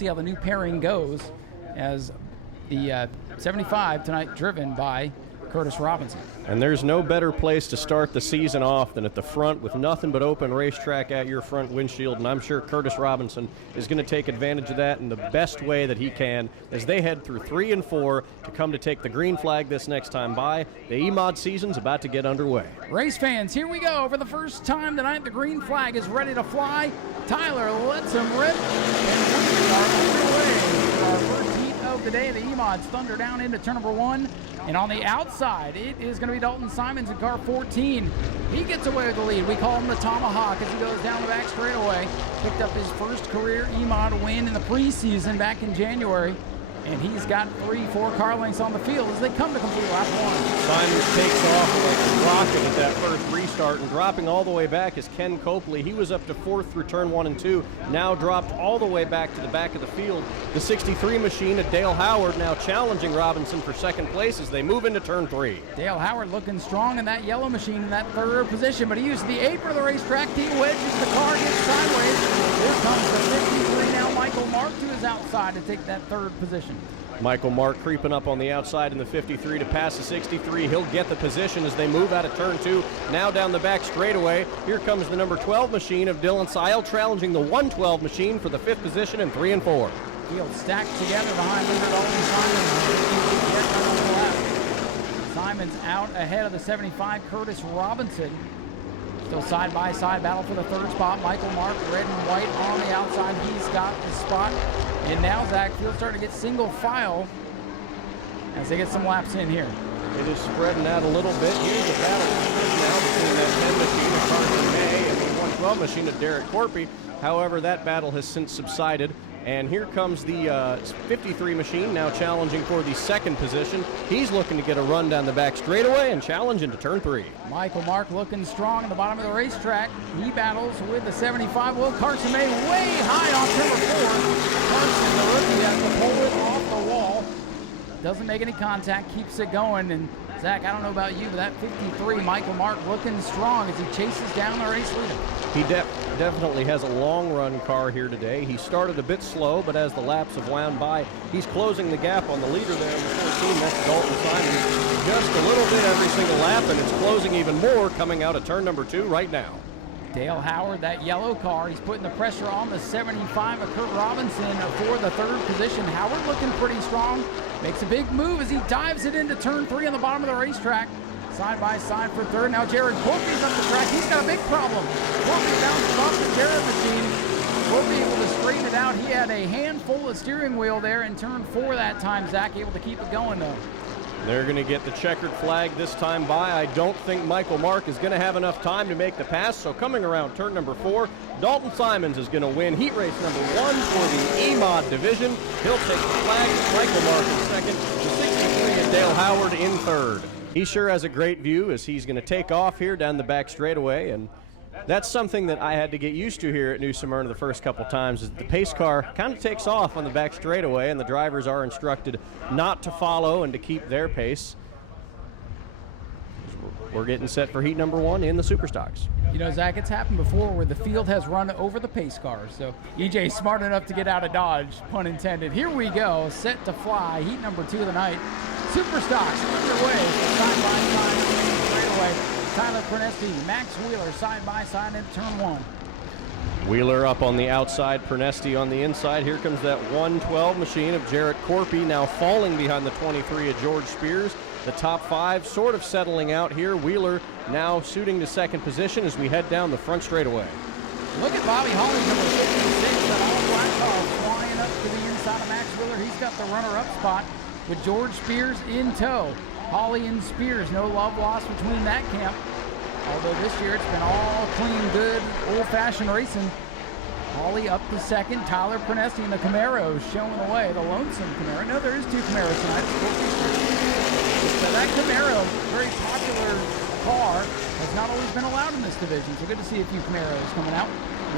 see how the new pairing goes as the 75 tonight driven by Curtis Robinson. And there's no better place to start the season off than at the front with nothing but open racetrack at your front windshield, and I'm sure Curtis Robinson is going to take advantage of that in the best way that he can as they head through 3 and 4 to come to take the green flag this next time by. The E-Mod season's about to get underway. Race fans, here we go. For the first time tonight, the green flag is ready to fly. Tyler lets him rip, and we are underway for our first heat of the day. The E-Mods thunder down into turn number 1. And on the outside, it is going to be Dalton Simons in car 14. He gets away with the lead. We call him the Tomahawk as he goes down the back straightaway. Picked up his first career E-Mod win in the preseason back in January. And he's got 3-4 car lengths on the field as they come to complete lap 1. Simons takes off like a rocket at that first restart, and dropping all the way back is Ken Copley. He was up to 4th through turn 1 and 2, now dropped all the way back to the back of the field. The 63 machine at Dale Howard now challenging Robinson for 2nd place as they move into turn 3. Dale Howard looking strong in that yellow machine in that 3rd position, but he used the apron of the racetrack. He wedges the car, gets sideways. Here comes the 53 now, Michael Mark, to his outside to take that 3rd position. Michael Mark creeping up on the outside in the 53 to pass the 63. He'll get the position as they move out of turn 2. Now down the back straightaway. Here comes the number 12 machine of Dylan Seil challenging the 112 machine for the 5th position in 3 and 4. Field stacked together behind leader Dalton Simons. Simons out ahead of the 75, Curtis Robinson. Still side by side battle for the 3rd spot. Michael Mark, red and white on the outside. He's got the spot. And now Zach Field starting to get single file as they get some laps in here. It is spreading out a little bit. Here's a battle now between that 10 machine of Carson May and the 112 machine of Derek Corpy. However, that battle has since subsided. And here comes the 53 machine now challenging for the 2nd position. He's looking to get a run down the back straightaway and challenge into turn 3. Michael Mark looking strong at the bottom of the racetrack. He battles with the 75. Will Carson May way high on turn 4. Carson, the rookie, has to pull it off the wall. Doesn't make any contact, keeps it going. And Zach, I don't know about you, but that 53, Michael Mark looking strong as he chases down the race leader. He definitely has a long run car here today. He started a bit slow, but as the laps have wound by, he's closing the gap on the leader there in the 14. That's Dalton Simons. Just a little bit every single lap, and it's closing even more coming out of turn number 2 right now. Dale Howard, that yellow car, he's putting the pressure on the 75 of Kurt Robinson for the 3rd position. Howard looking pretty strong. Makes a big move as he dives it into turn 3 on the bottom of the racetrack. Side by side for 3rd. Now Jared Corpy's up the track. He's got a big problem. Corpy bounces off the Jared machine. Corpy able to straighten it out. He had a handful of steering wheel there in turn 4 that time. Zach able to keep it going though. They're going to get the checkered flag this time by. I don't think Michael Mark is going to have enough time to make the pass. So coming around turn number 4, Dalton Simons is going to win heat race number 1 for the E-Mod division. He'll take the flag with Michael Mark in 2nd, the 63 and Dale Howard in 3rd. He sure has a great view as he's going to take off here down the back straightaway, and that's something that I had to get used to here at New Smyrna the first couple times, is the pace car kind of takes off on the back straightaway, and the drivers are instructed not to follow and to keep their pace. We're getting set for heat number 1 in the Superstocks. You know, Zach, it's happened before where the field has run over the pace cars, so EJ's smart enough to get out of Dodge, pun intended. Here we go, set to fly, heat number 2 of the night. Superstocks underway, side by side, straight away. Tyler Pernesti, Max Wheeler, side by side into turn 1. Wheeler up on the outside, Pernesti on the inside. Here comes that 112 machine of Jarrett Corpy, now falling behind the 23 of George Spears. The top 5 sort of settling out here. Wheeler now shooting to 2nd position as we head down the front straightaway. Look at Bobby Holly, number 56, that all-black car flying up to the inside of Max Wheeler. He's got the runner-up spot with George Spears in tow. Holly and Spears, no love lost between that camp. Although this year it's been all clean, good, old-fashioned racing. Holly up to 2nd. Tyler Pernesti in the Camaro showing the way. The lonesome Camaro. No, there is 2 Camaros tonight. So that Camaro, very popular car, has not always been allowed in this division. So good to see a few Camaros coming out.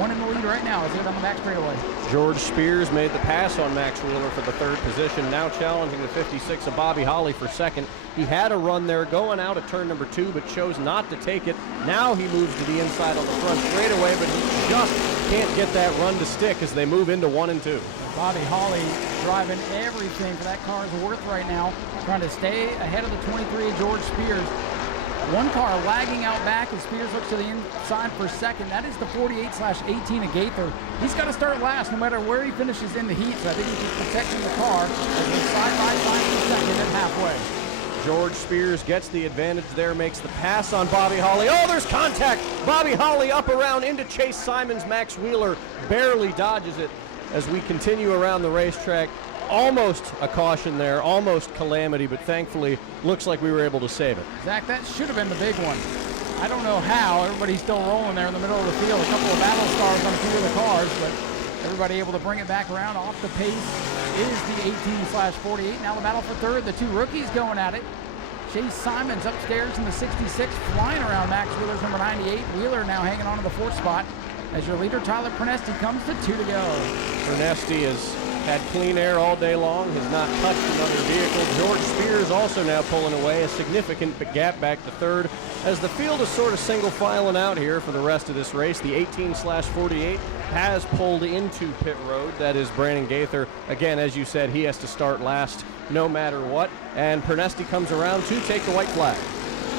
One in the lead right now as they get on the back straightaway. George Spears made the pass on Max Wheeler for the 3rd position, now challenging the 56 of Bobby Holly for 2nd. He had a run there going out at turn number 2, but chose not to take it. Now he moves to the inside on the front straightaway, but he just can't get that run to stick as they move into 1 and 2. Bobby Holly driving everything for that car's worth right now, trying to stay ahead of the 23 of George Spears. One car lagging out back as Spears looks to the inside for second. That is the 48/18 of Gaither. He's got to start last no matter where he finishes in the heat, so I think he's protecting the car as they're side by side for second at halfway. George Spears gets the advantage there, makes the pass on Bobby Holly. Oh, there's contact! Bobby Holly up around into Chase Simons. Max Wheeler barely dodges it as we continue around the racetrack. Almost a caution there, almost calamity, but thankfully looks like we were able to save it. Zach, that should have been the big one. I don't know how. Everybody's still rolling there in the middle of the field. A couple of battle stars on a few of the cars, but everybody able to bring it back around. Off the pace is the 18/48. Now the battle for third. The two rookies going at it. Chase Simons upstairs in the 66, flying around Max Wheeler's number 98. Wheeler now hanging on to the fourth spot as your leader, Tyler Pernesti, comes to 2 to go. Pernesti has had clean air all day long, has not touched another vehicle. George Spears also now pulling away, a significant gap back to third as the field is sort of single filing out here for the rest of this race. The 18/48 has pulled into pit road. That is Brandon Gaither. Again, as you said, he has to start last no matter what. And Pernesti comes around to take the white flag.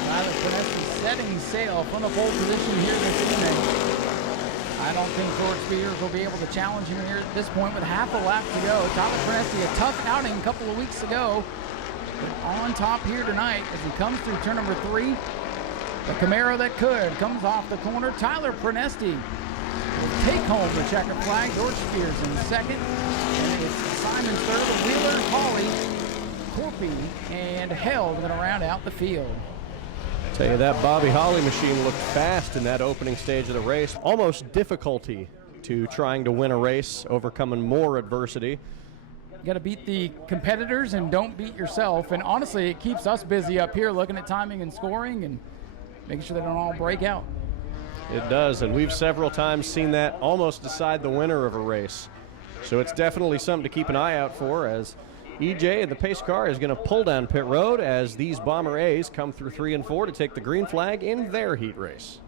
Tyler Pernesti setting sail from the pole position here this evening. I don't think George Spears will be able to challenge him here at this point with half a lap to go. Tyler Pernesti, a tough outing a couple of weeks ago, but on top here tonight as he comes through turn number 3. The Camaro that could comes off the corner. Tyler Pernesti will take home the checkered flag. George Spears in second. And it's Simon third, Wheeler, Hawley, Corpy, and Held going to round out the field. Tell you that Bobby Holly machine looked fast in that opening stage of the race. Almost difficulty to trying to win a race, overcoming more adversity. You got to beat the competitors and don't beat yourself. And honestly, it keeps us busy up here looking at timing and scoring and making sure they don't all break out. It does, and we've several times seen that almost decide the winner of a race. So it's definitely something to keep an eye out for as EJ and the pace car is going to pull down pit road as these Bomber A's come through 3 and 4 to take the green flag in their heat race.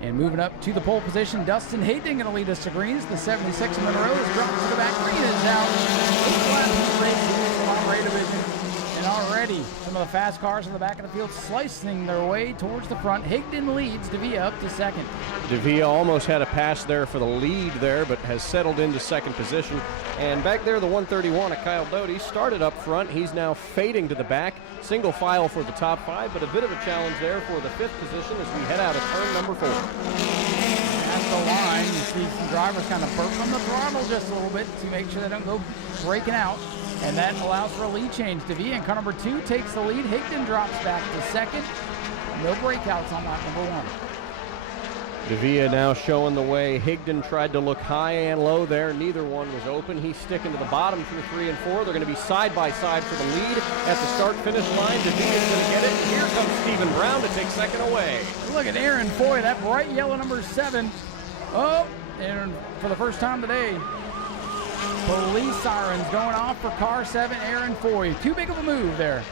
And moving up to the pole position, Dustin Hayden going to lead us to greens. The 76 Monroe is dropped to the back. Green is out. 8-lap heat race in the Monterey division. And already some of the fast cars in the back of the field slicing their way towards the front. Higdon leads Devia up to second. Devia almost had a pass there for the lead there, but has settled into second position. And back there, the 131 of Kyle Doty started up front. He's now fading to the back. Single file for the top 5, but a bit of a challenge there for the 5th position as we head out of turn number 4. That's the line. You see some drivers kind of burp on the throttle just a little bit to make sure they don't go breaking out. And that allows for a lead change. Devia in car number 2 takes the lead. Higdon drops back to second. No breakouts on lap number 1. Devia now showing the way. Higdon tried to look high and low there. Neither one was open. He's sticking to the bottom through 3 and 4. They're going to be side by side for the lead at the start-finish line. Devia's going to get it. Here comes Stephen Brown to take second away. Look at Aaron Foy, that bright yellow number 7. Oh, and for the first time today, police sirens going off for car 7, Aaron Foy. Too big of a move there.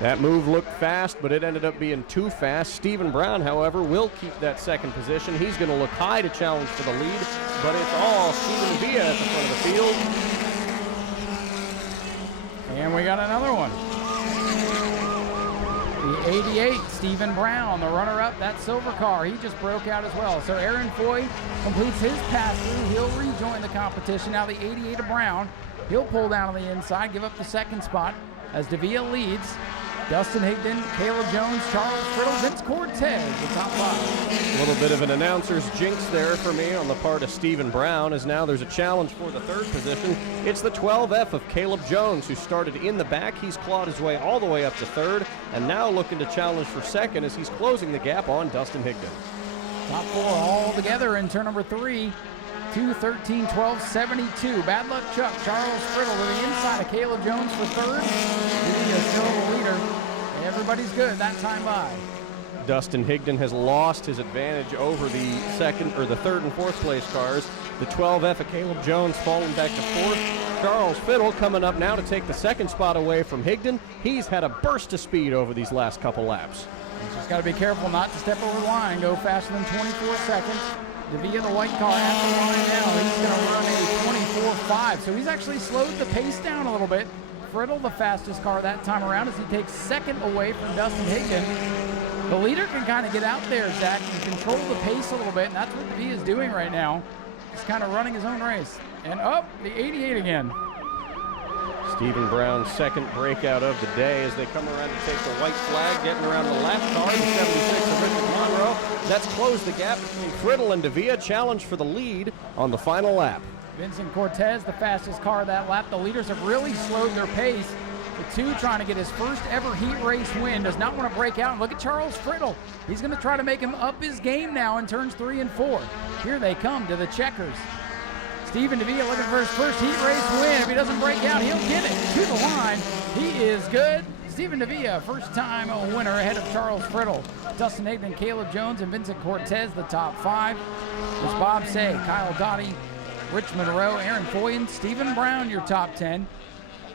That move looked fast, but it ended up being too fast. Stephen Brown, however, will keep that second position. He's going to look high to challenge for the lead, but it's all Stephen Devia at the front of the field. And we got another one. The 88, Stephen Brown, the runner-up, that silver car. He just broke out as well. So Aaron Foy completes his pass-through. He'll rejoin the competition. Now the 88 of Brown, he'll pull down on the inside, give up the second spot as Devia leads. Dustin Higdon, Caleb Jones, Charles Friddle, Vince Cortez, the top 5. A little bit of an announcer's jinx there for me on the part of Stephen Brown, as now there's a challenge for the 3rd position. It's the 12F of Caleb Jones, who started in the back. He's clawed his way all the way up to 3rd, and now looking to challenge for 2nd as he's closing the gap on Dustin Higdon. Top 4 all together in turn number 3. 2, 13, 12, 72. Bad luck Chuck. Charles Friddle to the inside of Caleb Jones for 3rd. Devia still the leader. Everybody's good that time by. Dustin Higdon has lost his advantage over the 3rd and 4th place cars. The 12F of Caleb Jones falling back to 4th. Charles Fiddle coming up now to take the 2nd spot away from Higdon. He's had a burst of speed over these last couple laps. He's just got to be careful not to step over the line, go faster than 24 seconds. Davia, the white car, at the line now. He's going to run a 24.5. So he's actually slowed the pace down a little bit. Friddle, the fastest car that time around, as he takes second away from Dustin Higdon. The leader can kind of get out there, Zach, and control the pace a little bit, and that's what Davia is doing right now. He's kind of running his own race. And up, the 88 again. Stephen Brown's second breakout of the day as they come around to take the white flag, getting around the lap car, the 76 of Richard Monroe. That's closed the gap between Friddle and Davia. Challenge for the lead on the final lap. Vincent Cortez, the fastest car that lap. The leaders have really slowed their pace. The two trying to get his first ever heat race win. Does not want to break out. And look at Charles Friddle. He's going to try to make him up his game now in turns 3 and 4. Here they come to the checkers. Stephen Davia looking for his first heat race win. If he doesn't break out, he'll get it to the line. He is good. Stephen Davia, first time winner ahead of Charles Friddle. Dustin Higdon, Caleb Jones, and Vincent Cortez, the top 5. As Bob say, Kyle Gotti, Rich Monroe, Aaron Foyen, Stephen Brown, your top 10.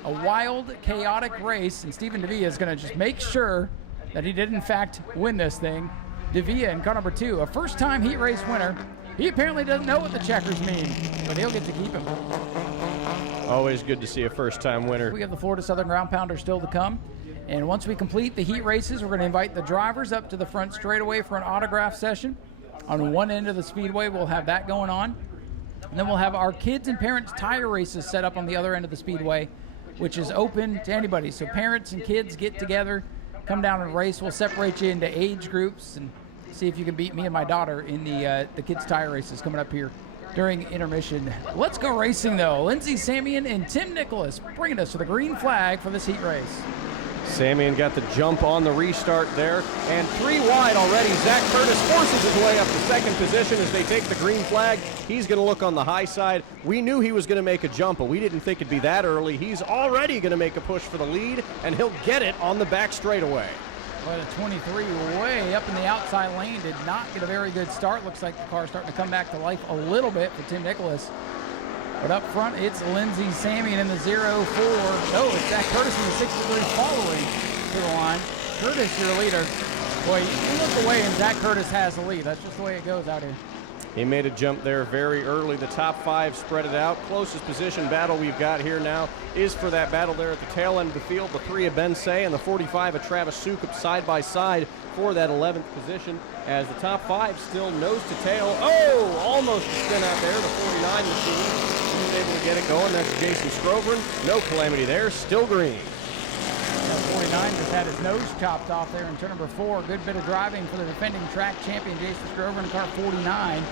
A wild, chaotic race, and Stephen Davia is going to just make sure that he did, in fact, win this thing. Davia in car number 2, a first-time heat race winner. He apparently doesn't know what the checkers mean, but he'll get to keep him. Always good to see a first-time winner. We have the Florida Southern Ground Pounder still to come. And once we complete the heat races, we're going to invite the drivers up to the front straightaway for an autograph session. On one end of the speedway, we'll have that going on. And then we'll have our kids and parents tire races set up on the other end of the speedway, which is open to anybody. So parents and kids get together, come down and race. We'll separate you into age groups and see if you can beat me and my daughter in the kids tire races coming up here during intermission. Let's go racing though. Lindsey Samian and Tim Nicholas bringing us to the green flag for this heat race. Samian got the jump on the restart there, and 3 wide already. Zach Curtis forces his way up to second position as they take the green flag. He's going to look on the high side. We knew he was going to make a jump, but we didn't think it'd be that early. He's already going to make a push for the lead, and he'll get it on the back straightaway. But a 23 way up in the outside lane did not get a very good start. Looks like the car's starting to come back to life a little bit for Tim Nicholas. But up front, it's Lindsey Samian in the 0-4. No, it's Zach Curtis in the 63 following to the line. Curtis, your leader. Boy, you look away and Zach Curtis has the lead. That's just the way it goes out here. He made a jump there very early. The top 5 spread it out. Closest position battle we've got here now is for that battle there at the tail end of the field. The 3 of Ben Say and the 45 of Travis Sukup side by side for that 11th position, as the top 5 still nose to tail. Oh, almost a spin out there. The 49 machine. He was able to get it going. That's Jason Scrovern. No calamity there. Still green. 49 just had his nose chopped off there in turn number 4. Good bit of driving for the defending track champion, Jason Scrovern, in car 49.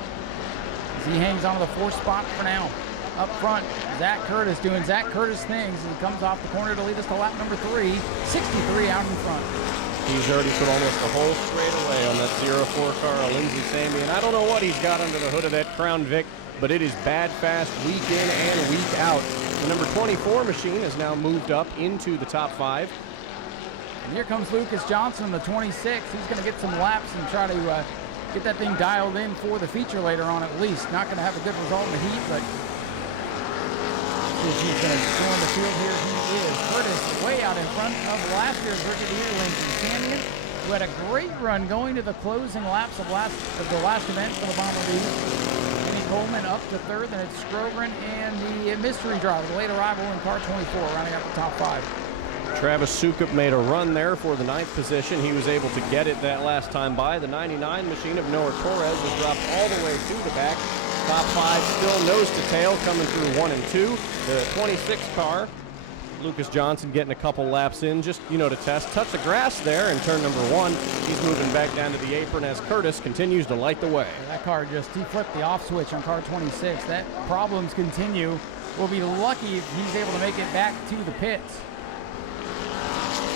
As he hangs on to the 4th spot for now. Up front, Zach Curtis doing Zach Curtis things as he comes off the corner to lead us to lap number 3. 63 out in front. He's already put almost the whole straightaway on that 0-4 car, Lindsey Samian. I don't know what he's got under the hood of that Crown Vic, but it is bad fast week in and week out. The number 24 machine has now moved up into the top 5. And here comes Lucas Johnson in the 26. He's going to get some laps and try to get that thing dialed in for the feature later on at least. Not going to have a good result in the heat, but if he's going to join the field here, he is. Curtis way out in front of last year's rookie of the year, Lindsey Samian, who had a great run going to the closing laps of the last event for the Bombardier. Kenny Coleman up to 3rd, then it's Scrovern and the mystery driver, the late arrival in car 24, rounding out the top 5. Travis Sukup made a run there for the 9th position. He was able to get it that last time by. The 99 machine of Noah Torres was dropped all the way to the back. Top 5 still nose to tail coming through 1 and 2. The 26 car, Lucas Johnson getting a couple laps in just, to test. Touch the grass there in turn number 1. He's moving back down to the apron as Curtis continues to light the way. That car he flipped the off switch on car 26. That problems continue. We'll be lucky if he's able to make it back to the pits.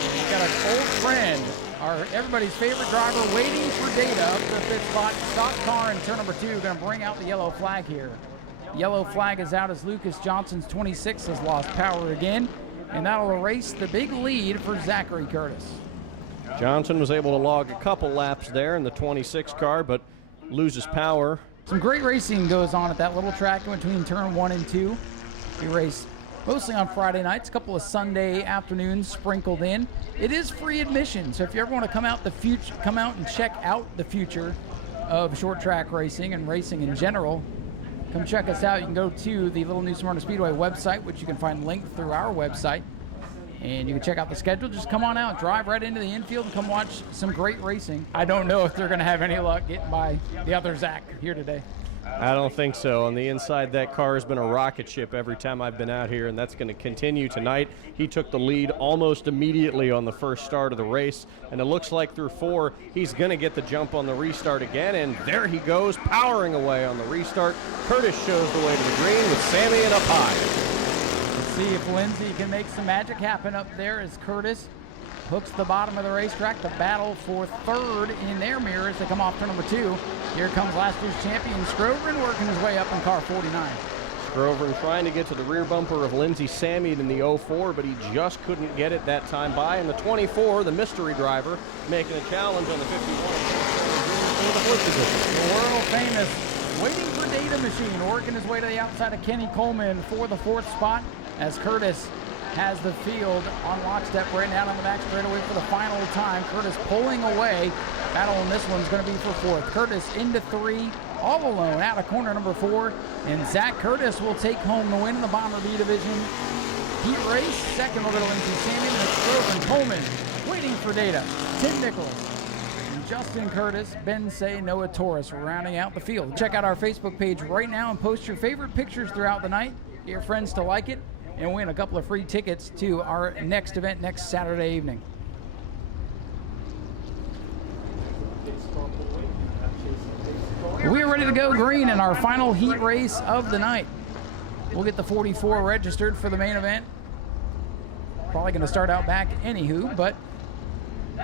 We've got an old friend, everybody's favorite driver, waiting for data up for the 5th spot. Stock car in turn number 2, going to bring out the yellow flag here. Yellow flag is out as Lucas Johnson's 26 has lost power again, and that'll erase the big lead for Zachary Curtis. Johnson was able to log a couple laps there in the 26 car, but loses power. Some great racing goes on at that little track in between turn 1 and 2. We race mostly on Friday nights, a couple of Sunday afternoons sprinkled in. It is free admission, so if you ever want to come out and check out the future of short track racing and racing in general, come check us out. You can go to the Little New Smyrna Speedway website, which you can find linked through our website. And you can check out the schedule. Just come on out, drive right into the infield, and come watch some great racing. I don't know if they're going to have any luck getting by the other Zach here today. I don't think so. On the inside, that car has been a rocket ship every time I've been out here, and that's going to continue tonight. He took the lead almost immediately on the first start of the race, and it looks like through 4, he's going to get the jump on the restart again, and there he goes, powering away on the restart. Curtis shows the way to the green with Sammy and up high. See if Lindsay can make some magic happen up there as Curtis hooks the bottom of the racetrack. The battle for third in their mirror as they come off turn number 2. Here comes last year's champion Scrovern working his way up in car 49. Scrovern trying to get to the rear bumper of Lindsay Sammy in the 04, but he just couldn't get it that time by. And the 24, the mystery driver, making a challenge on the 51 for the 4th position. The world famous Waiting for Data machine working his way to the outside of Kenny Coleman for the 4th spot, as Curtis has the field on lockstep right now on the back straightaway for the final time. Curtis pulling away. Battle in this one's going to be for 4th. Curtis into 3, all alone out of corner number 4. And Zach Curtis will take home the win in the Bomber B division heat race. Second will go to Lindsay Sammy, and Scrovern Coleman waiting for Data. Tim Nicholas, Justin Curtis, Ben Say, Noah Torres rounding out the field. Check out our Facebook page right now and post your favorite pictures throughout the night. Get your friends to like it and win a couple of free tickets to our next event next Saturday evening. We are ready to go green in our final heat race of the night. We'll get the 44 registered for the main event. Probably going to start out back anywho, but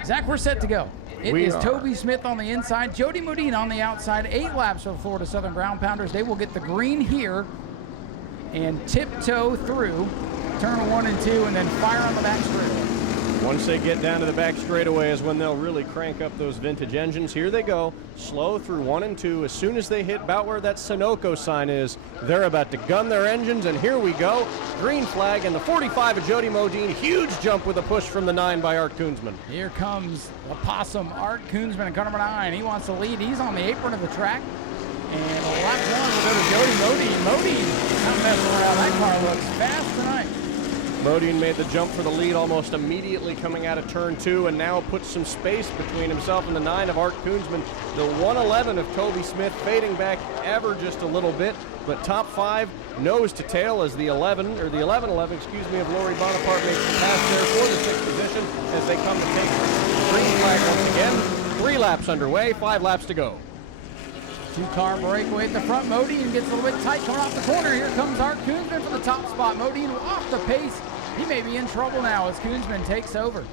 Zach, we're set to go. It is Toby Smith on the inside, Jody Modine on the outside. 8 laps for the Florida Southern Ground Pounders. They will get the green here and tiptoe through turn 1 and 2 and then fire on the back straightaway. Once they get down to the back straightaway is when they'll really crank up those vintage engines. Here they go, slow through 1 and 2. As soon as they hit about where that Sunoco sign is, they're about to gun their engines, and here we go. Green flag and the 45 of Jody Modine. Huge jump with a push from the 9 by Art Koonsman. Here comes the possum, Art Koonsman in car number 9. He wants to lead. He's on the apron of the track. And lap 1 will go to Jody Modine. Modine not messing around. That car looks fast tonight. Modine made the jump for the lead almost immediately coming out of turn 2, and now puts some space between himself and the 9 of Art Koonsman. The 111 of Toby Smith fading back ever just a little bit, but top 5 nose to tail as the 11-11, of Lori Bonaparte makes the pass there for the 6th position as they come to take the green flag once again. 3 laps underway, 5 laps to go. 2-car breakaway at the front. Modine gets a little bit tight coming off the corner. Here comes Art Koonsman for the top spot. Modine off the pace. He may be in trouble now as Koonsman takes over.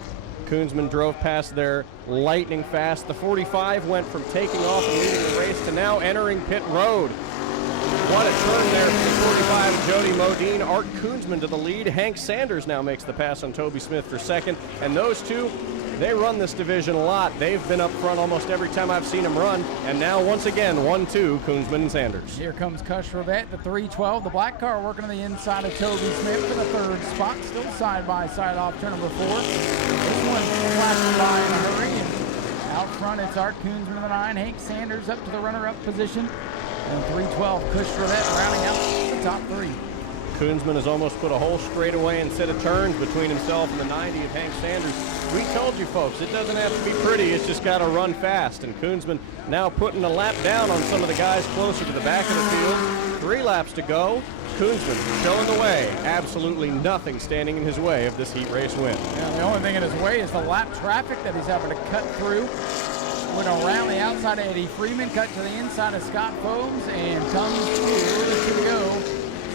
Koonsman drove past there lightning fast. The 45 went from taking off and leading the race to now entering pit road. What a turn there for the 45, Jody Modine. Art Koonsman to the lead. Hank Sanders now makes the pass on Toby Smith for second. And those two, they run this division a lot. They've been up front almost every time I've seen them run. And now, once again, 1-2, Koonsman and Sanders. Here comes Cush Rivette, the 312. The black car working on the inside of Toby Smith for the 3rd spot. Still side by side off turn number 4. This one's flashing by in a hurry. And out front, it's Art Koonsman in the 9. Hank Sanders up to the runner-up position. And 312, Cush Rivette rounding out the top 3. Koonsman has almost put a whole straightaway and set of turns between himself and the 90 of Hank Sanders. We told you folks, it doesn't have to be pretty, it's just got to run fast. And Koonsman now putting a lap down on some of the guys closer to the back of the field. 3 laps to go. Koonsman showing the way. Absolutely nothing standing in his way of this heat race win. Yeah, the only thing in his way is the lap traffic that he's having to cut through. Went around the outside of Eddie Freeman, cut to the inside of Scott Foams, and comes to go.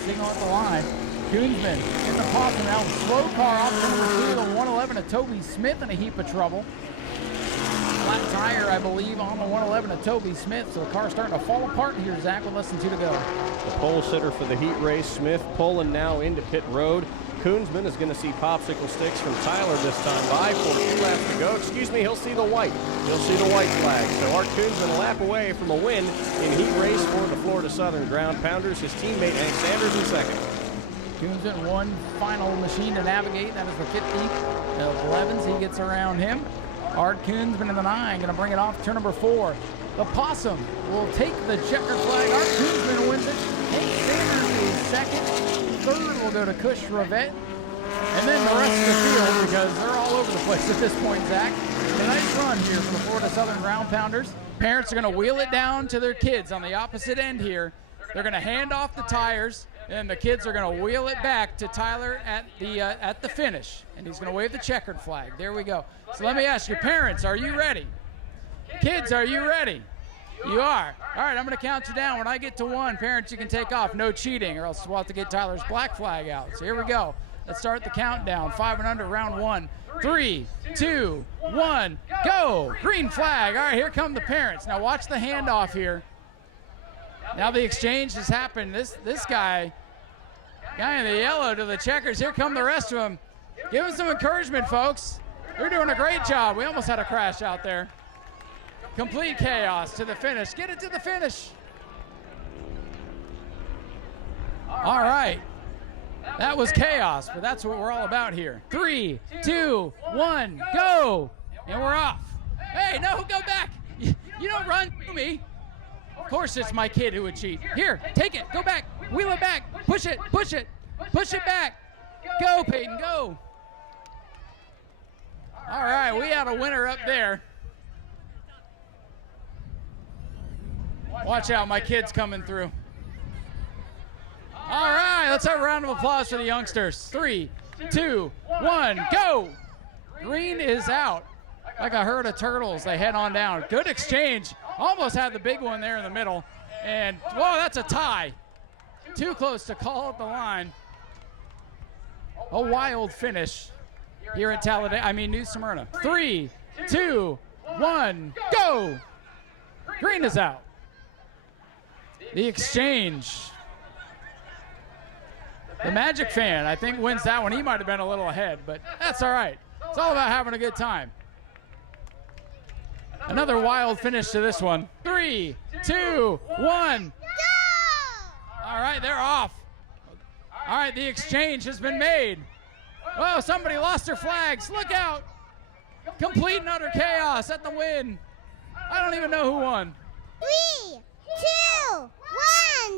Signal at the line. Koonsman in the possum now. Slow car off number 2, the 111 of Toby Smith in a heap of trouble. Flat tire, I believe, on the 111 of Toby Smith. So the car's starting to fall apart here, Zach, with less than 2 to go. The pole sitter for the heat race, Smith pulling now into pit road. Koonsman is going to see popsicle sticks from Tyler this time by. 42 laps to go. Excuse me, he'll see the white. He'll see the white flag. So Art Koonsman a lap away from a win in heat race for the Florida Southern Ground Pounders. His teammate Hank Sanders in second. Koonsman, one final machine to navigate. That is the 50 of Levens. He gets around him. Art Koonsman in the 9, going to bring it off turn number 4. The Possum will take the checkered flag. Art Koonsman wins it. Hank Sanders is second. Third will go to Cush Revette. And then the rest of the field, because they're all over the place at this point, Zach. A nice run here for the Florida Southern Ground Pounders. Parents are going to wheel it down to their kids on the opposite end here. They're going to hand off the tires, and the kids are going to wheel it back to Tyler at the finish. And he's going to wave the checkered flag. There we go. So let me ask you, parents, are you ready? Kids, are you ready? You are. All right, I'm going to count you down. When I get to 1, parents, you can take off. No cheating, or else we'll have to get Tyler's black flag out. So here we go. Let's start the countdown. 5 and under, round 1. 3, 2, 1, go! Green flag. All right, here come the parents. Now watch the handoff here. Now the exchange has happened. This guy in the yellow to the checkers. Here come the rest of them. Give them some encouragement, folks. They're doing a great job. We almost had a crash out there. Complete chaos to the finish. Get it to the finish. All right. That was chaos, but that's what we're all about here. 3, 2, 1, go! And we're off. Hey, no, go back. You don't run to me. Of course it's my kid who would cheat. Here, take it, go back, wheel it back, push it, push it back. Go, Peyton, go. All right, we had a winner up there. Watch out, my kid's coming through. All right, let's have a round of applause for the youngsters. 3, 2, 1, go! Green is out. Like a herd of turtles, they head on down. Good exchange. Almost had the big one there in the middle. And, whoa, that's a tie. Too close to call up the line. A wild finish here at New Smyrna. 3, 2, 1, go! Green is out. The exchange. The Magic fan, I think, wins that one. He might have been a little ahead, but that's all right. It's all about having a good time. Another wild finish to this one. 3, 2, 1. Go! All right, they're off. All right, the exchange has been made. Oh, somebody lost their flags. Look out. Complete and utter chaos at the win. I don't even know who won. 3, 2, 1,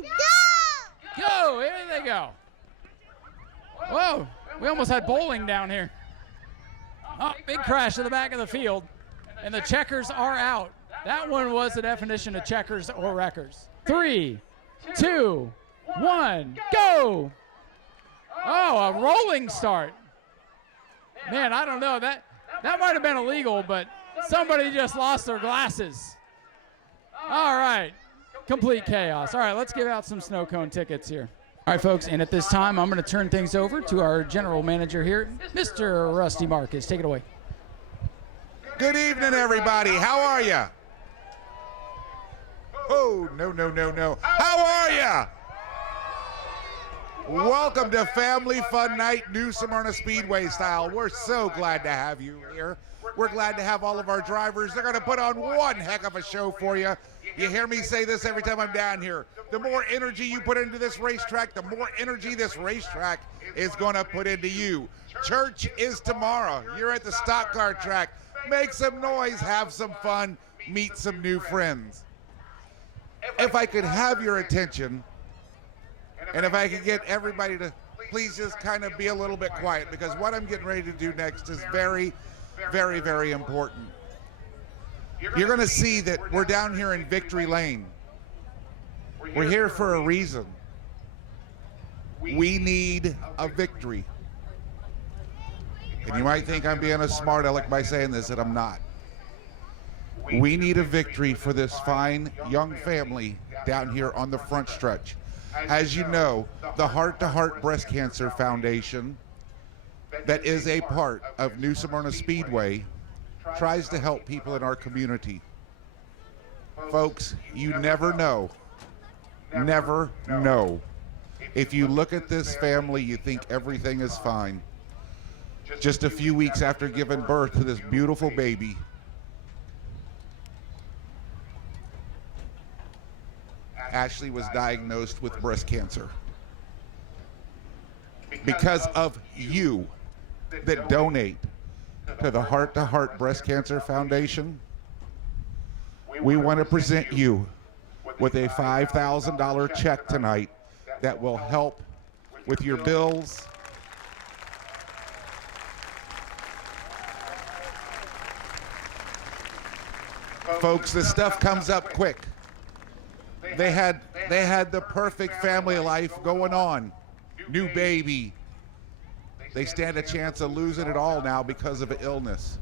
go! Go, here they go. Whoa, we almost had bowling down here. Oh, big crash in the back of the field. And the checkers are out. That one was the definition of checkers or wreckers. 3, 2, 1, go! Oh, a rolling start. Man, I don't know. That might have been illegal, but somebody just lost their glasses. All right, complete chaos. All right, let's give out some snow cone tickets here. All right, folks, and at this time, I'm going to turn things over to our general manager here, Mr. Rusty Marcus. Take it away. Good evening, everybody. How are you? Oh, no. How are you? Welcome to Family Fun Night, New Smyrna Speedway style. We're so glad to have you here. We're glad to have all of our drivers. They're going to put on one heck of a show for you. You hear me say this every time I'm down here. The more energy you put into this racetrack, the more energy this racetrack is going to put into you. Church is tomorrow. You're at the stock car track. Make some noise, have some fun, meet some new friends. If I could have your attention, and if I could get everybody to please just kind of be a little bit quiet, because what I'm getting ready to do next is very, very, very important. You're going to see that we're down here in Victory Lane. We're here for a reason. We need a victory. And you might think I'm being a smart aleck by saying this, and I'm not. We need a victory for this fine young family down here on the front stretch. As you know, the Heart to Heart Breast Cancer Foundation, that is a part of New Smyrna Speedway, tries to help people in our community. Folks, you never know. Never know. If you look at this family, you think everything is fine. Just a few weeks after giving birth to this beautiful baby, Ashley was diagnosed with breast cancer. Because of you that donate to the Heart to Heart Breast Cancer Foundation, we want to present you with a $5,000 check tonight that will help with your bills. Folks, this stuff comes up quick. They had the perfect family life going on. New baby. They stand a chance of losing it all now because of illness.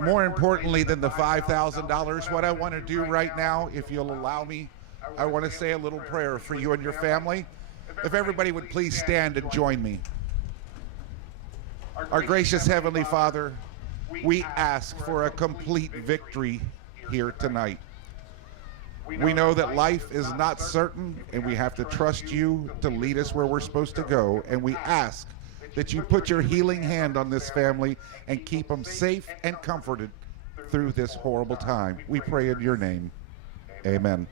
More importantly than the $5,000, what I want to do right now, if you'll allow me, I want to say a little prayer for you and your family. If everybody would please stand and join me. Our gracious Heavenly Father, we ask for a complete victory here tonight. We know that life is not certain, and we have to trust you to lead us where we're supposed to go, and we ask that you put your healing hand on this family and keep them safe and comforted through this horrible time. We pray in your name. Amen.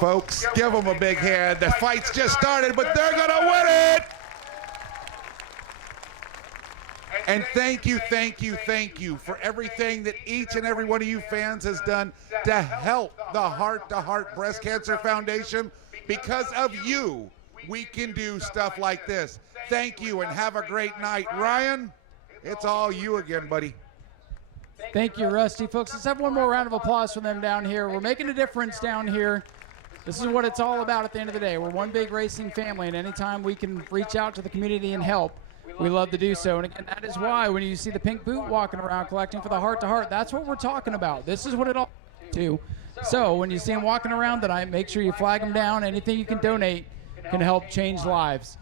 Folks, give them a big hand. The fight's just started, but they're going to win it. And thank you for everything that each and every one of you fans has done to help the Heart to Heart Breast Cancer Foundation. Because of you, we can do stuff like this. Thank you and have a great night. Ryan, it's all you again, buddy. Thank you, Rusty. Folks, let's have one more round of applause for them down here. We're making a difference down here. This is what it's all about at the end of the day. We're one big racing family, and anytime we can reach out to the community and help, we love to do so. And again, that is why when you see the pink boot walking around collecting for the Heart to Heart, that's what we're talking about. This is what it all to. So when you see them walking around tonight, make sure you flag them down. Anything you can donate can help change lives.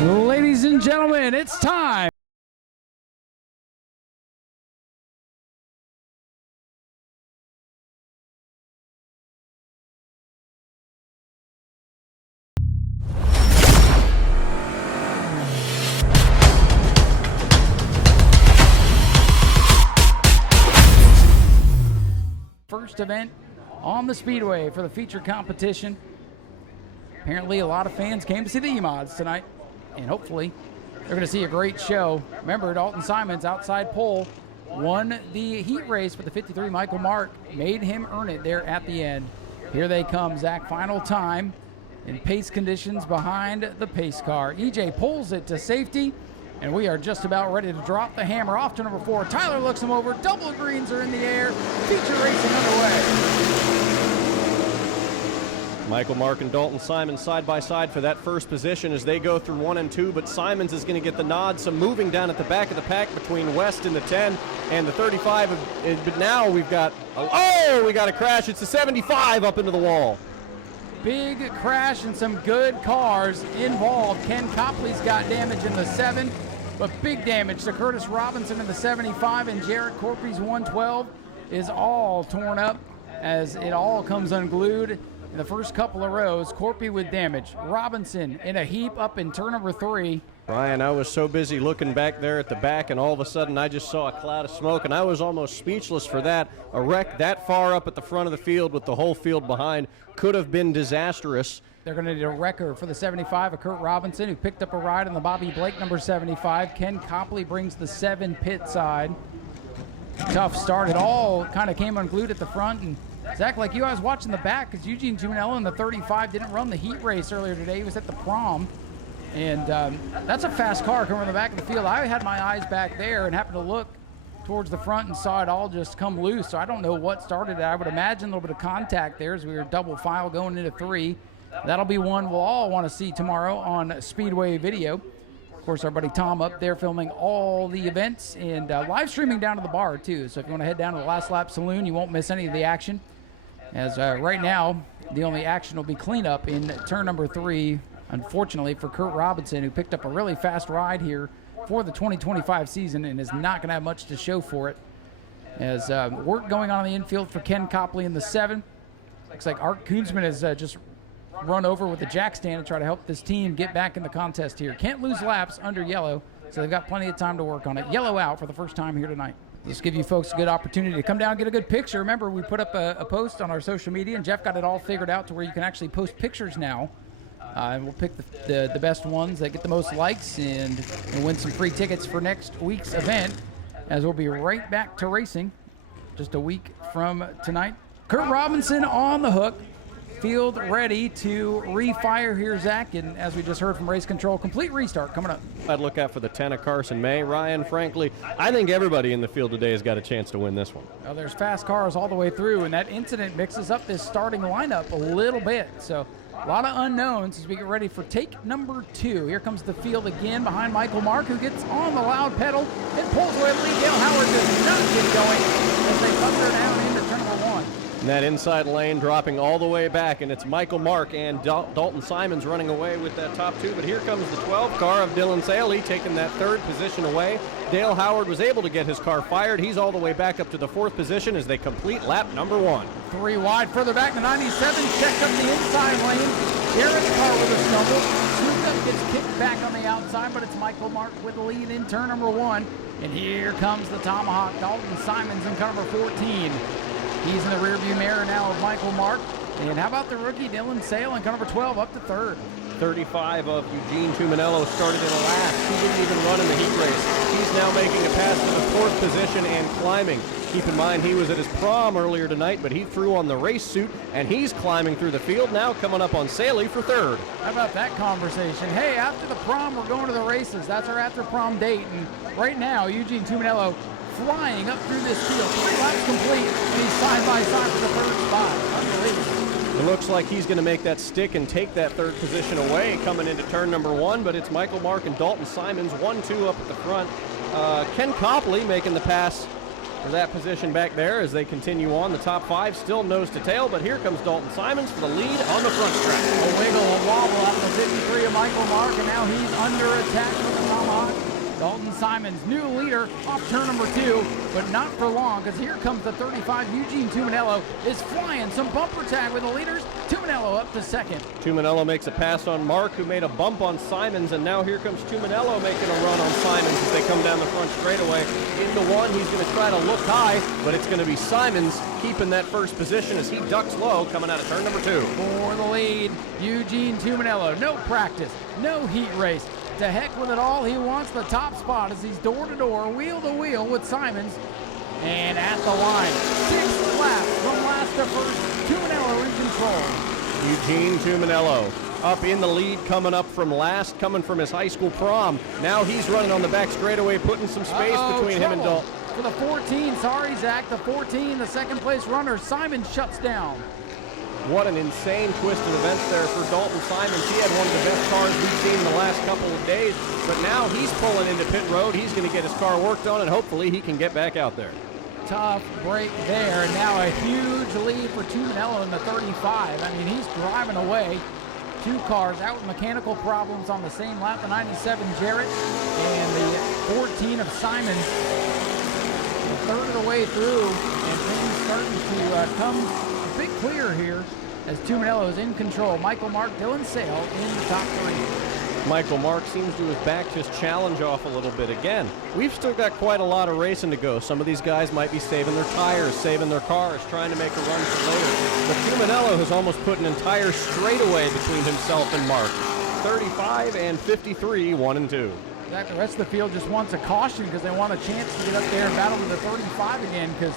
Ladies and gentlemen, it's time. First event on the Speedway for the feature competition. Apparently a lot of fans came to see the E-Mods tonight, and hopefully they're going to see a great show. Remember, Dalton Simons, outside pole, won the heat race with the 53 Michael Mark, made him earn it there at the end. Here they come, Zach, final time in pace conditions behind the pace car. EJ pulls it to safety, and we are just about ready to drop the hammer off to number 4. Tyler looks him over, double greens are in the air, feature racing underway. Michael Mark and Dalton Simons side by side for that first position as they go through 1 and 2, but Simons is going to get the nod. Some moving down at the back of the pack between West and the 10 and the 35. But now we've got, we got a crash. It's the 75 up into the wall. Big crash and some good cars involved. Ken Copley's got damage in the 7, but big damage to Curtis Robinson in the 75, and Jarrett Corpy's 112 is all torn up as it all comes unglued. In the first couple of rows, Corpy with damage. Robinson in a heap up in turn number 3. Brian, I was so busy looking back there at the back, and all of a sudden I just saw a cloud of smoke, and I was almost speechless for that. A wreck that far up at the front of the field with the whole field behind could have been disastrous. They're going to need a wrecker for the 75 of Kurt Robinson, who picked up a ride on the Bobby Blake number 75. Ken Copley brings the 7 pit side. Tough start. It all kind of came unglued at the front, and Zach, like you, I was watching the back because Eugene Giunello in the 35 didn't run the heat race earlier today. He was at the prom, and that's a fast car coming from the back of the field. I had my eyes back there and happened to look towards the front and saw it all just come loose. So I don't know what started it. I would imagine a little bit of contact there as we were double file going into 3. That'll be one we'll all want to see tomorrow on Speedway video. Of course, our buddy Tom up there filming all the events and live streaming down to the bar too. So if you want to head down to the Last Lap Saloon, you won't miss any of the action. As right now, the only action will be cleanup in turn number 3, unfortunately, for Kurt Robinson, who picked up a really fast ride here for the 2025 season and is not going to have much to show for it. As work going on in the infield for Ken Copley in the 7. Looks like Art Koonsman has just run over with the jack stand to try to help this team get back in the contest here. Can't lose laps under yellow, so they've got plenty of time to work on it. Yellow out for the first time here tonight. Let's give you folks a good opportunity to come down and get a good picture. Remember, we put up a post on our social media, and Jeff got it all figured out to where you can actually post pictures now. And we'll pick the best ones that get the most likes and win some free tickets for next week's event, as we'll be right back to racing just a week from tonight. Kurt Robinson on the hook. Field ready to refire here, Zach, and as we just heard from Race Control, complete restart coming up. I'd look out for the 10 of Carson May. Ryan, frankly, I think everybody in the field today has got a chance to win this one. Well, there's fast cars all the way through, and that incident mixes up this starting lineup a little bit. So a lot of unknowns as we get ready for take number 2. Here comes the field again behind Michael Mark, who gets on the loud pedal and pulls away the lead. Dale Howard does not get going as they thunder down into turn number 1. And that inside lane dropping all the way back, and it's Michael Mark and Dalton Simons running away with that top 2. But here comes the 12 car of Dylan Saley taking that 3rd position away. Dale Howard was able to get his car fired. He's all the way back up to the 4th position as they complete lap number 1. 3 wide, further back to 97, checked up the inside lane. Garrett's car with a stumble. Snoop gets kicked back on the outside, but it's Michael Mark with the lead in turn number 1. And here comes the Tomahawk, Dalton Simons in car number 14. He's in the rearview mirror now of Michael Mark. And how about the rookie Dylan Sale in car number 12 up to 3rd? 35 of Eugene Tuminello started in last. He didn't even run in the heat race. He's now making a pass to the 4th position and climbing. Keep in mind he was at his prom earlier tonight, but he threw on the race suit and he's climbing through the field now, coming up on Saley for 3rd. How about that conversation? Hey, after the prom, we're going to the races. That's our after prom date. And right now, Eugene Tuminello flying up through this field. 3 laps complete, and he's side by side for the 3rd spot. Unbelievable. It looks like he's going to make that stick and take that 3rd position away coming into turn number 1, but it's Michael Mark and Dalton Simons, 1-2 up at the front. Ken Copley making the pass for that position back there as they continue on. The top 5 still nose to tail, but here comes Dalton Simons for the lead on the front stretch. A wiggle, a wobble out of the 53 of Michael Mark, and now he's under attack from the Tomahawk. Dalton Simons, new leader off turn number 2, but not for long, because here comes the 35. Eugene Tuminello is flying some bumper tag with the leaders. Tuminello up to 2nd. Tuminello makes a pass on Mark, who made a bump on Simons, and now here comes Tuminello making a run on Simons as they come down the front straightaway. Into 1, he's going to try to look high, but it's going to be Simons keeping that 1st position as he ducks low coming out of turn number 2. For the lead, Eugene Tuminello. No practice, no heat race. To heck with it all, he wants the top spot as he's door-to-door, wheel-to-wheel with Simons. And at the line, 6 laps from last to first, Tuminello in control. Eugene Tuminello up in the lead, coming up from last, coming from his high school prom. Now he's running on the back straightaway, putting some space between him and Dalton. For the 14, sorry, Zach, the 14, the 2nd place runner, Simons shuts down. What an insane twist of events there for Dalton Simons. He had one of the best cars we've seen in the last couple of days, but now he's pulling into pit road. He's going to get his car worked on, and hopefully he can get back out there. Tough break there. Now a huge lead for Tuminello in the 35. I mean, he's driving away. 2 cars out with mechanical problems on the same lap. The 97 Jarrett and the 14 of Simons. A 3rd of the way through, and things starting to come a bit clear here as Tuminello is in control. Michael Mark, Dylan Sale in the top 3. Michael Mark seems to have backed his challenge off a little bit again. We've still got quite a lot of racing to go. Some of these guys might be saving their tires, saving their cars, trying to make a run for later. But Tuminello has almost put an entire straightaway between himself and Mark. 35 and 53, 1 and 2. The rest of the field just wants a caution because they want a chance to get up there and battle with the 35 again, because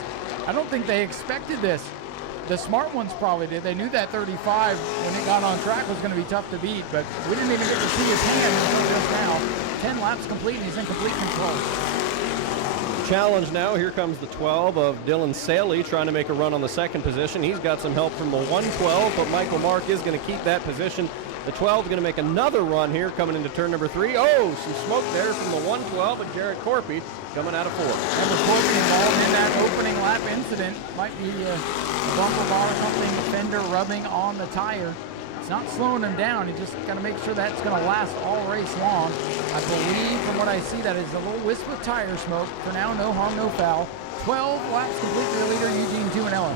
I don't think they expected this. The smart ones probably did. They knew that 35 when it got on track was going to be tough to beat, but we didn't even get to see his hand until just now. 10 laps complete, and he's in complete control. Challenge now. Here comes the 12 of Dylan Saley trying to make a run on the 2nd position. He's got some help from the 112, but Michael Mark is going to keep that position. The 12 is going to make another run here coming into turn number 3. Oh, some smoke there from the 112 of Jared Corpy coming out of 4. Number Corpy involved in that opening lap incident. Might be a bumper bar or something, fender rubbing on the tire. It's not slowing him down. You just got to make sure that's going to last all race long. I believe from what I see that is a little wisp of tire smoke. For now, no harm, no foul. 12 laps complete for the leader, Eugene Tuminello.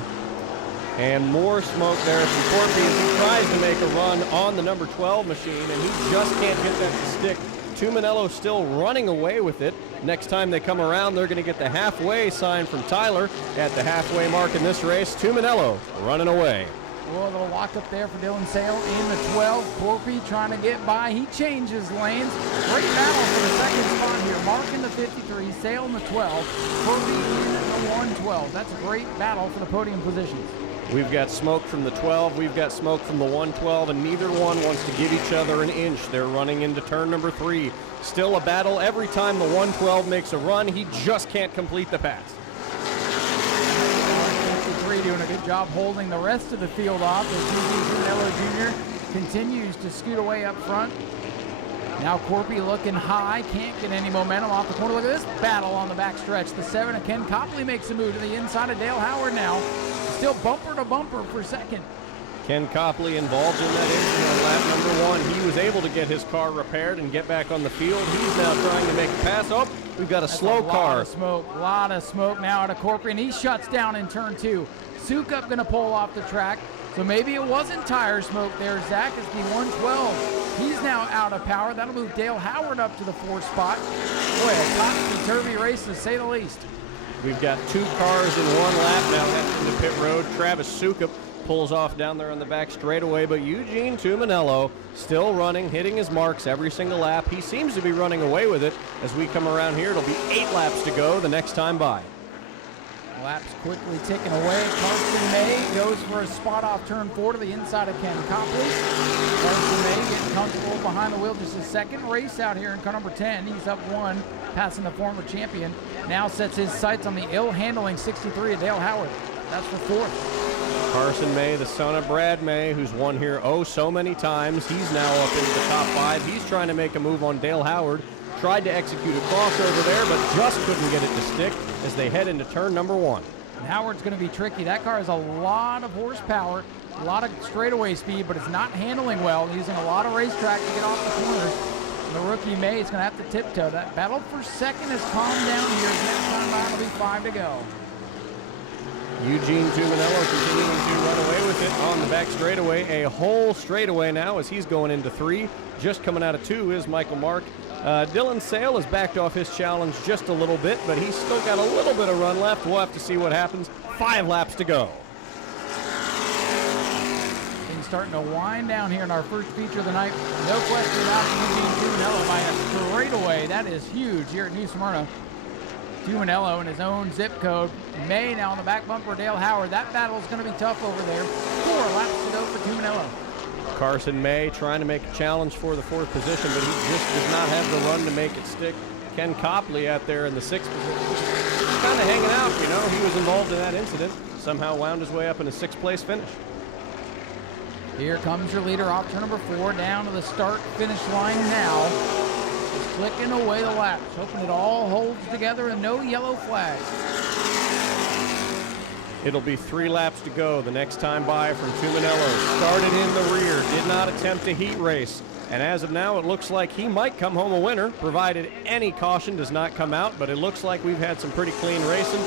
And more smoke there from Corby as he tries to make a run on the number 12 machine, and he just can't get that to stick. Tuminello still running away with it. Next time they come around, they're going to get the halfway sign from Tyler at the halfway mark in this race. Tuminello running away. Well, a little lock up there for Dylan Sale in the 12. Corby trying to get by. He changes lanes. Great battle for the second spot here. Mark in the 53, Sale in the 12, Corby in the 112. That's a great battle for the podium positions. We've got smoke from the 12, we've got smoke from the 112, and neither one wants to give each other an inch. They're running into turn number 3. Still a battle every time the 112 makes a run. He just can't complete the pass. 53 doing a good job holding the rest of the field off as Tuminello Jr. continues to scoot away up front. Now Corby looking high, can't get any momentum off the corner. Look at this battle on the back stretch. The 7 of Ken Copley makes a move to the inside of Dale Howard now. Still bumper to bumper for second. Ken Copley involved in that incident on lap number 1. He was able to get his car repaired and get back on the field. He's now trying to make a pass. Oh, we've got a slow car. A lot of smoke now out of Corby, and he shuts down in turn 2. Sukup going to pull off the track. So maybe it wasn't tire smoke there, Zach, as the 112. He's now out of power. That'll move Dale Howard up to the 4th spot. Boy, a topsy-turvy race to say the least. We've got 2 cars in 1 lap now heading to pit road. Travis Sukup pulls off down there on the back straightaway, but Eugene Tuminello still running, hitting his marks every single lap. He seems to be running away with it. As we come around here, it'll be 8 laps to go the next time by. Laps quickly ticking away. Carson May goes for a spot off turn 4 to the inside of Ken Copley. Carson May getting comfortable behind the wheel. Just his second race out here in car number 10. He's up 1, passing the former champion. Now sets his sights on the ill-handling 63 of Dale Howard. That's for 4th. Carson May, the son of Brad May, who's won here so many times. He's now up into the top 5. He's trying to make a move on Dale Howard. Tried to execute a crossover there, but just couldn't get it to stick as they head into turn number 1. And Howard's going to be tricky. That car has a lot of horsepower, a lot of straightaway speed, but it's not handling well. Using a lot of racetrack to get off the corners. And the rookie May is going to have to tiptoe. That battle for second has calmed down here. Next time by, it'll be 5 to go. Eugene Tuminello continuing to run away with it on the back straightaway. A whole straightaway now as he's going into 3. Just coming out of 2 is Michael Mark. Dylan Sale has backed off his challenge just a little bit, but he's still got a little bit of run left. We'll have to see what happens. 5 laps to go. Things starting to wind down here in our first feature of the night. No question about it, Eugene Tuminello by a straightaway. That is huge here at New Smyrna. Tuminello in his own zip code. May now on the back bumper, Dale Howard. That battle is going to be tough over there. 4 laps to go for Tuminello. Carson May trying to make a challenge for the 4th position, but he just does not have the run to make it stick. Ken Copley out there in the 6th position, just kind of hanging out, you know. He was involved in that incident. Somehow wound his way up in a 6th place finish. Here comes your leader off turn number 4, down to the start-finish line now. Just clicking away the laps, hoping it all holds together and no yellow flags. It'll be 3 laps to go the next time by from Tuminello. Started in the rear, did not attempt a heat race. And as of now, it looks like he might come home a winner, provided any caution does not come out. But it looks like we've had some pretty clean racing.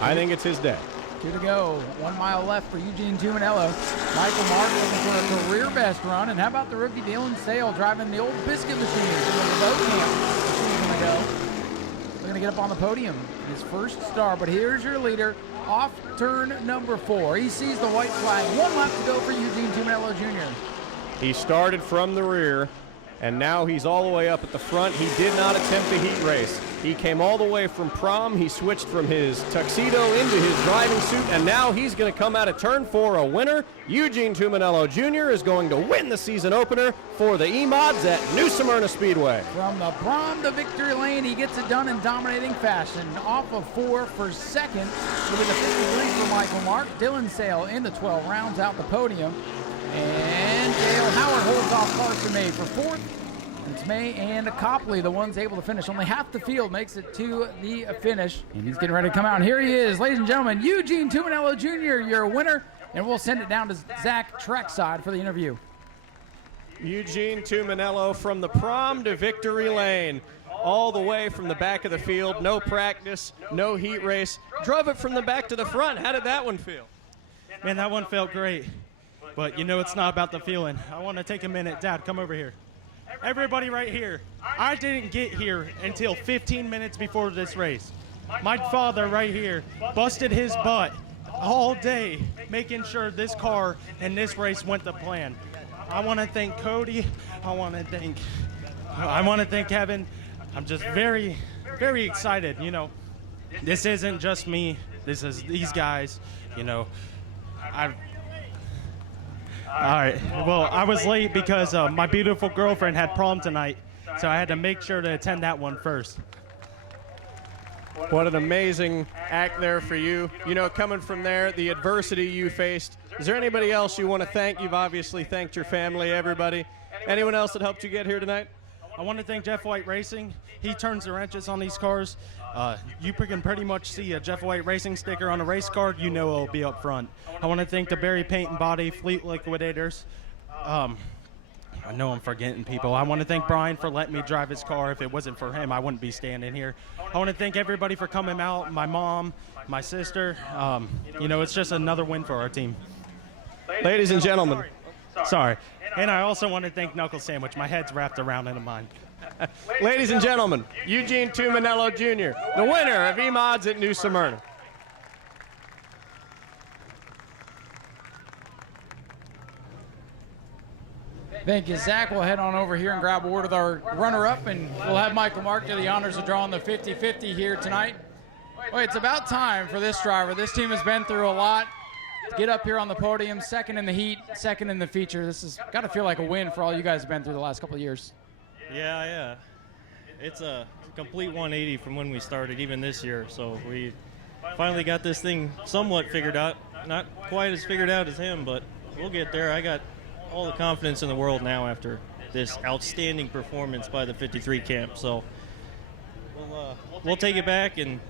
I think it's his day. 2 to go. 1 mile left for Eugene Tuminello. Michael Mark looking for a career best run. And how about the rookie Dylan Sale driving the old biscuit machine from the boat camp a season ago. We're going to get up on the podium. His first star, but here's your leader off turn number 4. He sees the white flag. 1 lap to go for Eugene Tuminello Jr. He started from the rear, and now he's all the way up at the front. He did not attempt a heat race. He came all the way from prom. He switched from his tuxedo into his driving suit, and now he's going to come out of turn 4 a winner. Eugene Tuminello Jr. is going to win the season opener for the E-Mods at New Smyrna Speedway. From the prom to victory lane, he gets it done in dominating fashion. Off of 4 for second, with a 53 for Michael Mark. Dylan Sale in the 12 rounds out the podium. And Dale Howard holds off Carson May for 4th. It's May and Copley, the ones able to finish. Only half the field makes it to the finish. And he's getting ready to come out. And here he is, ladies and gentlemen, Eugene Tuminello Jr., your winner. And we'll send it down to Zach trackside for the interview. Eugene Tuminello from the prom to victory lane. All the way from the back of the field. No practice, no heat race. Drove it from the back to the front. How did that one feel? Man, that one felt great. But you know it's not about the feeling. I want to take a minute. Dad, come over here. Everybody right here. I didn't get here until 15 minutes before this race. My father right here busted his butt all day making sure this car and this race went to plan. I want to thank Cody. I want to thank Kevin. I'm just very, very excited. You know, this isn't just me. This is these guys. You know, all right. Well, I was late because my beautiful girlfriend had prom tonight, so I had to make sure to attend that one first. What an amazing act there for you. You know, coming from there, the adversity you faced. Is there anybody else you want to thank? You've obviously thanked your family, everybody. Anyone else that helped you get here tonight? I want to thank Jeff White Racing. He turns the wrenches on these cars. You can pretty much see a Jeff White Racing sticker on a race car. You know it'll be up front. I want to thank the Barry Paint and Body Fleet Liquidators. I know I'm forgetting people. I want to thank Brian for letting me drive his car. If it wasn't for him, I wouldn't be standing here. I want to thank everybody for coming out, my mom, my sister. You know, it's just another win for our team. Ladies and gentlemen. Sorry. And I also want to thank Knuckle Sandwich. My head's wrapped around in mine. Ladies and gentlemen, Eugene Tuminello Jr., the winner of E-Mods at New Smyrna. Thank you, Zach. We'll head on over here and grab a word with our runner-up, and we'll have Michael Mark do the honors of drawing the 50-50 here tonight. Well, it's about time for this driver. This team has been through a lot. Get up here on the podium, second in the heat, second in the feature. This has got to feel like a win for all you guys have been through the last couple of years. Yeah. It's a complete 180 from when we started, even this year. So we finally got this thing somewhat figured out. Not quite as figured out as him, but we'll get there. I got all the confidence in the world now after this outstanding performance by the 53 camp. So we'll take it back and,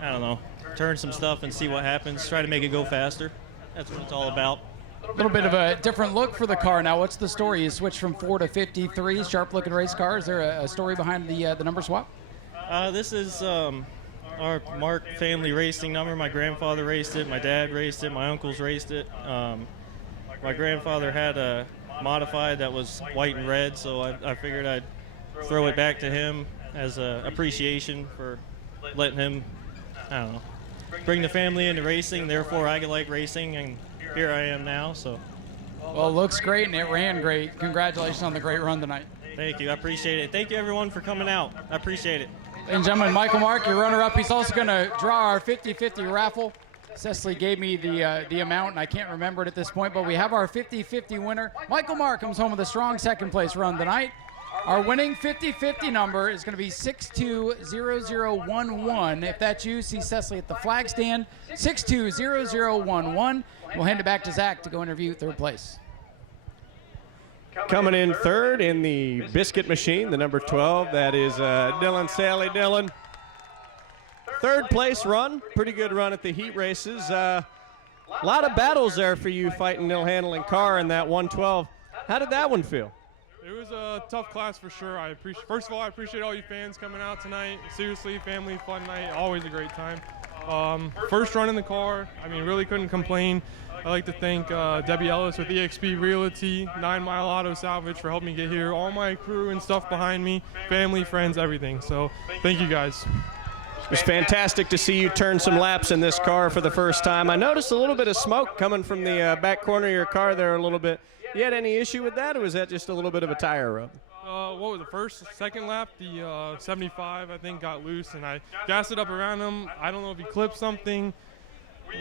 I don't know, turn some stuff and see what happens. Try to make it go faster. That's what it's all about. A little bit of a different look for the car now. What's the story? You switched from 4 to 53, sharp-looking race car. Is there a story behind the number swap? This is our Mark family racing number. My grandfather raced it. My dad raced it. My uncles raced it. My grandfather had a modified that was white and red, so I figured I'd throw it back to him as an appreciation for letting him, I don't know, bring the family into racing. Therefore, I like racing, and here I am now. So, well, it looks great, and it ran great. Congratulations on the great run tonight. Thank you. I appreciate it. Thank you, everyone, for coming out. I appreciate it. Ladies and gentlemen, Michael Mark, your runner-up. He's also going to draw our 50-50 raffle. Cecily gave me the amount, and I can't remember it at this point, but we have our 50-50 winner. Michael Mark comes home with a strong second-place run tonight. Our winning 50-50 number is going to be 620011. If that's you, see Cecily at the flag stand, 620011. We'll hand it back to Zach to go interview third place. Coming in third in the biscuit machine, the number 12, that is Dylan Saley. Dylan, third place run, pretty good run at the heat races. A lot of battles there for you fighting Neil Handling car in that 112. How did that one feel? It was a tough class for sure. First of all, I appreciate all you fans coming out tonight. Seriously, family fun night, always a great time. First run in the car, I mean, really couldn't complain. I'd like to thank Debbie Ellis with EXP Realty, 9 Mile Auto Salvage for helping me get here, all my crew and stuff behind me, family, friends, everything. So thank you guys. It was fantastic to see you turn some laps in this car for the first time. I noticed a little bit of smoke coming from the back corner of your car there a little bit. You had any issue with that, or was that just a little bit of a tire rub? What was the second lap? The 75, I think, got loose, and I gassed it up around him. I don't know if he clipped something.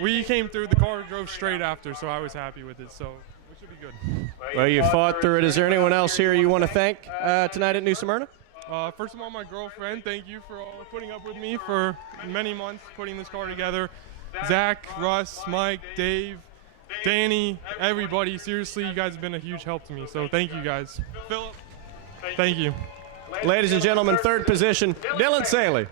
We came through, the car drove straight after, so I was happy with it, so we should be good. Well, you fought through it. Is there anyone else here you want to thank tonight at New Smyrna? First of all, my girlfriend, thank you for putting up with me for many months, putting this car together. Zach, Russ, Mike, Dave, Danny, everybody, seriously, you guys have been a huge help to me, so thank you guys. Philip, thank you. Ladies and gentlemen, third position, Dylan Saley.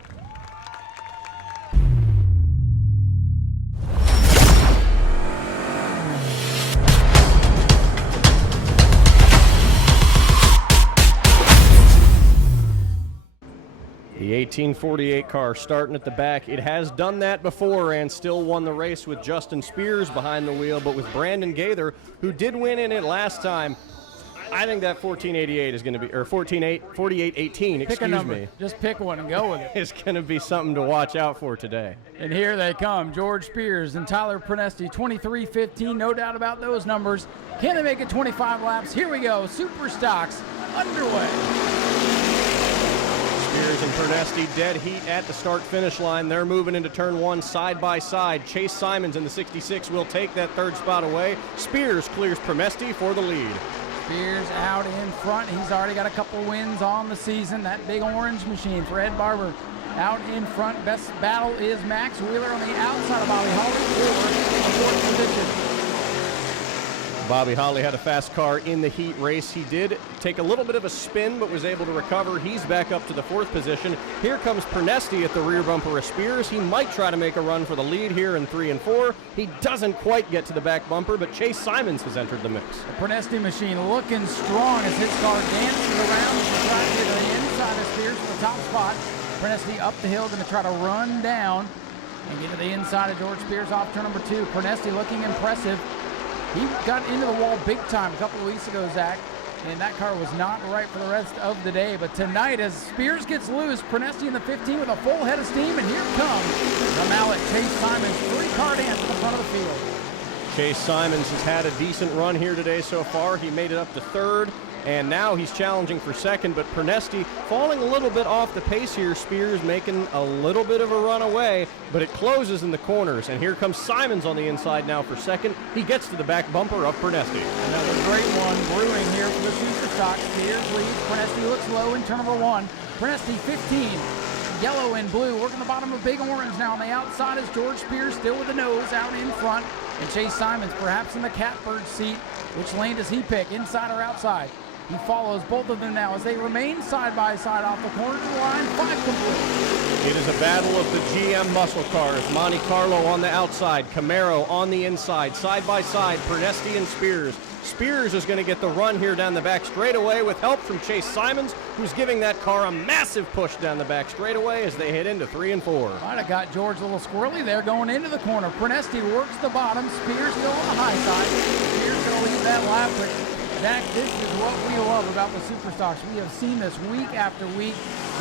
The 1848 car starting at the back. It has done that before and still won the race with Justin Spears behind the wheel, but with Brandon Gaither, who did win in it last time, I think that 1488 is going to be, or 4818, excuse me. Just pick one and go with it. It's going to be something to watch out for today. And here they come, George Spears and Tyler Prenesti, 23:15, no doubt about those numbers. Can they make it 25 laps? Here we go, Super Stocks underway. Spears and Prenesti dead heat at the start-finish line. They're moving into turn one side by side. Chase Simons in the 66 will take that third spot away. Spears clears Prenesti for the lead. Spears out in front. He's already got a couple wins on the season. That big orange machine for Ed Barber out in front. Best battle is Max Wheeler on the outside of Bobby Holly for the fourth position. Bobby Holly had a fast car in the heat race. He did take a little bit of a spin, but was able to recover. He's back up to the fourth position. Here comes Prenesti at the rear bumper of Spears. He might try to make a run for the lead here in 3 and 4. He doesn't quite get to the back bumper, but Chase Simons has entered the mix. The Prenesti machine looking strong as his car dances around to try to get to the inside of Spears for the top spot. Prenesti up the hill, going to try to run down and get to the inside of George Spears off turn number 2. Prenesti looking impressive. He got into the wall big time a couple of weeks ago, Zach, and that car was not right for the rest of the day. But tonight, as Spears gets loose, Prenesti in the 15 with a full head of steam, and here comes the mallet, Chase Simons, 3-car dance at the front of the field. Chase Simons has had a decent run here today so far. He made it up to third, and now he's challenging for second, but Prenesti falling a little bit off the pace here. Spears making a little bit of a run away, but it closes in the corners, and here comes Simons on the inside now for second. He gets to the back bumper of Prenesti. Another great one brewing here for the Super Stock. Spears leads. Prenesti looks low in turn number 1. Prenesti 15. Yellow and blue working the bottom of big orange now. On the outside is George Spears still with the nose out in front. And Chase Simons perhaps in the catbird seat. Which lane does he pick, inside or outside? He follows both of them now as they remain side by side off the corner of the line. 5 complete. It is a battle of the GM muscle cars. Monte Carlo on the outside, Camaro on the inside, side by side, Prenesti and Spears. Spears is going to get the run here down the back straightaway with help from Chase Simons, who's giving that car a massive push down the back straightaway as they head into 3 and 4. Might have got George a little squirrely there going into the corner. Prenesti works the bottom. Spears still on the high side. Spears going to leave that lap, but Zach, this is what we love about the Superstocks. We have seen this week after week.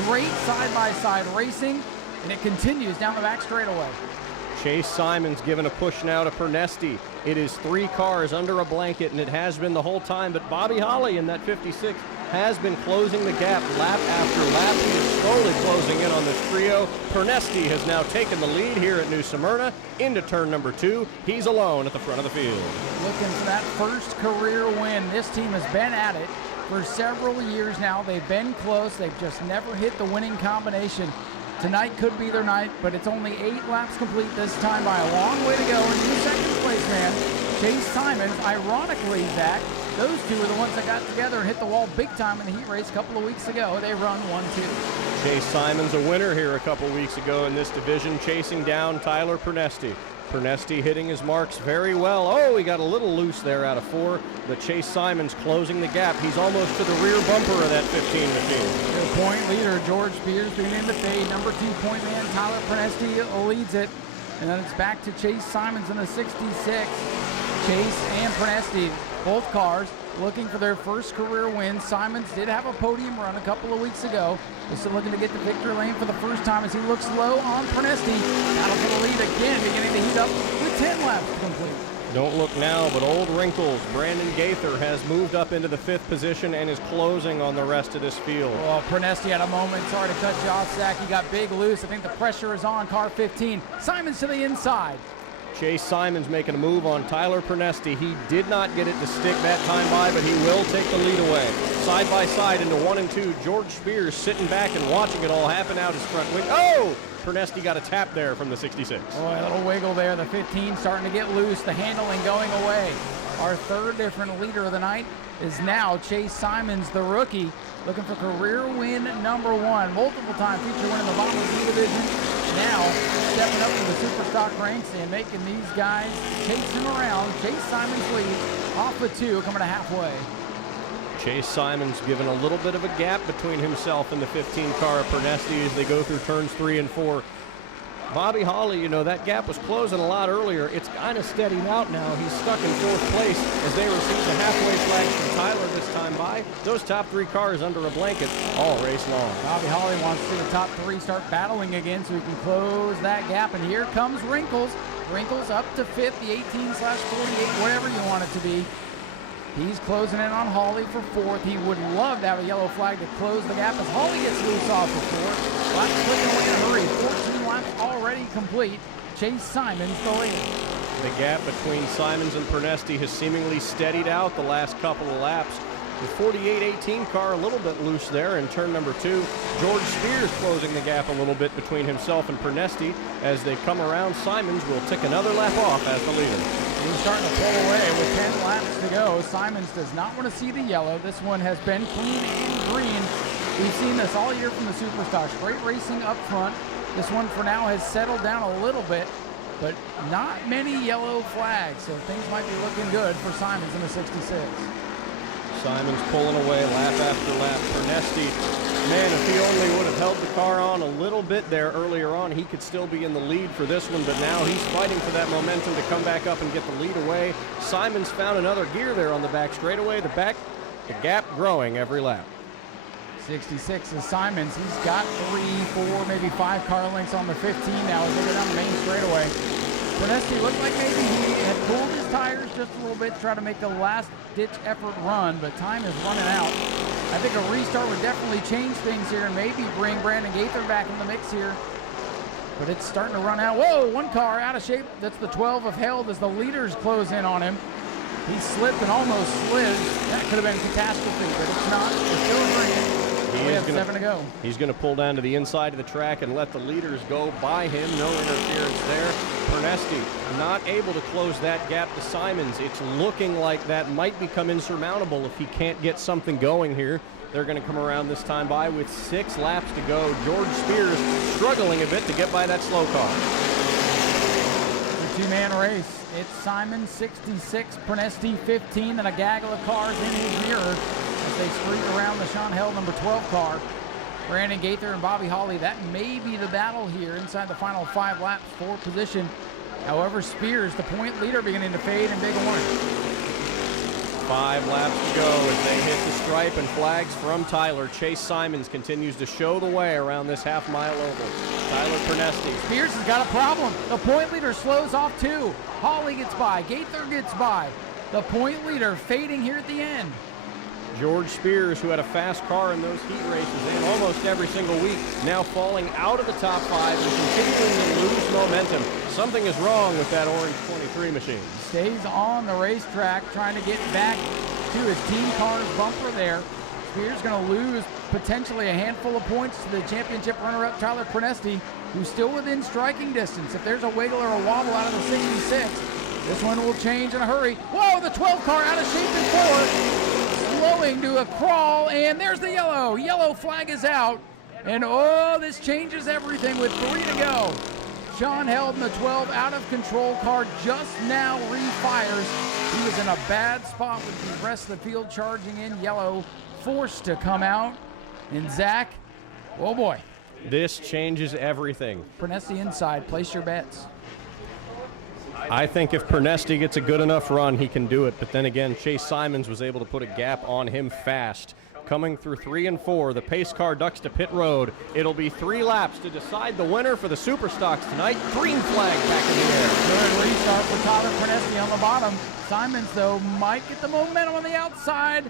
Great side-by-side racing, and it continues down the back straightaway. Chase Simons giving a push now to Prenesti. It is 3 cars under a blanket, and it has been the whole time, but Bobby Holly in that 56 has been closing the gap lap after lap. He is slowly closing in on this trio. Prenesti has now taken the lead here at New Smyrna into turn number 2. He's alone at the front of the field. Looking for that first career win. This team has been at it for several years now. They've been close. They've just never hit the winning combination. Tonight could be their night, but it's only 8 laps complete this time by a long way to go. And new second place man, Chase Simons. Ironically, Zach, those two are the ones that got together and hit the wall big time in the heat race a couple of weeks ago. They run 1-2. Chase Simons a winner here a couple weeks ago in this division, chasing down Tyler Prenesti. Prenesti hitting his marks very well. Oh, he got a little loose there out of 4, but Chase Simons closing the gap. He's almost to the rear bumper of that 15 machine. The point leader, George Spears, being in the fade. Number 2 point man, Tyler Prenesti leads it. And then it's back to Chase Simons in the 66. Chase and Prenesti, both cars, looking for their first career win. Simons did have a podium run a couple of weeks ago. He's still looking to get to victory lane for the first time as he looks low on Prenesti. Battle for the lead again, beginning to heat up with 10 laps to complete. Don't look now, but old wrinkles. Brandon Gaither has moved up into the 5th position and is closing on the rest of this field. Well, Prenesti had a moment. Sorry to cut you off, Zach. He got big loose. I think the pressure is on car 15. Simons to the inside. Chase Simons making a move on Tyler Prenesti. He did not get it to stick that time by, but he will take the lead away. Side by side into 1 and 2. George Spears sitting back and watching it all happen out his front wing. Oh! Prenesti got a tap there from the 66. Boy, a little wiggle there. The 15 starting to get loose. The handling going away. Our third different leader of the night is now Chase Simons, the rookie, looking for career win number 1. Multiple time feature win in the bottom of the division. Now stepping up to the super stock ranks and making these guys chase him around. Chase Simons lead off of 2, coming to halfway. Chase Simons given a little bit of a gap between himself and the 15 car of Pernesti as they go through turns 3 and 4. Bobby Holly, you know, that gap was closing a lot earlier. It's kind of steadied out now. He's stuck in 4th place as they receive the halfway flag from Tyler this time by. Those top 3 cars under a blanket all race long. Bobby Holly wants to see the top 3 start battling again so he can close that gap. And here comes Wrinkles. Wrinkles up to 5th, the 18/48, whatever you want it to be. He's closing in on Holly for 4th. He would love to have a yellow flag to close the gap as Holly gets loose off for 4th. Laps clicking away in a hurry. 14 laps already complete. Chase Simons the lead. The gap between Simons and Pernesti has seemingly steadied out the last couple of laps. The 48-18 car a little bit loose there in turn number 2. George Spears closing the gap a little bit between himself and Pernesti. As they come around, Simons will tick another lap off as the leader. He's starting to pull away with 10 laps to go. Simons does not want to see the yellow. This one has been clean and green. We've seen this all year from the Superstocks. Great racing up front. This one for now has settled down a little bit, but not many yellow flags, so things might be looking good for Simons in the 66. Simons pulling away lap after lap. Pernesti, man, if he only would have held the car on a little bit there earlier on, he could still be in the lead for this one, but now he's fighting for that momentum to come back up and get the lead away. Simons found another gear there on the back straightaway. The gap growing every lap. 66 is Simons. He's got 3, 4, maybe 5 car lengths on the 15 now as they go down the main straightaway. Pernesti looked like maybe he had cooled his tires just a little bit to try to make a last-ditch effort run, but time is running out. I think a restart would definitely change things here and maybe bring Brandon Gaither back in the mix here. But it's starting to run out. Whoa, one car out of shape. That's the 12 of Held as the leaders close in on him. He slipped and almost slid. That could have been catastrophe, but it's not. It's still green. We have 7 to go. He's going to pull down to the inside of the track and let the leaders go by him. No interference there. Pernesti not able to close that gap to Simons. It's looking like that might become insurmountable if he can't get something going here. They're going to come around this time by with 6 laps to go. George Spears struggling a bit to get by that slow car. It's a 2-man race. It's Simons 66, Pernesti 15, and a gaggle of cars in his mirror as they streak around the Sean Held number 12 car. Brandon Gaither and Bobby Holly, that may be the battle here inside the final 5 laps for position. However, Spears, the point leader, beginning to fade in big orange. 5 laps to go as they hit the stripe and flags from Tyler. Chase Simons continues to show the way around this half-mile oval. Tyler Pernesti. Spears has got a problem. The point leader slows off too. Holly gets by. Gaither gets by. The point leader fading here at the end. George Spears, who had a fast car in those heat races and almost every single week, now falling out of the top 5 and continuing to lose momentum. Something is wrong with that orange 23 machine. Stays on the racetrack trying to get back to his team car's bumper there. Spears going to lose potentially a handful of points to the championship runner-up Tyler Pernesti, who's still within striking distance. If there's a wiggle or a wobble out of the 66, this one will change in a hurry. Whoa, the 12 car out of shape in 4th. Slowing to a crawl, and there's the yellow. Yellow flag is out, and oh, this changes everything with 3 to go. Sean Held in the 12 out of control car just now refires. He was in a bad spot with the rest of the field charging in yellow, forced to come out. And Zach, oh boy. This changes everything. Pernesti inside, place your bets. I think if Pernesti gets a good enough run, he can do it. But then again, Chase Simons was able to put a gap on him fast. Coming through 3 and 4, the pace car ducks to pit road. It'll be 3 laps to decide the winner for the Superstocks tonight. Green flag back in the air. Good restart for Tyler Pernesti on the bottom. Simons, though, might get the momentum on the outside.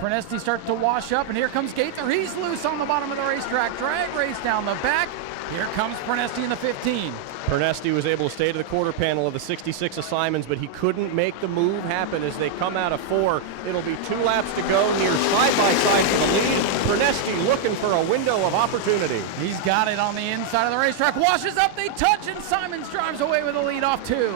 Pernesti starts to wash up, and here comes Gaither. He's loose on the bottom of the racetrack. Drag race down the back. Here comes Pernesti in the 15. Pernesti was able to stay to the quarter panel of the 66 of Simons, but he couldn't make the move happen as they come out of 4. It'll be 2 laps to go, near side-by-side to the lead. Pernesti looking for a window of opportunity. He's got it on the inside of the racetrack. Washes up, they touch, and Simons drives away with a lead off 2.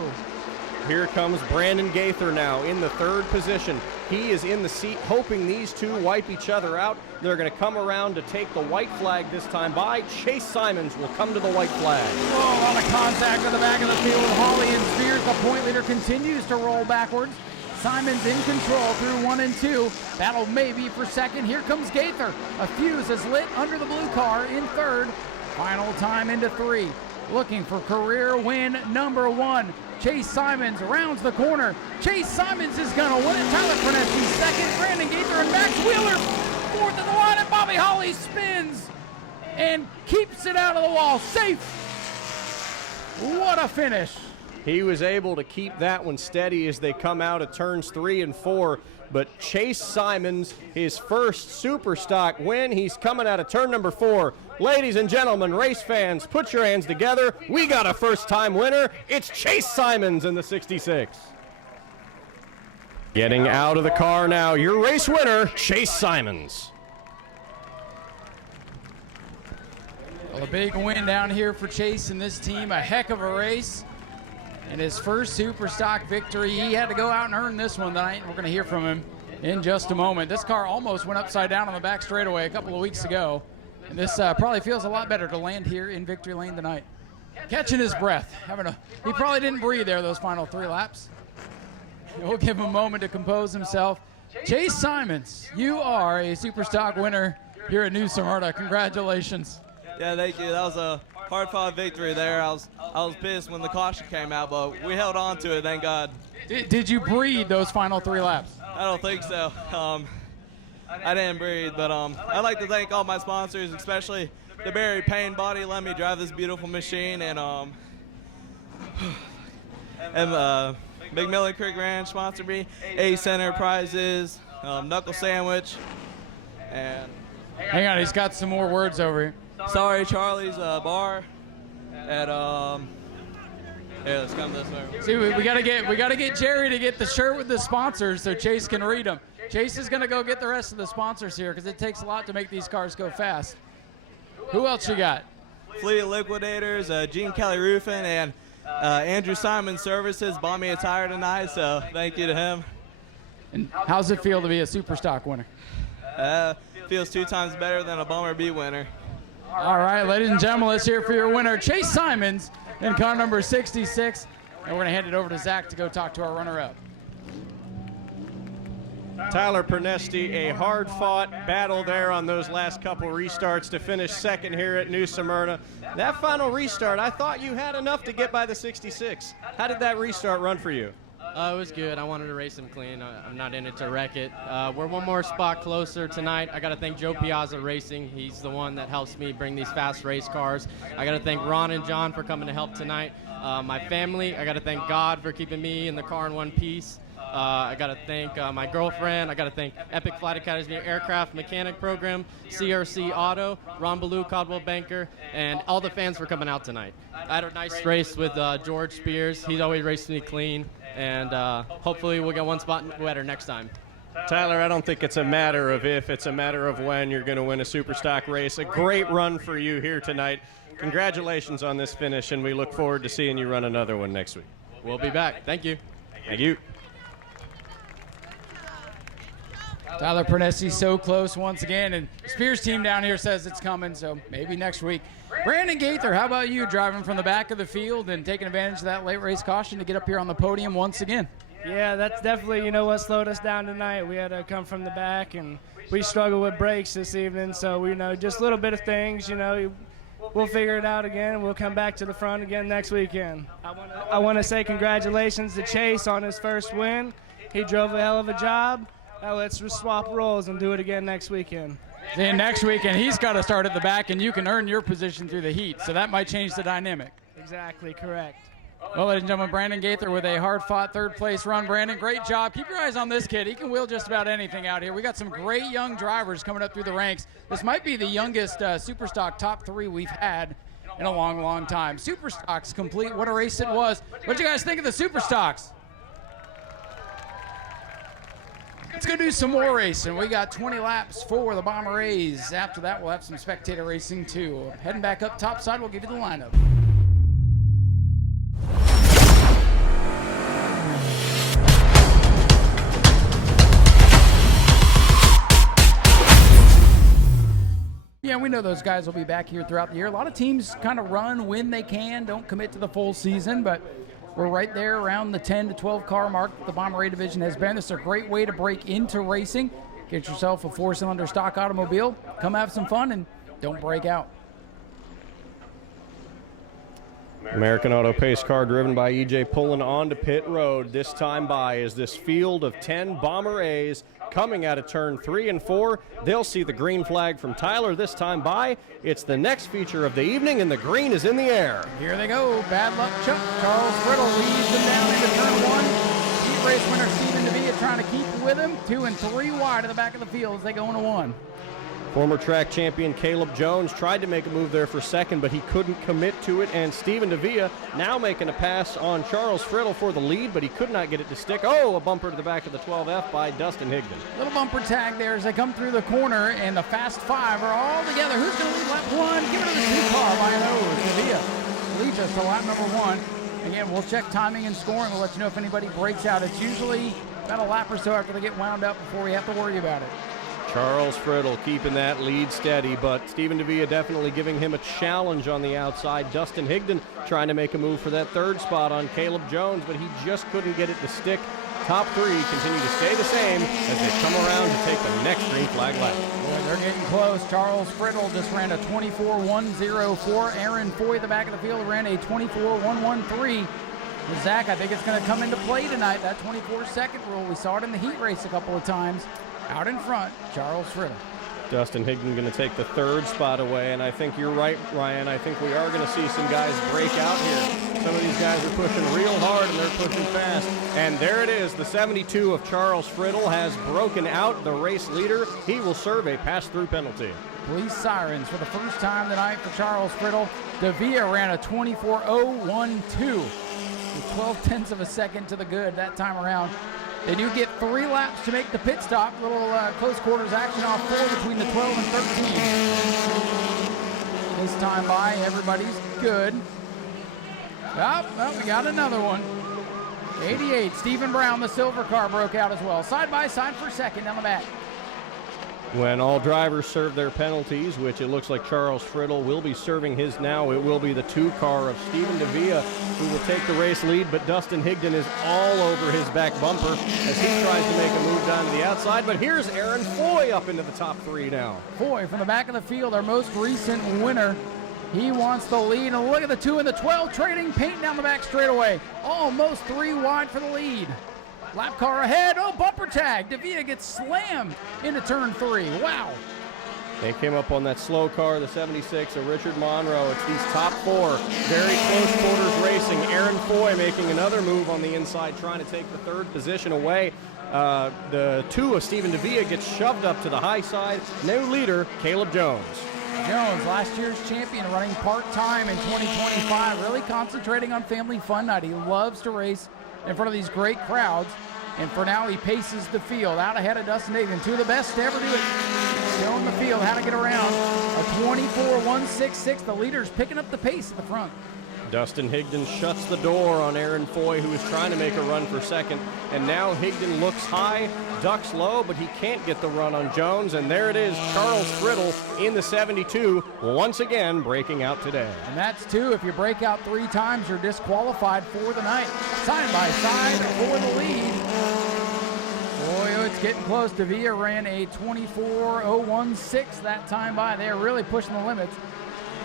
Here comes Brandon Gaither now in the 3rd position. He is in the seat hoping these 2 wipe each other out. They're going to come around to take the white flag this time by. Chase Simons will come to the white flag. Whoa, a lot of contact at the back of the field with Holly and Spears. The point leader continues to roll backwards. Simons in control through 1 and 2. Battle maybe for second. Here comes Gaither. A fuse is lit under the blue car in third. Final time into 3. Looking for career win number 1. Chase Simons rounds the corner. Chase Simons is going to win it. Tyler Pernetsky second. Brandon Gaither and Max Wheeler fourth at the line. And Bobby Holly spins and keeps it out of the wall. Safe. What a finish. He was able to keep that one steady as they come out of turns 3 and 4. But Chase Simons, his first super stock win. He's coming out of turn number 4. Ladies and gentlemen, race fans, put your hands together. We got a first-time winner. It's Chase Simons in the 66. Getting out of the car now, your race winner, Chase Simons. Well, a big win down here for Chase and this team. A heck of a race. And his first super stock victory. He had to go out and earn this one tonight. We're going to hear from him in just a moment. This car almost went upside down on the back straightaway a couple of weeks ago. And this probably feels a lot better to land here in victory lane tonight. Catching his breath. He probably didn't breathe there those final 3 laps. We'll give him a moment to compose himself. Chase Simons, you are a super stock winner here at New Smyrna. Congratulations. Yeah, thank you. That was a hard-fought victory there. I was pissed when the caution came out, but we held on to it, thank God. Did you breathe those final 3 laps? I don't think so. I didn't breathe, but I'd like to thank all my sponsors, especially the Barry Payne Body, let me drive this beautiful machine, and McMillan Creek Ranch sponsored me, Ace Enterprises, Knuckle Sandwich, and hang on, he's got some more words over here. Sorry, Charlie's Bar at here, let's come this way. See, we gotta get Jerry to get the shirt with the sponsors so Chase can read them. Chase is gonna go get the rest of the sponsors here because it takes a lot to make these cars go fast. Who else you got? Fleet Liquidators, Gene Kelly Roofing, and Andrew Simon Services bought me a tire tonight, so thank you to him. And how's it feel to be a super stock winner? Feels 2 times better than a Bummer B winner. All right, ladies and gentlemen, let's hear for your winner, Chase Simons in car number 66. And we're going to hand it over to Zach to go talk to our runner-up. Tyler Pernetsky, a hard-fought battle there on those last couple restarts to finish second here at New Smyrna. That final restart, I thought you had enough to get by the 66. How did that restart run for you? It was good. I wanted to race him clean. I'm not in it to wreck it. We're one more spot closer tonight. I got to thank Joe Piazza Racing. He's the one that helps me bring these fast race cars. I got to thank Ron and John for coming to help tonight. My family, I got to thank God for keeping me in the car in one piece. I got to thank my girlfriend. I got to thank Epic Flight Academy Aircraft Mechanic Program, CRC Auto, Ron Ballou, Caldwell Banker, and all the fans for coming out tonight. I had a nice race with George Spears. He's always raced me clean, and hopefully we'll get one spot better next time. Tyler, I don't think it's a matter of if, it's a matter of when you're going to win a super stock race. A great run for you here tonight. Congratulations on this finish, and we look forward to seeing you run another one next week. We'll be back. Thank you. Thank you. Tyler Pernetsky so close once again, and Spears team down here says it's coming, so maybe next week. Brandon Gaither, how about you driving from the back of the field and taking advantage of that late race caution to get up here on the podium once again? Yeah, that's definitely, what slowed us down tonight. We had to come from the back, and we struggled with brakes this evening, so, just a little bit of things, we'll figure it out again, and we'll come back to the front again next weekend. I want to say congratulations to Chase on his first win. He drove a hell of a job. Now let's just swap roles and do it again next weekend. Then next weekend, he's got to start at the back, and you can earn your position through the heat, so that might change the dynamic. Exactly, correct. Well, ladies and gentlemen, Brandon Gaither with a hard-fought third-place run. Brandon, great job. Keep your eyes on this kid. He can wheel just about anything out here. We got some great young drivers coming up through the ranks. This might be the youngest Superstock top 3 we've had in a long, long time. Superstocks complete. What a race it was. What do you guys think of the Superstocks? Let's go do some more racing. We got 20 laps for the Bomber A's. After that, we'll have some spectator racing, too. Heading back up top side, we'll give you the lineup. Yeah, we know those guys will be back here throughout the year. A lot of teams kind of run when they can, don't commit to the full season, but We're right there around the 10 to 12 car mark the Bomber A division has been. This is a great way to break into racing. Get yourself a 4-cylinder stock automobile. Come have some fun and don't break out. American Auto pace car driven by EJ pulling onto pit road. This time by is this field of 10 Bomber A's coming out of turn 3 and 4. They'll see the green flag from Tyler this time by. It's the next feature of the evening, and the green is in the air. Here they go. Bad luck, Chuck. Charles Friddle leads them down into turn 1. Heat race winner Stephen DeVilla trying to keep with him. 2 and 3 wide at the back of the field as they go into 1. Former track champion Caleb Jones tried to make a move there for second, but he couldn't commit to it. And Stephen DeVilla now making a pass on Charles Friddle for the lead, but he could not get it to stick. Oh, a bumper to the back of the 12F by Dustin Higdon. Little bumper tag there as they come through the corner, and the Fast Five are all together. Who's going to lead lap 1? Give it to the 2 car by an nose. DeVilla leads us to lap number 1. Again, we'll check timing and scoring. We'll let you know if anybody breaks out. It's usually about a lap or so after they get wound up before we have to worry about it. Charles Friddle keeping that lead steady, but Stephen DeVilla definitely giving him a challenge on the outside. Dustin Higdon trying to make a move for that 3rd spot on Caleb Jones, but he just couldn't get it to stick. Top 3 continue to stay the same as they come around to take the next green flag lap. Boy, they're getting close. Charles Friddle just ran a 24.104. Aaron Foy at the back of the field ran a 24.113. Zach, I think it's going to come into play tonight, that 24-second rule. We saw it in the heat race a couple of times. Out in front, Charles Friddle. Dustin Higdon going to take the 3rd spot away, and I think you're right, Ryan. I think we are going to see some guys break out here. Some of these guys are pushing real hard, and they're pushing fast. And there it is. The 72 of Charles Friddle has broken out the race leader. He will serve a pass-through penalty. Police sirens for the first time tonight for Charles Friddle. DeVilla ran a 24.012 with 12 tenths of a second to the good that time around. They do get 3 laps to make the pit stop. Little close quarters action off 4 between the 12 and 13. This time by, everybody's good. Oh, we got another one. 88, Stephen Brown, the silver car, broke out as well. Side by side for second down the back. When all drivers serve their penalties, which it looks like Charles Friddle will be serving his now, it will be the 2 car of Stephen DeVilla who will take the race lead, but Dustin Higdon is all over his back bumper as he tries to make a move down to the outside. But here's Aaron Foy up into the top 3 now. Foy from the back of the field, our most recent winner. He wants the lead, and look at the 2 and the 12 trading paint down the back straightaway. Almost 3 wide for the lead. Lap car ahead. Oh, bumper tag. DeVilla gets slammed into turn 3. Wow. They came up on that slow car, the 76 of Richard Monroe. It's these top 4. Very close quarters racing. Aaron Foy making another move on the inside, trying to take the 3rd position away. The 2 of Stephen DeVilla gets shoved up to the high side. New leader, Caleb Jones. Jones, last year's champion, running part-time in 2025, really concentrating on family fun night. He loves to race in front of these great crowds, and for now he paces the field out ahead of Dustin Higdon, 2 of the best to ever do it, showing the field how to get around. A 24.166, the leader's picking up the pace at the front. Dustin Higdon shuts the door on Aaron Foy, who is trying to make a run for second, and now Higdon looks high, ducks low, but he can't get the run on Jones, and there it is, Charles Friddle in the 72, once again breaking out today. And that's 2. If you break out 3 times, you're disqualified for the night. Side by side for the lead. Boy, it's getting close. DeVilla ran a 24.016 that time by. They're really pushing the limits.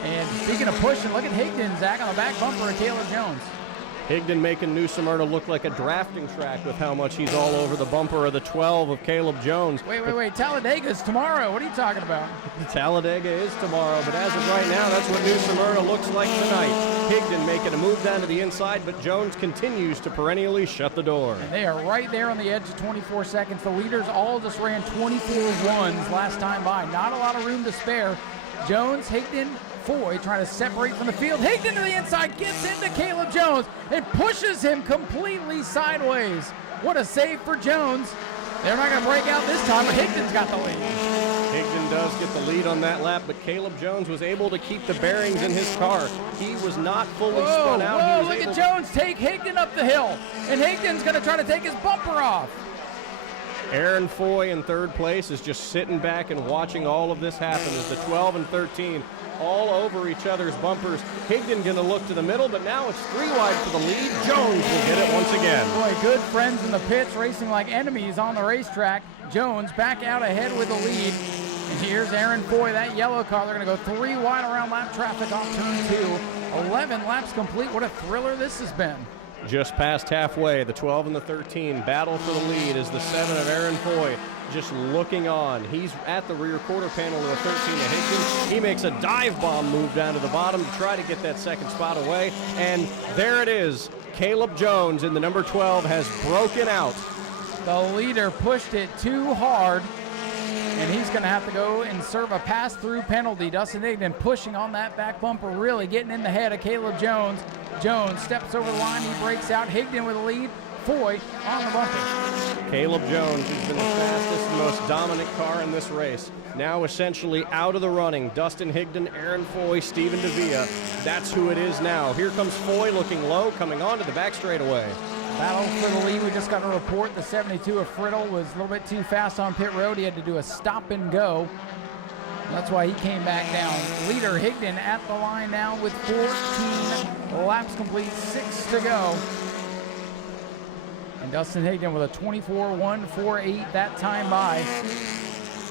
And speaking of pushing, look at Higdon, Zach, on the back bumper of Caleb Jones. Higdon making New Smyrna look like a drafting track with how much he's all over the bumper of the 12 of Caleb Jones. Wait. Talladega's tomorrow. What are you talking about? Talladega is tomorrow, but as of right now, that's what New Smyrna looks like tonight. Higdon making a move down to the inside, but Jones continues to perennially shut the door. And they are right there on the edge of 24 seconds. The leaders all just ran 24.1s last time by. Not a lot of room to spare. Jones, Higdon, Foy trying to separate from the field. Higdon to the inside, gets into Caleb Jones and pushes him completely sideways. What a save for Jones. They're not going to break out this time, but Higdon's got the lead. Higdon does get the lead on that lap, but Caleb Jones was able to keep the bearings in his car. He was not fully spun out. Whoa, look at Jones take Higdon up the hill, and Higdon's going to try to take his bumper off. Aaron Foy in 3rd place is just sitting back and watching all of this happen as the 12 and 13 all over each other's bumpers. Higdon going to look to the middle, but now it's 3 wide for the lead. Jones will get it once again. Boy, good friends in the pits racing like enemies on the racetrack. Jones back out ahead with the lead. And here's Aaron Foy, that yellow car. They're going to go 3 wide around lap traffic off turn 2. 11 laps complete. What a thriller this has been. Just past halfway, the 12 and the 13 battle for the lead as the 7 of Aaron Foy just looking on. He's at the rear quarter panel of the 13 of Higdon. He makes a dive bomb move down to the bottom to try to get that second spot away. And there it is. Caleb Jones in the number 12 has broken out. The leader pushed it too hard, and he's going to have to go and serve a pass-through penalty. Dustin Higdon pushing on that back bumper, really getting in the head of Caleb Jones. Jones steps over the line, he breaks out. Higdon with the lead, Foy on the bumper. Caleb Jones has been the fastest and most dominant car in this race. Now essentially out of the running. Dustin Higdon, Aaron Foy, Stephen DeVia. That's who it is now. Here comes Foy looking low, coming onto the back straightaway. Battle for the lead. We just got a report the 72 of Friddle was a little bit too fast on pit road. He had to do a stop and go. That's why he came back down. Leader Higdon at the line now with 14 laps complete, 6 to go. And Dustin Higdon with a 24-148 that time by.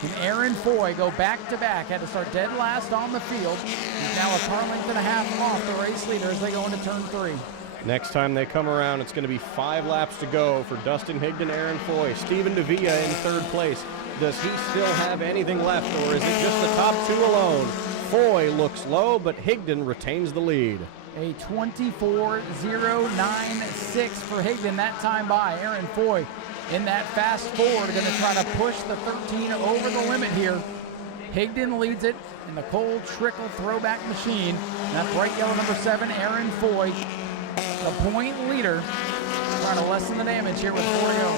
And Aaron Foy go back-to-back. Had to start dead last on the field. He's now a car length and a half off the race leader as they go into turn 3. Next time they come around, it's going to be 5 laps to go for Dustin Higdon, Aaron Foy. Stephen DeVia in 3rd place. Does he still have anything left, or is it just the top 2 alone? Foy looks low, but Higdon retains the lead. A 24-096 for Higdon that time by. Aaron Foy in that fast forward, going to try to push the 13 over the limit here. Higdon leads it in the cold trickle throwback machine. And that bright yellow number 7, Aaron Foy, the point leader, trying to lessen the damage here with 4 to go.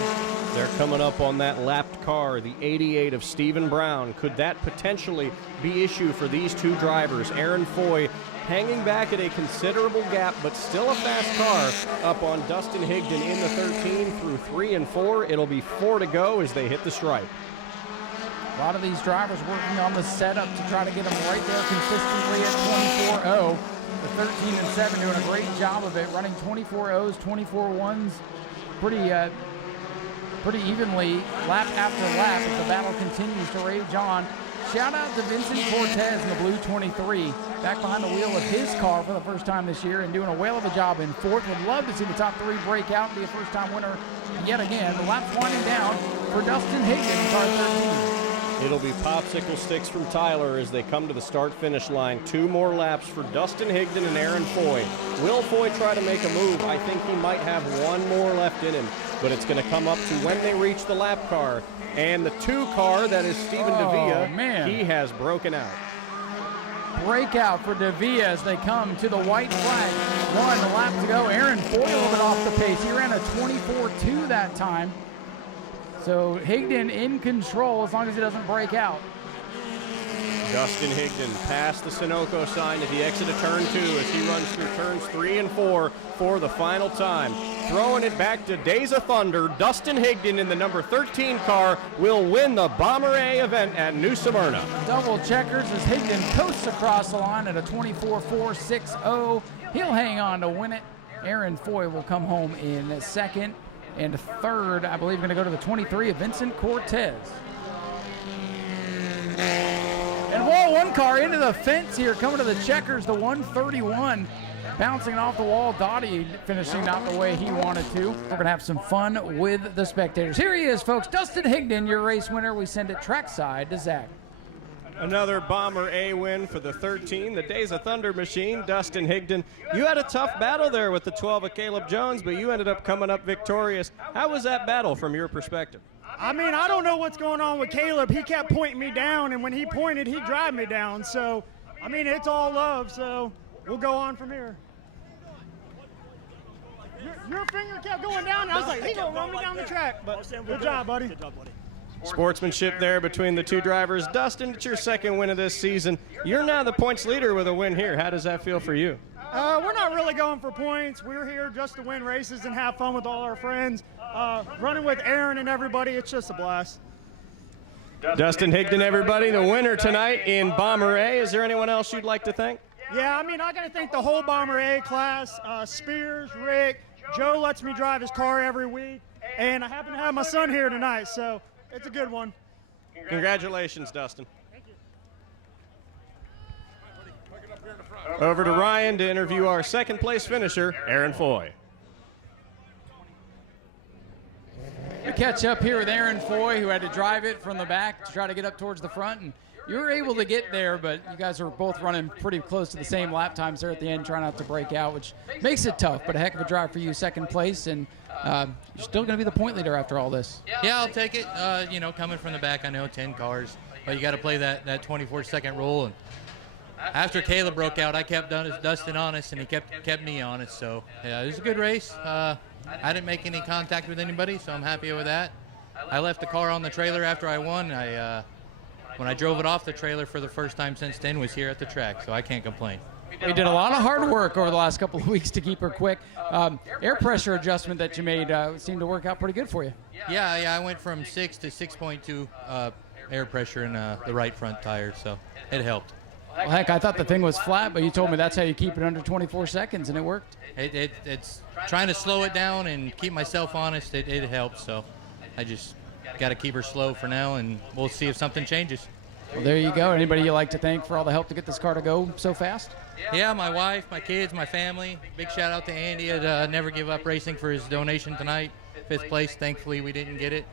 They're coming up on that lapped car, the 88 of Stephen Brown. Could that potentially be issue for these 2 drivers? Aaron Foy hanging back at a considerable gap, but still a fast car up on Dustin Higdon in the 13 through 3 and 4. It'll be 4 to go as they hit the stripe. A lot of these drivers working on the setup to try to get them right there consistently at 24-0. The 13 and 7 doing a great job of it, running 24-0s, 24-1s, pretty evenly lap after lap as the battle continues to rage on. Shout out to Vincent Cortez in the blue 23, back behind the wheel of his car for the first time this year and doing a whale of a job in 4th. Would love to see the top 3 break out and be a first-time winner yet again. The lap's winding down for Dustin Higdon, car 13. It'll be popsicle sticks from Tyler as they come to the start-finish line. 2 more laps for Dustin Higdon and Aaron Foy. Will Foy try to make a move? I think he might have 1 more left in him, but it's going to come up to when they reach the lap car. And the 2 car, that is Stephen DeVia, man. He has broken out. Breakout for DeVia as they come to the white flag. 1 lap to go. Aaron Foy a little bit off the pace. He ran a 24-2 that time. So Higdon in control as long as he doesn't break out. Dustin Higdon past the Sunoco sign at the exit of turn 2 as he runs through turns 3 and 4 for the final time. Throwing it back to Days of Thunder, Dustin Higdon in the number 13 car will win the Bomber A event at New Smyrna. Double checkers as Higdon coasts across the line at a 24-4-6-0. He'll hang on to win it. Aaron Foy will come home in 2nd. And 3rd, I believe, going to go to the 23 of Vincent Cortez. And whoa, 1 car into the fence here, coming to the checkers, the 131. Bouncing off the wall, Dottie finishing not the way he wanted to. We're going to have some fun with the spectators. Here he is, folks. Dustin Higdon, your race winner. We send it trackside to Zach. Another Bomber A win for the 13, the Days of Thunder machine, Dustin Higdon. You had a tough battle there with the 12 of Caleb Jones, but you ended up coming up victorious. How was that battle from your perspective? I mean, I don't know what's going on with Caleb. He kept pointing me down, and when he pointed, he'd drive me down. So, I mean, it's all love, so we'll go on from here. Your finger kept going down, and I was like, he's going to run me down the track. But good job, buddy. Good job, buddy. Sportsmanship there between the 2 drivers. Dustin, it's your 2nd win of this season. You're now the points leader with a win here. How does that feel for you? We're not really going for points. We're here just to win races and have fun with all our friends. Running with Aaron and everybody, it's just a blast. Dustin Higdon, everybody, the winner tonight in Bomber A. Is there anyone else you'd like to thank? Yeah, I mean, I got to thank the whole Bomber A class, Spears, Rick. Joe lets me drive his car every week, and I happen to have my son here tonight, so it's a good one. Congratulations, Dustin. Thank you. Over to Ryan to interview our second place finisher, Aaron Foy. We catch up here with Aaron Foy, who had to drive it from the back to try to get up towards the front. And you were able to get there, but you guys are both running pretty close to the same lap times there at the end, trying not to break out, which makes it tough, but a heck of a drive for you, second place. And you're still going to be the point leader after all this. Yeah, I'll take it. Coming from the back, I know 10 cars, but you got to play that 24-second rule. And after Caleb broke out, I kept Dustin honest, and he kept me honest. So, yeah, it was a good race. I didn't make any contact with anybody, so I'm happy with that. I left the car on the trailer after I won. When I drove it off the trailer for the first time since then was here at the track, so I can't complain. We did a lot of hard work over the last couple of weeks to keep her quick. Air pressure adjustment that you made seemed to work out pretty good for you. Yeah, I went from 6 to 6.2 air pressure in the right front tire, so it helped. Well, heck, I thought the thing was flat, but you told me that's how you keep it under 24 seconds, and it worked. It's trying to slow it down and keep myself honest. It helps, so I just got to keep her slow for now, and we'll see if something changes. Well, there you go. Anybody you like to thank for all the help to get this car to go so fast? Yeah, my wife, my kids, my family. Big shout out to Andy at Never Give Up Racing for his donation tonight. 5th place. Thankfully, we didn't get it.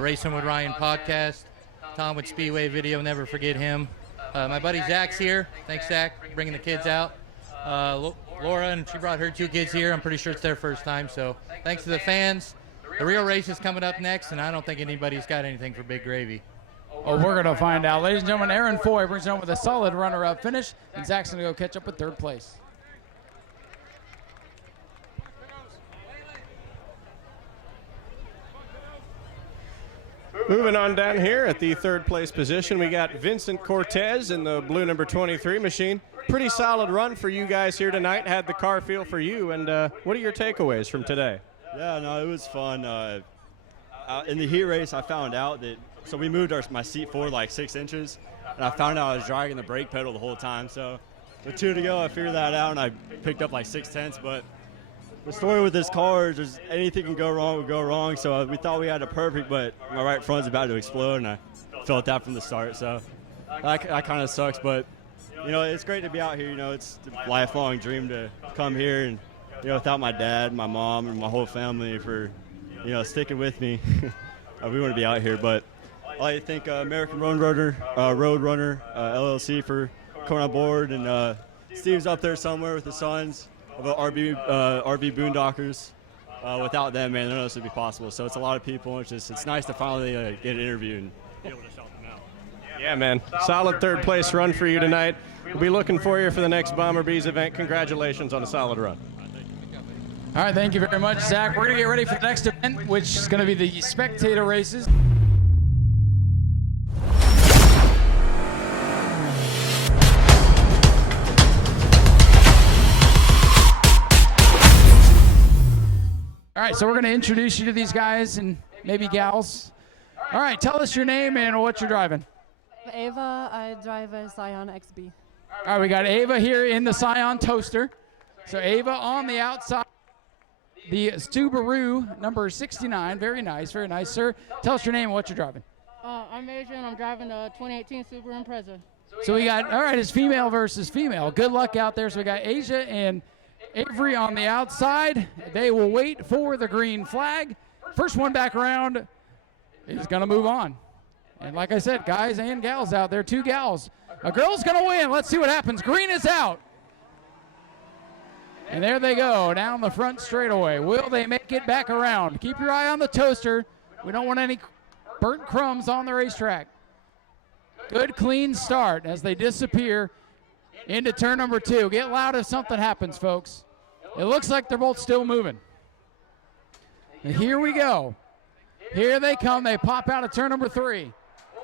Racing with Ryan podcast. Tom with Speedway Video. Never forget him. My buddy Zach's here. Thanks, Zach, bringing the kids out. Laura, and she brought her 2 kids here. I'm pretty sure it's their first time. So thanks to the fans. The real race is coming up next, and I don't think anybody's got anything for Big Gravy. Oh, we're going to find out. Ladies and gentlemen, Aaron Foy brings it home with a solid runner-up finish, and Zach's going to go catch up with 3rd place. Moving on down here at the 3rd place position, we got Vincent Cortez in the blue number 23 machine. Pretty solid run for you guys here tonight. Had the car feel for you, and what are your takeaways from today? Yeah, no, it was fun. In the heat race, I found out that, so we moved my seat forward like 6 inches, and I found out I was dragging the brake pedal the whole time. So with 2 to go, I figured that out, and I picked up like 6/10. But the story with this car is there's anything can go wrong would go wrong. So we thought we had it perfect, but my right front's about to explode, and I felt that from the start. So that kind of sucks, but it's great to be out here. It's a lifelong dream to come here, and without my dad, my mom, and my whole family for sticking with me, we wouldn't be out here. But I'd like to thank American Roadrunner LLC for coming on board, and Steve's up there somewhere with his sons of the RV Boondockers. Without them, man, none of this would be possible. So it's a lot of people. It's nice to finally get an interview and be able to shout them out. Yeah, man. Solid 3rd place run for you tonight. We'll be looking for you for the next Bomber Bees event. Congratulations on a solid run. All right, thank you very much, Zach. We're going to get ready for the next event, which is going to be the Spectator races. All right, so we're going to introduce you to these guys and maybe gals. All right, tell us your name and what you're driving. Ava, I drive a Scion XB. All right, we got Ava here in the Scion Toaster. So Ava on the outside. The Subaru number 69. Very nice, sir. Tell us your name and what you're driving. I'm Adrian. I'm driving the 2018 Subaru Impreza. So we got, all right, it's female versus female. Good luck out there. So we got Asia and Avery on the outside. They will wait for the green flag. First one back around is going to move on. And like I said, guys and gals out there, 2 gals. A girl's going to win. Let's see what happens. Green is out. And there they go, down the front straightaway. Will they make it back around? Keep your eye on the toaster. We don't want any burnt crumbs on the racetrack. Good, clean start as they disappear into turn number 2. Get loud if something happens, folks. It looks like they're both still moving. And here we go. Here they come. They pop out of turn number 3.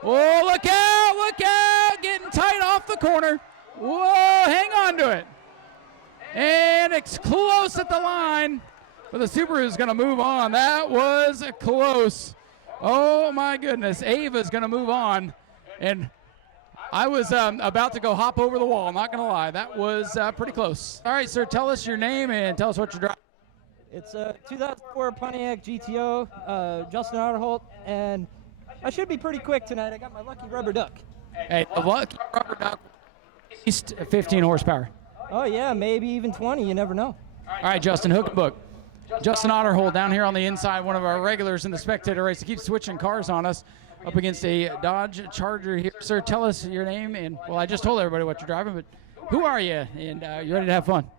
Oh, look out, look out. Getting tight off the corner. Whoa, hang on to it. And it's close at the line, but the Subaru is going to move on. That was close. Oh, my goodness. Ava's going to move on. And I was about to go hop over the wall, not going to lie. That was pretty close. All right, sir, tell us your name and tell us what you're driving. It's a 2004 Pontiac GTO, Justin Otterholt, and I should be pretty quick tonight. I got my lucky rubber duck. Hey, the lucky rubber duck, at least 15 horsepower. Oh, yeah, maybe even 20. You never know. All right, Justin, hook and book. Justin Otterholt down here on the inside, one of our regulars in the Spectator race. He keeps switching cars on us up against a Dodge Charger here. Sir, tell us your name. And, well, I just told everybody what you're driving, but who are you? And you ready to have fun?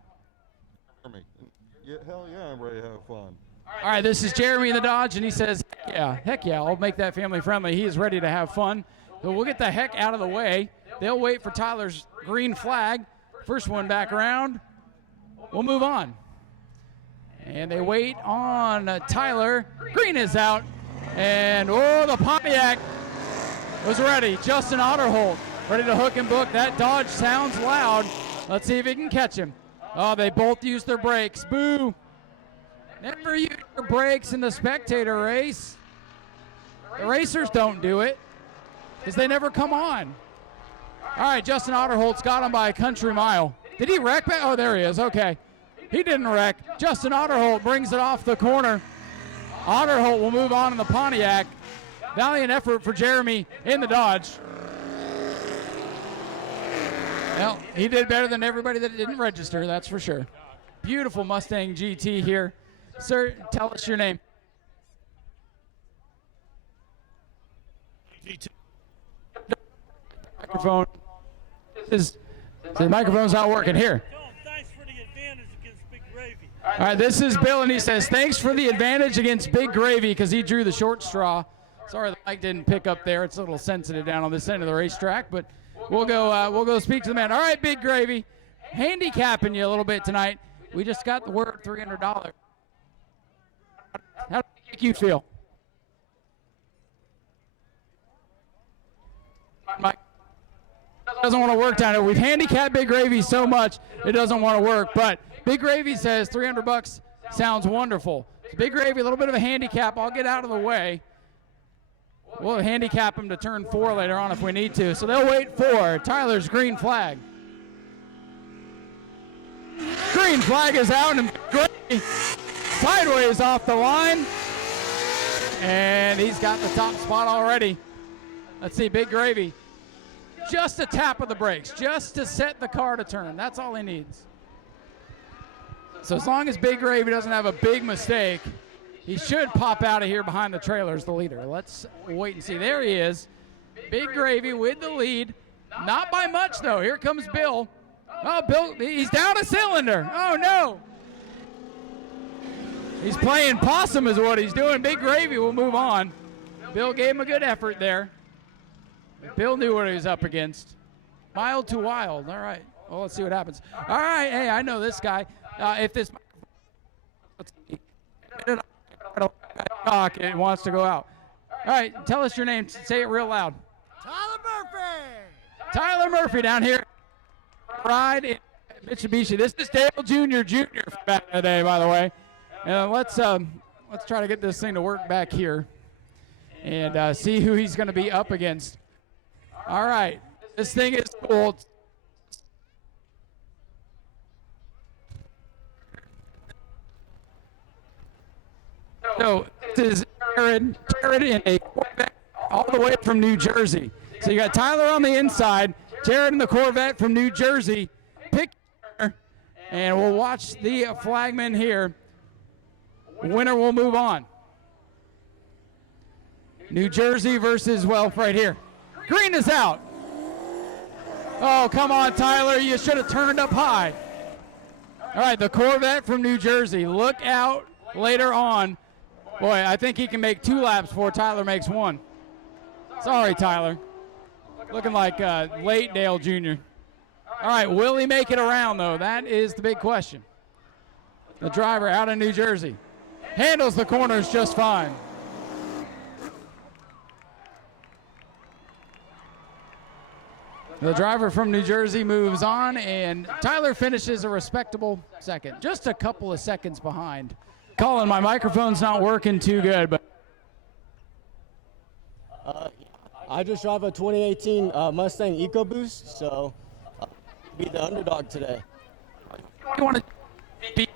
Yeah, hell yeah, I'm ready to have fun. All right, this is Jeremy in the Dodge, and he says, heck yeah, I'll make that family friendly. He is ready to have fun. So we'll get the heck out of the way. They'll wait for Tyler's green flag. First one back around. We'll move on. And they wait on Tyler. Green is out. And, oh, the Pontiac was ready. Justin Otterholt ready to hook and book. That Dodge sounds loud. Let's see if he can catch him. Oh, they both used their brakes. Boo. Never use your brakes in the Spectator race. The racers don't do it because they never come on. All right, Justin Otterholt's got him by a country mile. Did he wreck back? Oh, there he is. Okay. He didn't wreck. Justin Otterholt brings it off the corner. Otterholt will move on in the Pontiac. Valiant effort for Jeremy in the Dodge. Well, he did better than everybody that didn't register, that's for sure. Beautiful Mustang GT here. Sir, tell us your name. Microphone. The microphone's not working here. All right, this is Bill, and he says, thanks for the advantage against Big Gravy, because he drew the short straw. Sorry the mic didn't pick up there. It's a little sensitive down on this end of the racetrack, but we'll go speak to the man. All right, Big Gravy, handicapping you a little bit tonight. We just got the word $300. How does it make you feel? Mike doesn't want to work down here. We've handicapped Big Gravy so much it doesn't want to work, but Big Gravy says $300 sounds wonderful. So Big Gravy, a little bit of a handicap. I'll get out of the way. We'll handicap him to turn 4 later on if we need to. So they'll wait for Tyler's green flag. Green flag is out, and Gravy sideways off the line. And he's got the top spot already. Let's see, Big Gravy. Just a tap of the brakes, just to set the car to turn. That's all he needs. So as long as Big Gravy doesn't have a big mistake, he should pop out of here behind the trailer as the leader. Let's wait and see. There he is. Big Gravy with the lead. Not by much, though. Here comes Bill. Oh, Bill, he's down a cylinder. Oh, no. He's playing possum is what he's doing. Big Gravy will move on. Bill gave him a good effort there. Bill knew what he was up against. Mild to wild. All right. Well, let's see what happens. All right. Hey, I know this guy. If this it wants to go out. All right, tell us your name. Say it real loud. Tyler Murphy. Tyler Murphy down here. Ride in Mitsubishi. This is Dale Jr. from back in the day, by the way. And let's try to get this thing to work back here and see who he's going to be up against. All right, this thing is cool. So this is Jared in a Corvette all the way from New Jersey. So you got Tyler on the inside, Jared in the Corvette from New Jersey. Pick, and we'll watch the flagman here. Winner will move on. New Jersey versus Welf right here. Green is out. Oh, come on, Tyler. You should have turned up high. All right, the Corvette from New Jersey. Look out later on. Boy, I think he can make 2 laps before Tyler makes 1. Sorry, Tyler. Looking like late Dale Jr. All right, will he make it around, though? That is the big question. The driver out of New Jersey handles the corners just fine. The driver from New Jersey moves on, and Tyler finishes a respectable second. Just a couple of seconds behind. Colin, my microphone's not working too good, but I just drive a 2018 Mustang EcoBoost, so be the underdog today. You want to be?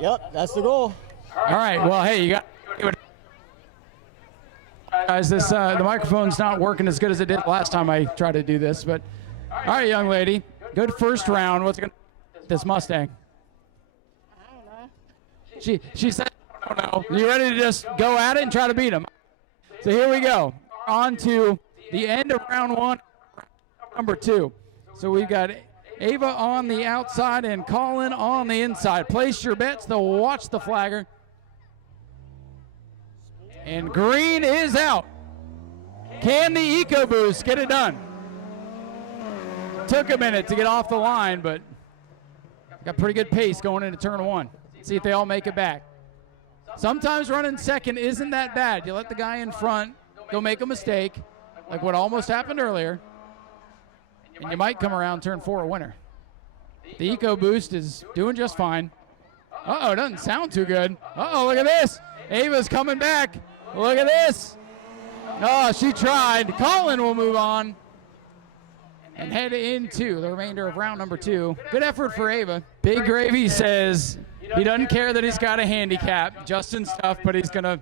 Yep, that's the goal. All right. Well, hey, you got. Guys, this the microphone's not working as good as it did last time I tried to do this, but all right, young lady, good first round. What's going to this Mustang? I don't know. She said, I don't know. You ready to just go at it and try to beat him? So here we go. On to the end of round one, number 2. So we've got Ava on the outside and Colin on the inside. Place your bets. They'll watch the flagger. And green is out. Can the EcoBoost get it done? Took a minute to get off the line, but got pretty good pace going into turn 1. See if they all make it back. Sometimes running second isn't that bad. You let the guy in front go make a mistake, like what almost happened earlier, and you might come around turn 4 a winner. The EcoBoost is doing just fine. Uh-oh, doesn't sound too good. Uh-oh, look at this. Ava's coming back. Look at this. Oh, she tried. Colin will move on and head into the remainder of round number 2. Good effort for Ava. Big Gravy says he doesn't care that he's got a handicap. Justin's tough, but he's gonna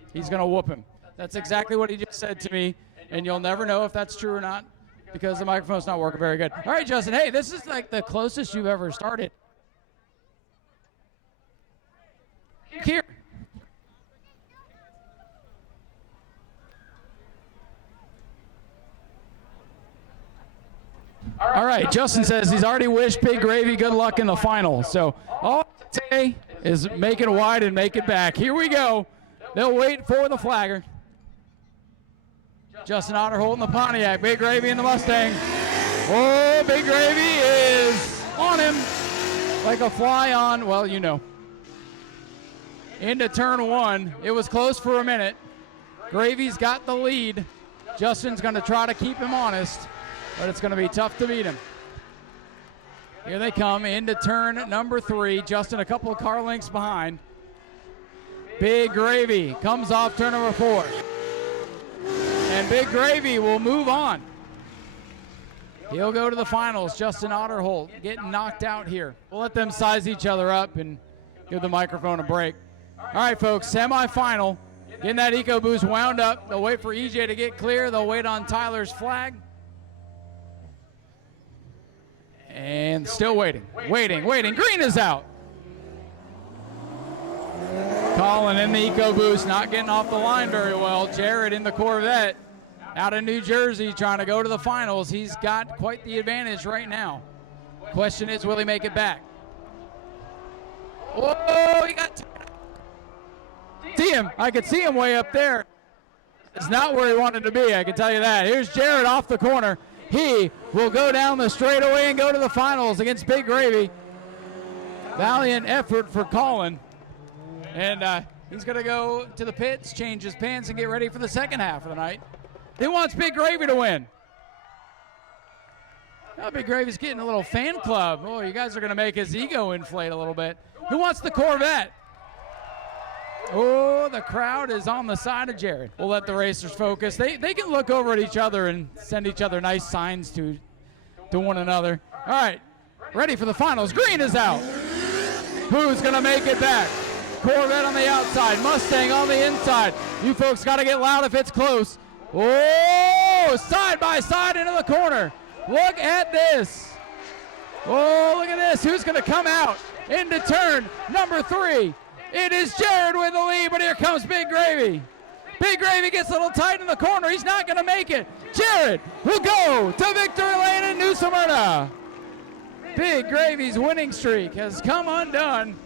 whoop him. That's exactly what he just said to me, and you'll never know if that's true or not because the microphone's not working very good. All right, Justin, hey, this is like the closest you've ever started. Here. All right, Justin says he's already wished Big Gravy good luck in the final. So all I say is make it wide and make it back. Here we go. They'll wait for the flagger. Justin Otterholt in the Pontiac. Big Gravy in the Mustang. Oh, Big Gravy is on him like a fly on, well, you know. Into turn 1. It was close for a minute. Gravy's got the lead. Justin's going to try to keep him honest, but it's going to be tough to beat him. Here they come into turn number 3. Justin a couple of car lengths behind. Big Gravy comes off turn number 4. And Big Gravy will move on. He'll go to the finals. Justin Otterholt getting knocked out here. We'll let them size each other up and give the microphone a break. All right, folks, semifinal. Getting that EcoBoost wound up. They'll wait for EJ to get clear. They'll wait on Tyler's flag. And still waiting. Green is out. Colin in the EcoBoost, not getting off the line very well. Jared in the Corvette out of New Jersey trying to go to the finals. He's got quite the advantage right now. Question is, will he make it back? Whoa, he got see him. I could see him way up there. It's not where he wanted to be, I can tell you that. Here's Jared off the corner. He will go down the straightaway and go to the finals against Big Gravy. Valiant effort for Colin. And he's going to go to the pits, change his pants, and get ready for the second half of the night. He wants Big Gravy to win. Now Big Gravy's getting a little fan club. Oh, you guys are going to make his ego inflate a little bit. Who wants the Corvette? Oh, the crowd is on the side of Jared. We'll let the racers focus. They can look over at each other and send each other nice signs to one another. All right, ready for the finals. Green is out. Who's going to make it back? Corvette on the outside, Mustang on the inside. You folks got to get loud if it's close. Oh, side by side into the corner. Look at this. Oh, look at this. Who's going to come out into turn number 3? It is Jared with the lead, but here comes Big Gravy. Big Gravy gets a little tight in the corner. He's not going to make it. Jared will go to victory lane in Nau Sea. Big Gravy's winning streak has come undone,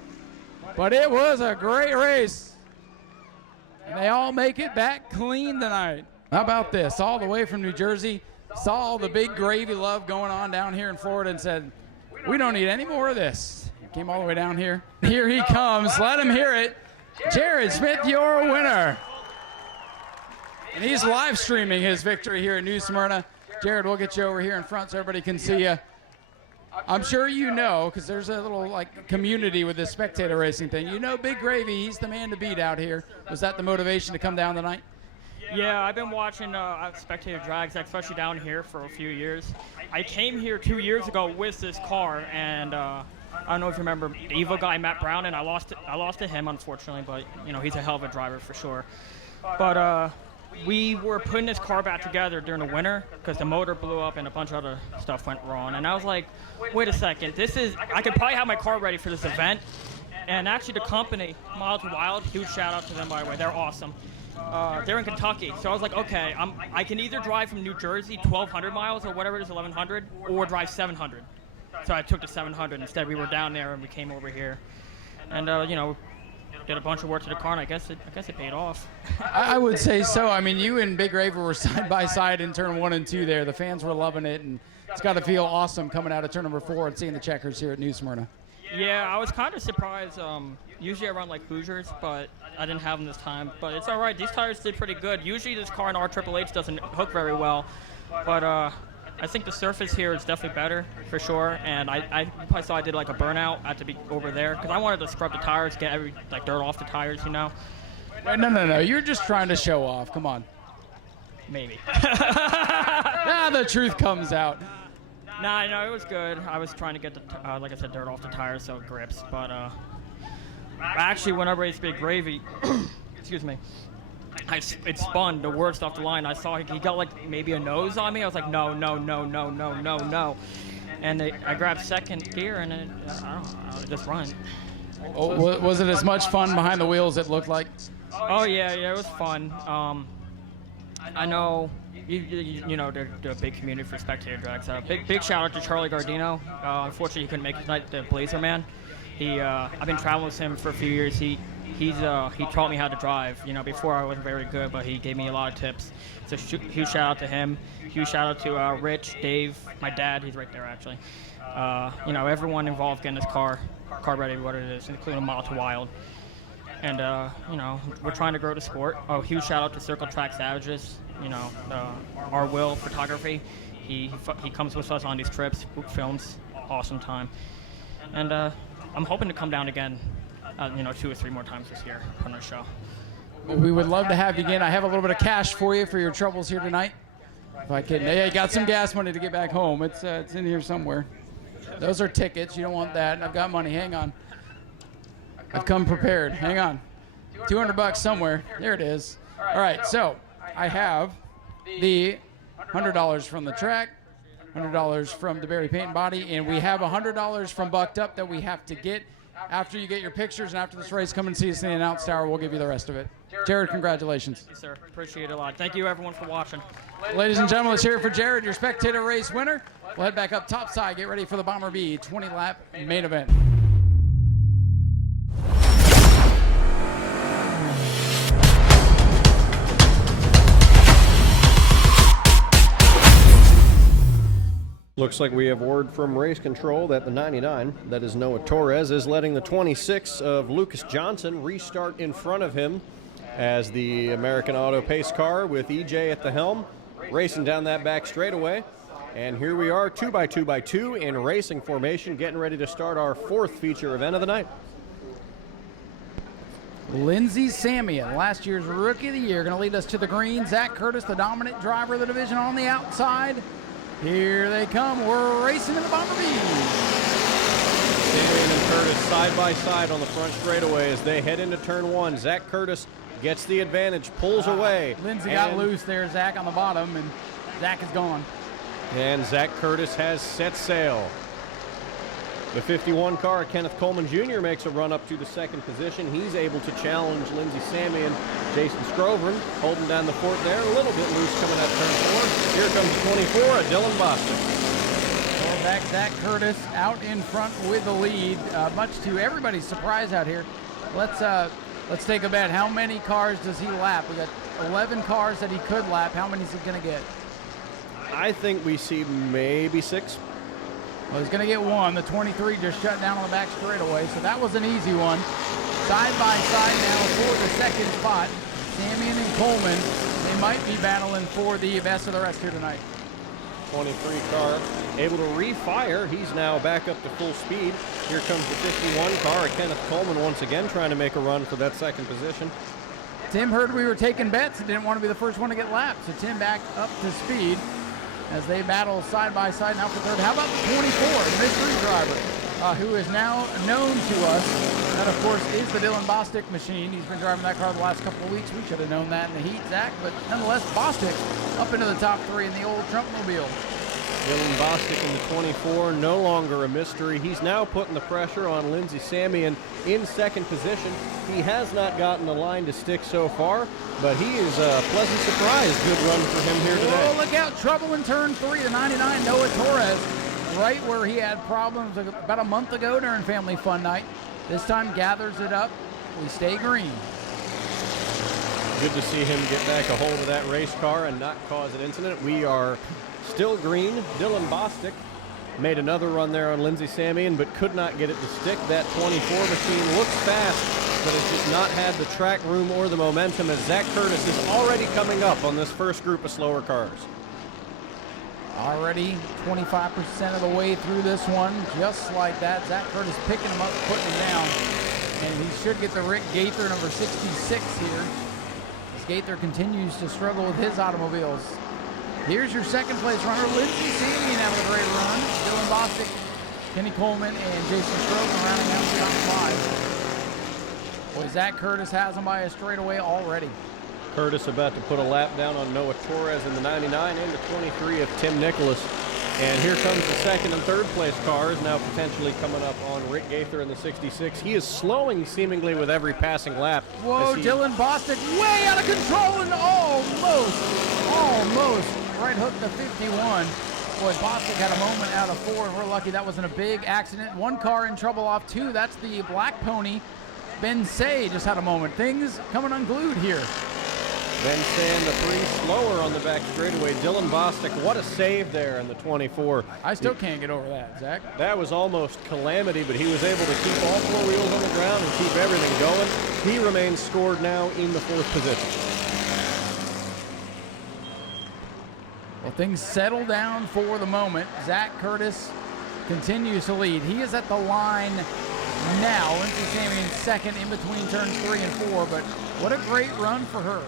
but it was a great race. And they all make it back clean tonight. How about this? All the way from New Jersey, saw all the Big Gravy love going on down here in Florida and said, we don't need any more of this. Came all the way down here. Here he comes. Let him hear it. Jared Smith, your winner. And he's live streaming his victory here in New Smyrna. Jared, we'll get you over here in front so everybody can see you. I'm sure you know, because there's a little like community with this spectator racing thing. You know Big Gravy, he's the man to beat out here. Was that the motivation to come down tonight? Yeah, I've been watching Spectator drags, especially down here, for a few years. I came here 2 years ago with this car, and I don't know if you remember the Evo guy, Matt Brown, and I lost to him, unfortunately, but, you know, he's a hell of a driver for sure. But we were putting this car back together during the winter because the motor blew up and a bunch of other stuff went wrong. And I was like, wait a second, I could probably have my car ready for this event. And actually the company, Miles Wild, huge shout out to them, by the way, they're awesome. They're in Kentucky, so I was like, okay, I can either drive from New Jersey 1,200 miles or whatever it is, 1,100, or drive 700. So I took the 700 instead. We were down there and we came over here, and you know, did a bunch of work to the car, and I guess it paid off. I would say so. I mean, you and Big Raver were side by side in turn 1 and 2 there. The fans were loving it, and it's got to feel awesome coming out of turn number 4 and seeing the checkers here at New Smyrna. Yeah, I was kind of surprised. Usually I run like Hoosiers, but I didn't have them this time. But it's all right. These tires did pretty good. Usually this car in RHH doesn't hook very well, but I think the surface here is definitely better for sure. And I probably saw I did like a burnout. I had to be over there because I wanted to scrub the tires, get every like dirt off the tires, you know. No. You're just trying to show off. Come on. Maybe. The truth comes out. Nah, no, it was good. I was trying to get the, like I said, dirt off the tires so it grips. But actually, when I raced Big Gravy, excuse me, it spun the worst off the line. I saw he got like maybe a nose on me. I was like, no. And I grabbed second gear and it just run. Oh, was it as much fun behind the wheels it looked like? Oh yeah, it was fun. I know. You know, they're a big community for Spectator drags. Big shout out to Charlie Gardino. Unfortunately, he couldn't make it tonight, the Blazer man. I've been traveling with him for a few years. He taught me how to drive. You know, before I wasn't very good, but he gave me a lot of tips. So huge shout out to him. Huge shout out to Rich, Dave, my dad. He's right there actually. You know, everyone involved getting this car ready, what it is, including Miles Wild. And you know, we're trying to grow the sport. Oh, huge shout out to Circle Track Savages. You know, our Will Photography. He comes with us on these trips, films, awesome time. And I'm hoping to come down again, you know, 2 or 3 more times this year on our show. We would love to have you again. I have a little bit of cash for you for your troubles here tonight. If I can, yeah, you got some gas money to get back home. It's in here somewhere. Those are tickets. You don't want that. I've got money. Hang on. I've come prepared. Hang on. $200 somewhere. There it is. All right, so I have the $100 from the track, $100 from the Berry Paint and Body, and we have $100 from Bucked Up that we have to get. After you get your pictures and after this race, come and see us in the announce tower. We'll give you the rest of it. Jared, congratulations. Yes, sir. Appreciate it a lot. Thank you, everyone, for watching. Ladies and gentlemen, let's hear it for Jared, your Spectator race winner. We'll head back up topside. Get ready for the Bomber B 20-lap main event. Looks like we have word from race control that the 99, that is Noah Torres, is letting the 26 of Lucas Johnson restart in front of him as the American Auto Pace car with EJ at the helm, racing down that back straightaway. And here we are, 2x2x2 in racing formation, getting ready to start our 4th feature event of the night. Lindsey Samian, last year's Rookie of the Year, going to lead us to the green. Zach Curtis, the dominant driver of the division, on the outside. Here they come. We're racing in the Bomber B. Samian and Curtis side by side on the front straightaway as they head into turn 1. Zach Curtis gets the advantage, pulls away. Lindsey got loose there, Zach on the bottom, and Zach is gone. And Zach Curtis has set sail. The 51 car, Kenneth Coleman Jr., makes a run up to the 2nd position. He's able to challenge Lindsey Samian. Jason Scrover holding down the fort there. A little bit loose coming out turn 4. Here comes 24, a Dylan Boston. Well, back Zach Curtis out in front with the lead, much to everybody's surprise out here. Let's take a bet. How many cars does he lap? We got 11 cars that he could lap. How many is he going to get? I think we see maybe 6. Well, he's going to get 1. The 23 just shut down on the back straightaway, so that was an easy one. Side by side now for the 2nd spot. Samian and Coleman, they might be battling for the best of the rest here tonight. 23 car able to refire. He's now back up to full speed. Here comes the 51 car. Kenneth Coleman once again trying to make a run for that 2nd position. Tim heard we were taking bets and didn't want to be the first one to get lapped. So Tim back up to speed as they battle side by side now for third. How about the 24, mystery driver, who is now known to us. That, of course, is the Dylan Bostic machine. He's been driving that car the last couple of weeks. We should have known that in the heat, Zach. But nonetheless, Bostic up into the top 3 in the old Trumpmobile. Dylan Bostic in the 24, no longer a mystery. He's now putting the pressure on Lindsey Samian in second position. He has not gotten the line to stick so far, but he is a pleasant surprise. Good run for him here today. Oh, look out. Trouble in turn 3. The 99, Noah Torres, right where he had problems about a month ago during Family Fun Night. This time gathers it up. We stay green. Good to see him get back a hold of that race car and not cause an incident. We are still green. Dylan Bostic made another run there on Lindsey Samian, but could not get it to stick. That 24 machine looks fast, but has just not had the track room or the momentum, as Zach Curtis is already coming up on this first group of slower cars. Already 25% of the way through this one, just like that. Zach Curtis picking him up, putting him down, and he should get the Rick Gaither number 66 here, as Gaither continues to struggle with his automobiles. Here's your second place runner, Lindsey Samian having a great run. Dylan Bostic, Kenny Coleman, and Jason Strogan rounding out the top 5. Boy, Zach Curtis has him by a straightaway already. Curtis about to put a lap down on Noah Torres in the 99 and the 23 of Tim Nicholas. And here comes the second and third place cars, now potentially coming up on Rick Gaither in the 66. He is slowing seemingly with every passing lap. Whoa, Dylan Bostic way out of control and almost right hook to 51. Boy, Bostic had a moment out of 4, and we're lucky that wasn't a big accident. One car in trouble off 2. That's the Black Pony. Ben Say just had a moment. Things coming unglued here. Ben Say the 3 slower on the back straightaway. Dylan Bostic, what a save there in the 24. I still can't get over that, Zach. That was almost calamity, but he was able to keep all 4 wheels on the ground and keep everything going. He remains scored now in the 4th position. Well, things settle down for the moment. Zach Curtis continues to lead. He is at the line now. Lindsey Samian second in between turns 3 and 4, but what a great run for her.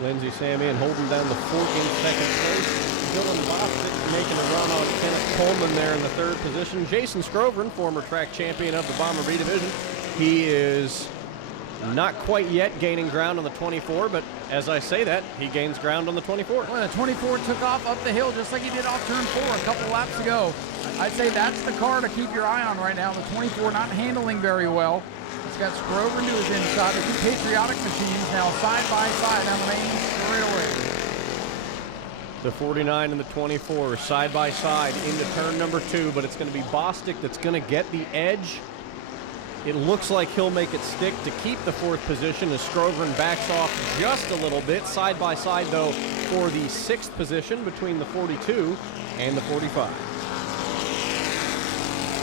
Lindsey Samian holding down the fort in second place. Dylan Bostic making a run on Kenneth Coleman there in the 3rd position. Jason Scrovern, former track champion of the Bomber B division. He is not quite yet gaining ground on the 24, but as I say that, he gains ground on the 24. Well, the 24 took off up the hill just like he did off turn 4 a couple laps ago. I'd say that's the car to keep your eye on right now. The 24 not handling very well. It's got Scrover to his inside. The 2 patriotic machines now side by side on the main straightaway. The 49 and the 24 side by side into turn number 2, but it's going to be Bostic that's going to get the edge. It looks like he'll make it stick to keep the 4th position as Scrovern backs off just a little bit. Side by side, though, for the 6th position between the 42 and the 45.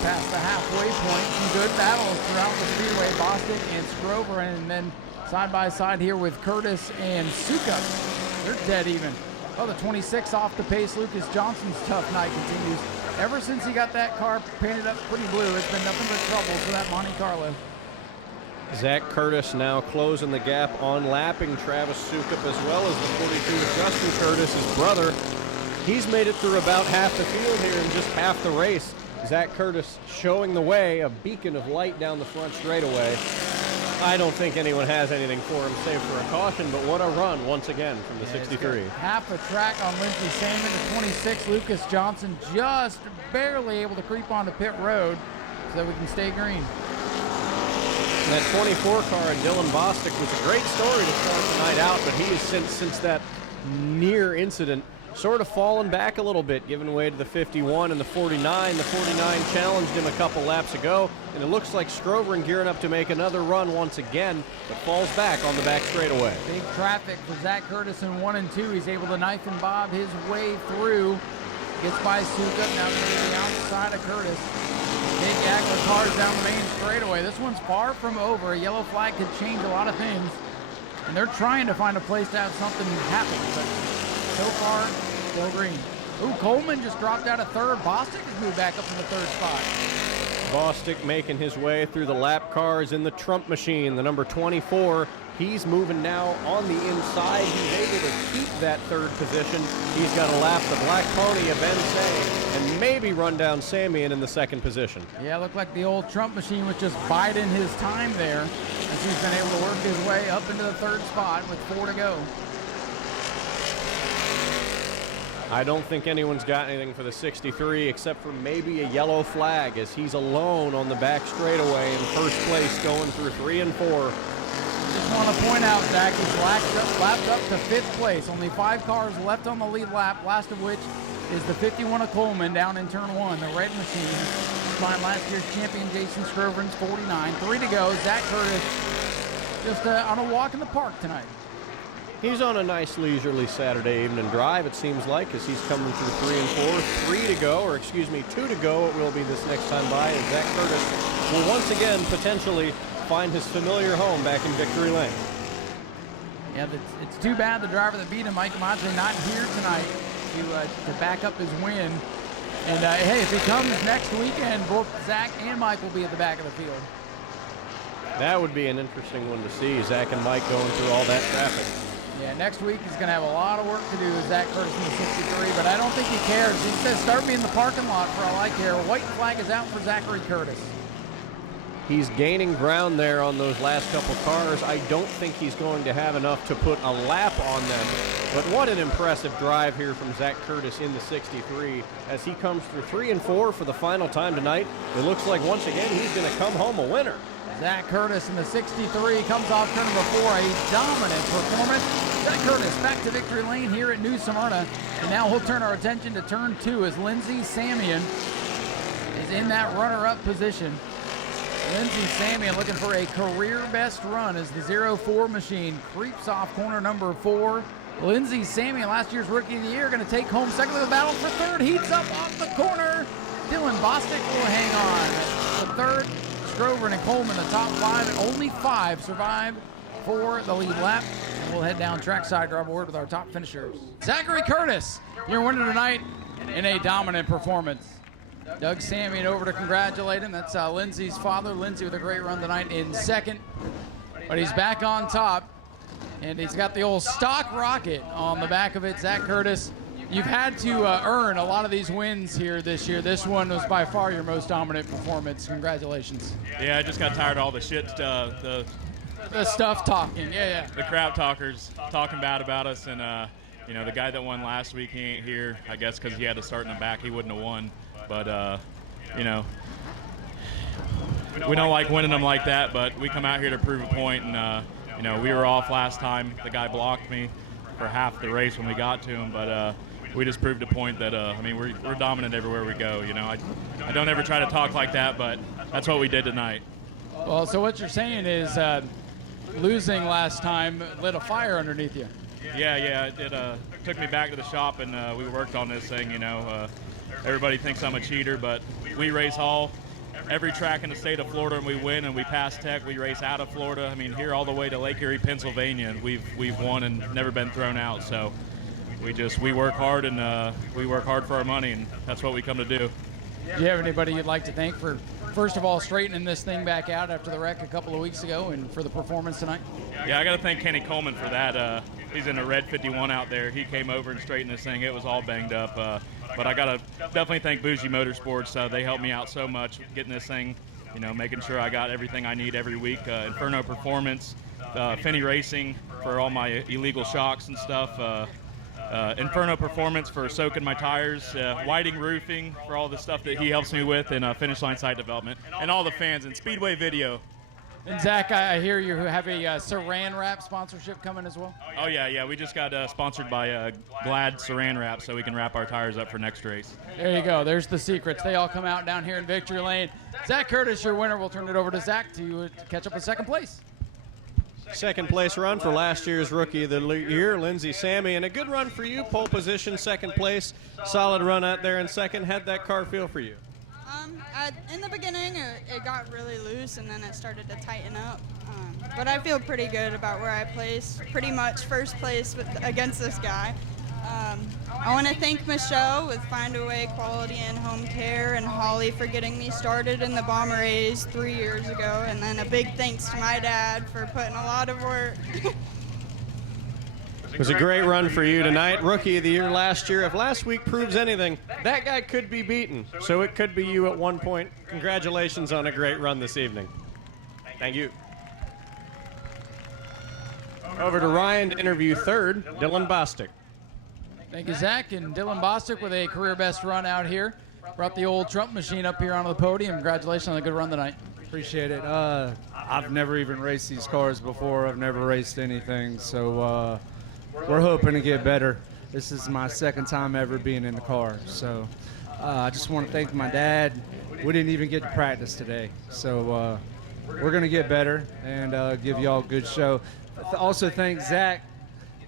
Past the halfway point, some good battles throughout the Speedway. Bostic and Scrover, and then side by side here with Curtis and Suka. They're dead even. Oh, the 26 off the pace. Lucas Johnson's tough night continues. Ever since he got that car painted up pretty blue, it's been nothing but trouble for that Monte Carlo. Zach Curtis now closing the gap on lapping Travis Sukup, as well as the 42 of Justin Curtis, his brother. He's made it through about half the field here in just half the race. Zach Curtis showing the way, a beacon of light down the front straightaway. I don't think anyone has anything for him save for a caution, but what a run once again from the 63. Half a track on Lindsey Samian, the 26. Lucas Johnson just barely able to creep onto pit road so that we can stay green. And that 24 car and Dylan Bostic was a great story to start the night out, but he has since that near incident sort of fallen back a little bit, giving way to the 51 and the 49. The 49 challenged him a couple laps ago, and it looks like Scrover gearing up to make another run once again, but falls back on the back straightaway. Big traffic for Zach Curtis in 1 and 2. He's able to knife and bob his way through. Gets by Sukup, now going to the outside of Curtis. Big gag of cars down the main straightaway. This one's far from over. A yellow flag could change a lot of things, and they're trying to find a place to have something happen, but so far, still green. Ooh, Coleman just dropped out of 3rd. Bostic has moved back up to the 3rd spot. Bostic making his way through the lap cars in the Trump machine. The number 24 He's moving now on the inside. He's able to keep that third position. He's got to lap the black pony of Say and maybe run down Samian in the second position. Yeah, looked like the old Trump machine was just biding his time there as he's been able to work his way up into the third spot with 4 to go. I don't think anyone's got anything for the 63 except for maybe a yellow flag as he's alone on the back straightaway in first place going through 3 and 4. Just want to point out, Zach, he's lapped up to 5th place. Only 5 cars left on the lead lap, last of which is the 51 of Coleman down in turn 1, the red machine. Behind last year's champion Jason Scroveran's 49. 3 to go. Zach Curtis just on a walk in the park tonight. He's on a nice leisurely Saturday evening drive, it seems like, as he's coming through 3 and 4. 3 to go, or excuse me, 2 to go. It will be this next time by, and Zach Curtis will once again potentially find his familiar home back in Victory Lane. Yeah, it's too bad the driver that beat him, Mike Monte, not here tonight to back up his win. And hey, if he comes next weekend, both Zach and Mike will be at the back of the field. That would be an interesting one to see, Zach and Mike going through all that traffic. Yeah, next week he's going to have a lot of work to do with Zach Curtis in the 63, but I don't think he cares. He says, start me in the parking lot for all I care. White flag is out for Zachary Curtis. He's gaining ground there on those last couple cars. I don't think he's going to have enough to put a lap on them. But what an impressive drive here from Zach Curtis in the 63 as he comes through 3 and 4 for the final time tonight. It looks like once again he's going to come home a winner. Zach Curtis in the 63 comes off turn number 4, a dominant performance. Zach Curtis back to victory lane here at New Smyrna. And now we'll turn our attention to turn 2 as Lindsey Samian is in that runner-up position. Lindsey Samian looking for a career best run as the 04 machine creeps off corner number 4. Lindsey Samian, last year's Rookie of the Year, going to take home second of the battle for third. Heats up off the corner. Dylan Bostic will hang on. The third, Scrover and Coleman, the top 5, and only 5 survive for the lead lap. And we'll head down trackside, grab a word with our top finishers. Zachary Curtis, your winner tonight in a dominant performance. Doug Samian over to congratulate him. That's Lindsey's father. Lindsey with a great run tonight in second. But he's back on top. And he's got the old stock rocket on the back of it. Zach Curtis, you've had to earn a lot of these wins here this year. This one was by far your most dominant performance. Congratulations. Yeah, I just got tired of all the shit, the stuff talking. Yeah. The crowd talkers talking bad about us. And, you know, the guy that won last week, he ain't here, I guess, because he had to start in the back. He wouldn't have won. But, you know, we don't like winning them like that, but we come out here to prove a point. And, you know, we were off last time. The guy blocked me for half the race when we got to him. But we just proved a point that, I mean, we're dominant everywhere we go. You know, I don't ever try to talk like that, but that's what we did tonight. Well, so what you're saying is losing last time lit a fire underneath you. Yeah, it took me back to the shop, and we worked on this thing, you know. Everybody thinks I'm a cheater, but we race all every track in the state of Florida, and we win, and we pass Tech. We race out of Florida. I mean, here all the way to Lake Erie, Pennsylvania, and we've won and never been thrown out. So we work hard, and we work hard for our money, and that's what we come to do. Do you have anybody you'd like to thank for, first of all, straightening this thing back out after the wreck a couple of weeks ago and for the performance tonight? Yeah, I got to thank Kenny Coleman for that. He's in a red 51 out there. He came over and straightened this thing. It was all banged up. But I got to definitely thank Bougie Motorsports. They helped me out so much getting this thing, you know, making sure I got everything I need every week. Inferno Performance, Finney Racing for all my illegal shocks and stuff. Inferno Performance for soaking my tires, Whiting Roofing for all the stuff that he helps me with, and Finish Line Site Development, and all the fans, and Speedway Video. And Zach, I hear you have a Saran Wrap sponsorship coming as well? Oh, yeah. We just got sponsored by Glad Saran Wrap so we can wrap our tires up for next race. There you go. There's the secrets. They all come out down here in Victory Lane. Zach Curtis, your winner. We'll turn it over to Zach to catch up with second place. Second place run for last year's Rookie of the Year, Lindsey Samian. A good run for you, pole position, second place. Solid run out there in second. How'd that car feel for you? In the beginning, it got really loose, and then it started to tighten up. But I feel pretty good about where I placed. Pretty much first place against this guy. I want to thank Michelle with Find a Way Quality and Home Care and Holly for getting me started in the Bomber A's 3 years ago. And then a big thanks to my dad for putting a lot of work. It was a great run for you tonight. Rookie of the Year last year. If last week proves anything, that guy could be beaten. So it could be you at one point. Congratulations on a great run this evening. Thank you. Over to Ryan to interview third, Dylan Bostic. Thank you, Zach. And Dylan Bostic with a career best run out here. Brought the old Trump machine up here onto the podium. Congratulations on a good run tonight. Appreciate it. I've never even raced these cars before. I've never raced anything. So we're hoping to get better. This is my second time ever being in the car. So I just want to thank my dad. We didn't even get to practice today. So we're going to get better and give y'all a good show. Also thank Zach.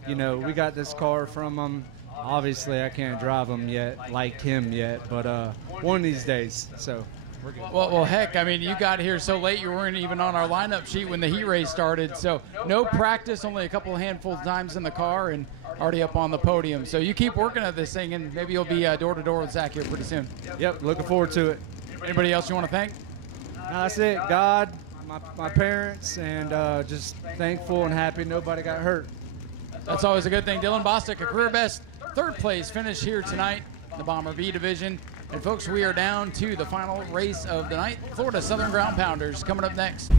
You know, we got this car from him. Obviously, I can't drive him yet, like him yet, but one of these days, so we're good. Well, heck, I mean, you got here so late you weren't even on our lineup sheet when the heat race started, so no practice, only a couple of handfuls of times in the car, and already up on the podium. So you keep working at this thing, and maybe you'll be door-to-door with Zach here pretty soon. Yep, looking forward to it. Anybody else you want to thank? No, that's it. God, my parents, and just thankful and happy nobody got hurt. That's always a good thing. Dylan Bostic, a career best third place finish here tonight in the Bomber B division. And folks, we are down to the final race of the night. Florida Southern Ground Pounders coming up next.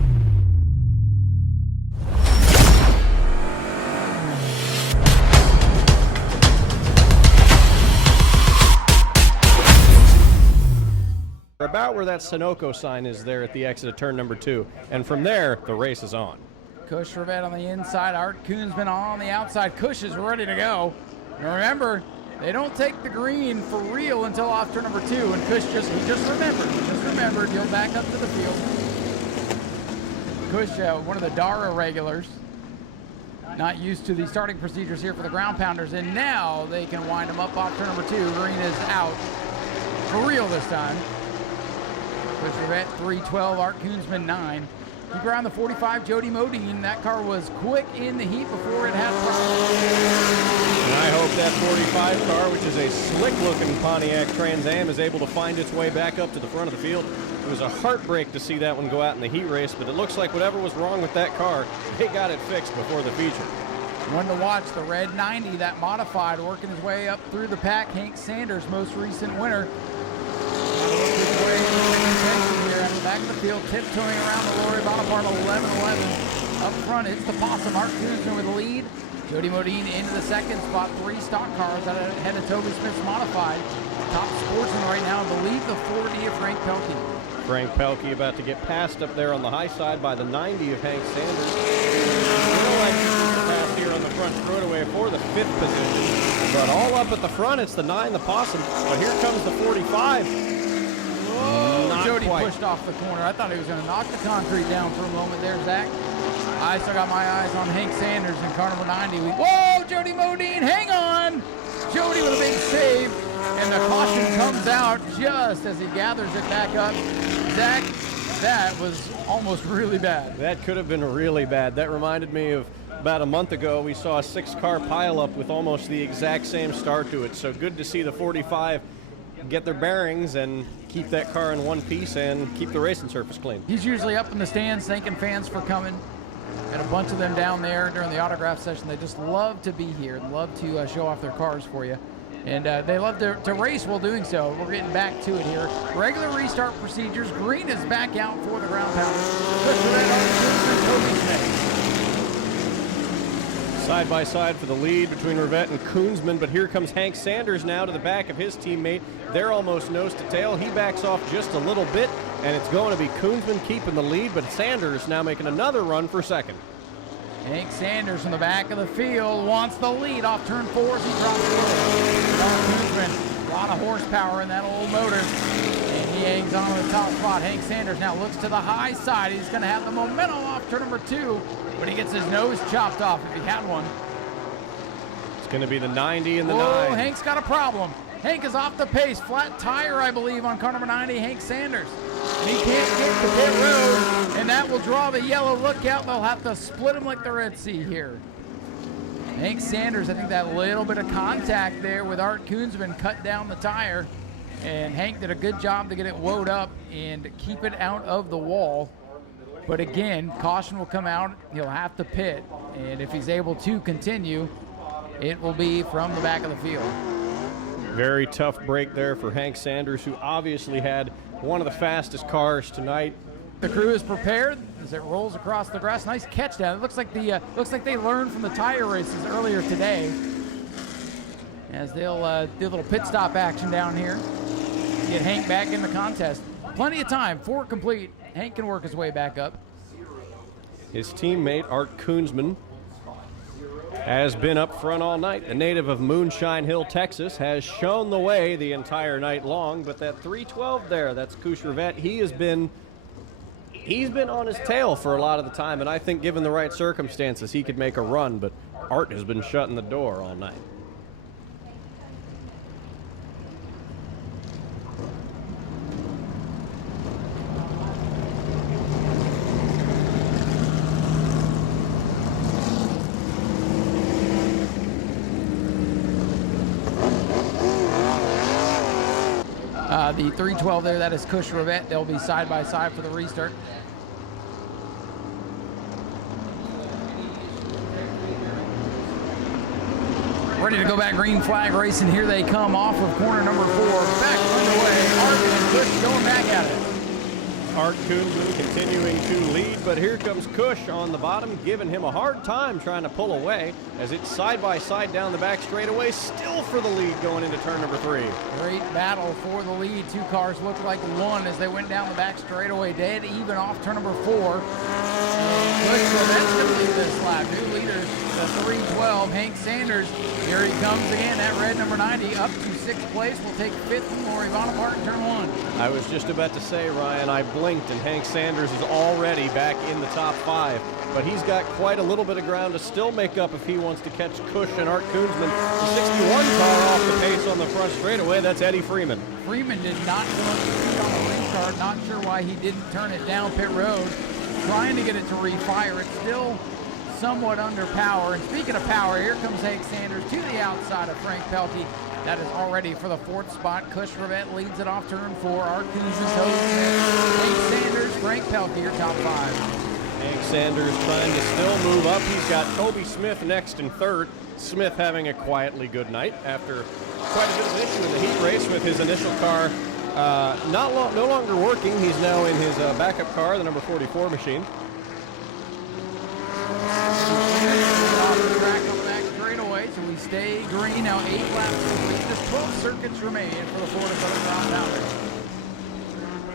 About where that Sunoco sign is there at the exit of turn number 2. And from there, the race is on. Cush Rivette on the inside. Art Koonsman on the outside. Cush is ready to go. Now remember, they don't take the green for real until off turn number 2. And Cush just remembered, he'll back up to the field. Cush, one of the Dara regulars, not used to the starting procedures here for the Ground Pounders. And now they can wind him up off turn number 2. Green is out for real this time. Cush Rivette 312, Art Koonsman 9. Keep around the 45, Jody Modine. That car was quick in the heat before it had problems. And I hope that 45 car, which is a slick-looking Pontiac Trans Am, is able to find its way back up to the front of the field. It was a heartbreak to see that one go out in the heat race, but it looks like whatever was wrong with that car, they got it fixed before the feature. One to watch, the red 90, that modified, working his way up through the pack. Hank Sanders, most recent winner. Here at the back of the field, tiptoeing around the Lori Bonaparte 11-11. Up front, it's the Possum. Art Koonsman with the lead. Jody Modine into the second spot. 3 stock cars ahead of Toby Smith's modified. Top sportsman right now, I believe the 4D of Frank Pelkey. Frank Pelkey about to get passed up there on the high side by the 90 of Hank Sanders. Pass here on the front straightaway for the 5th position. But all up at the front, it's the 9, the Possum. But here comes the 45. Whoa, Jody pushed off the corner. I thought he was going to knock the concrete down for a moment there, Zach. I still got my eyes on Hank Sanders and car number 90. Whoa, Jody Modine, hang on! Jody with a big save, and the caution comes out just as he gathers it back up. Zach, that was almost really bad. That could have been really bad. That reminded me of about a month ago, we saw a 6-car pileup with almost the exact same start to it. So good to see the 45 get their bearings and keep that car in one piece and keep the racing surface clean. He's usually up in the stands thanking fans for coming. And a bunch of them down there during the autograph session. They just love to be here and love to show off their cars for you. And they love to race while doing so. We're getting back to it here. Regular restart procedures. Green is back out for the Ground Pounders. Side by side for the lead between Rivette and Koonsman, but here comes Hank Sanders now to the back of his teammate. They're almost nose to tail. He backs off just a little bit, and it's going to be Koonsman keeping the lead, but Sanders now making another run for second. Hank Sanders from the back of the field wants the lead off turn 4 as he drops it. A lot of horsepower in that old motor, and he hangs on to the top spot. Hank Sanders now looks to the high side. He's going to have the momentum off turn number 2, but he gets his nose chopped off if he had one. It's going to be the 90 and the 9. Oh, Hank's got a problem. Hank is off the pace. Flat tire, I believe, on car number 90, Hank Sanders. And he can't get to pit road, and that will draw the yellow lookout. They'll have to split him like the Red Sea here. Hank Sanders, I think that little bit of contact there with Art Koonsman cut down the tire, and Hank did a good job to get it woed up and keep it out of the wall. But again, caution will come out. He'll have to pit, and if he's able to continue, it will be from the back of the field. Very tough break there for Hank Sanders, who obviously had one of the fastest cars tonight. The crew is prepared as it rolls across the grass. Nice catch down. It looks like they learned from the tire races earlier today, as they'll do a little pit stop action down here. Get Hank back in the contest. Plenty of time. 4 complete. Hank can work his way back up. His teammate Art Koonsman has been up front all night. A native of Moonshine Hill, Texas, has shown the way the entire night long. But that 312 there, that's Couture vet. He's been on his tail for a lot of the time, and I think given the right circumstances, he could make a run. But Art has been shutting the door all night. The 312 there, that is Cush Revette. They'll be side by side for the restart. Ready to go back, green flag racing. Here they come off of corner number 4. Back underway. Art and Cush going back at it. Hart Koonsman continuing to lead, but here comes Cush on the bottom, giving him a hard time trying to pull away as it's side by side down the back straightaway, still for the lead going into turn number 3. Great battle for the lead. 2 cars looked like one as they went down the back straightaway, dead even off turn number 4. Cush Revette's going to lead this lap. New leader, the 312, Hank Sanders. Here he comes again, that red number 90, up to 6th place. Will take 5th and Lori Bonaparte in turn 1. I was just about to say, Ryan, I blinked and Hank Sanders is already back in the top 5. But he's got quite a little bit of ground to still make up if he wants to catch Cush and Art Koonsman. The 61 car off the pace on the front straightaway, that's Eddie Freeman. Freeman did not go up speed on the restart. Not sure why he didn't turn it down pit road. Trying to get it to refire. It's still somewhat under power. And speaking of power, here comes Hank Sanders to the outside of Frank Pelkey. That is already for the 4th spot. Cush Revette leads it off turn 4. Art Koonsman toes Hank Sanders, Frank Pelkey, your top 5. Hank Sanders trying to still move up. He's got Toby Smith next in 3rd. Smith having a quietly good night after quite a bit of an issue in the heat race with his initial car no longer working. He's now in his backup car, the number 44 machine. So we stay green now, 8 laps complete. There's 12 circuits remaining for the Florida Southern Ground Pounders.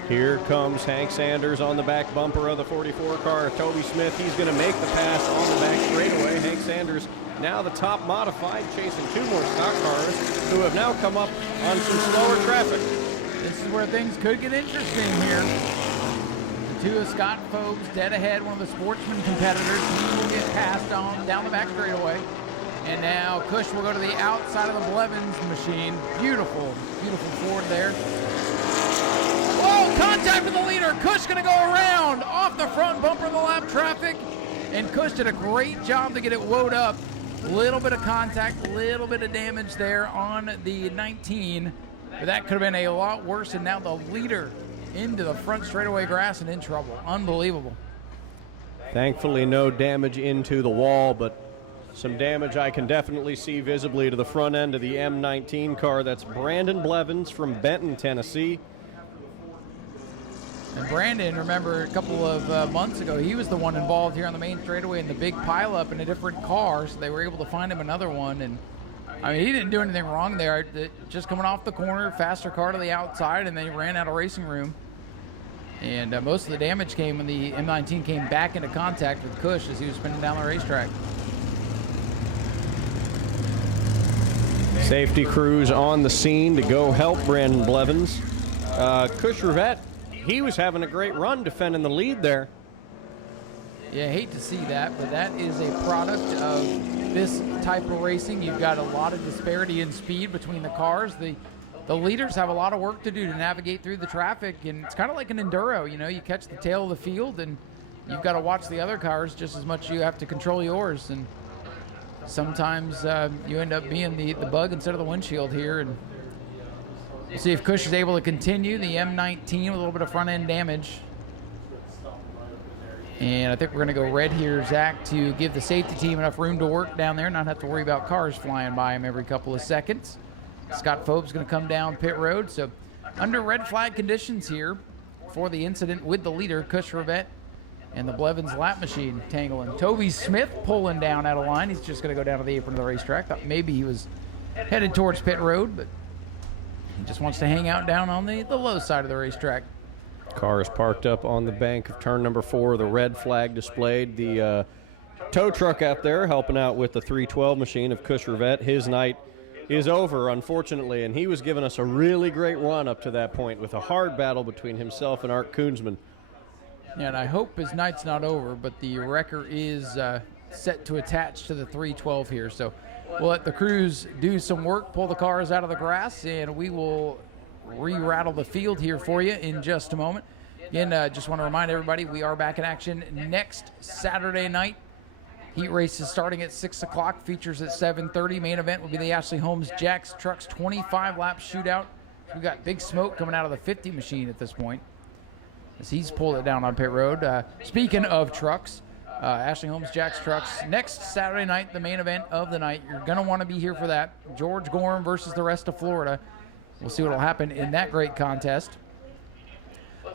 Here comes Hank Sanders on the back bumper of the 44 car. Toby Smith, he's going to make the pass on the back straightaway. Hank Sanders now the top modified, chasing 2 more stock cars who have now come up on some slower traffic. This is where things could get interesting here. The 2 of Scott Forbes dead ahead, one of the Sportsman competitors. He will get passed on down the back straightaway. And now Cush will go to the outside of the Blevins machine. Beautiful, beautiful Ford there. Whoa, contact with the leader. Cush gonna go around off the front bumper of the lap traffic. And Cush did a great job to get it woed up. Little bit of contact, little bit of damage there on the 19. But that could have been a lot worse. And now the leader into the front straightaway grass and in trouble. Unbelievable. Thankfully, no damage into the wall, but some damage I can definitely see visibly to the front end of the M19 car. That's Brandon Blevins from Benton, Tennessee. And Brandon, remember a couple of months ago, he was the one involved here on the main straightaway in the big pileup in a different car, so they were able to find him another one. And I mean, he didn't do anything wrong there. Just coming off the corner, faster car to the outside, and they ran out of racing room. And most of the damage came when the M19 came back into contact with Cush as he was spinning down the racetrack. Safety crews on the scene to go help Brandon Blevins. Cush Revette, he was having a great run defending the lead there. Yeah, I hate to see that, but that is a product of this type of racing. You've got a lot of disparity in speed between the cars. The leaders have a lot of work to do to navigate through the traffic, and it's kind of like an enduro. You know, you catch the tail of the field, and you've got to watch the other cars just as much as you have to control yours. And sometimes you end up being the bug instead of the windshield here. And we'll see if Cush is able to continue the M19 with a little bit of front end damage. And I think we're going to go red here, Zach, to give the safety team enough room to work down there, not have to worry about cars flying by him every couple of seconds. Scott Fope's going to come down pit road. So under red flag conditions here for the incident with the leader, Cush Rivette, and the Blevins lap machine tangling. Toby Smith pulling down out of line. He's just going to go down to the apron of the racetrack. Thought maybe he was headed towards pit road, but he just wants to hang out down on the low side of the racetrack. Car is parked up on the bank of turn number 4. The red flag displayed. The tow truck out there helping out with the 312 machine of Cush Rivette. His night is over, unfortunately, and he was giving us a really great run up to that point with a hard battle between himself and Art Koonsman. Yeah, and I hope his night's not over, but the wrecker is set to attach to the 312 here. So we'll let the crews do some work, pull the cars out of the grass, and we will re-rattle the field here for you in just a moment. Again, just want to remind everybody, we are back in action next Saturday night. Heat race is starting at 6 o'clock, features at 7:30. Main event will be the Ashley Holmes Jacks Trucks 25-lap shootout. We've got big smoke coming out of the 50 machine at this point, as he's pulled it down on pit road. Speaking of trucks, Ashley Holmes Jacks Trucks, next Saturday night, the main event of the night. You're going to want to be here for that. George Gorham versus the rest of Florida. We'll see what will happen in that great contest.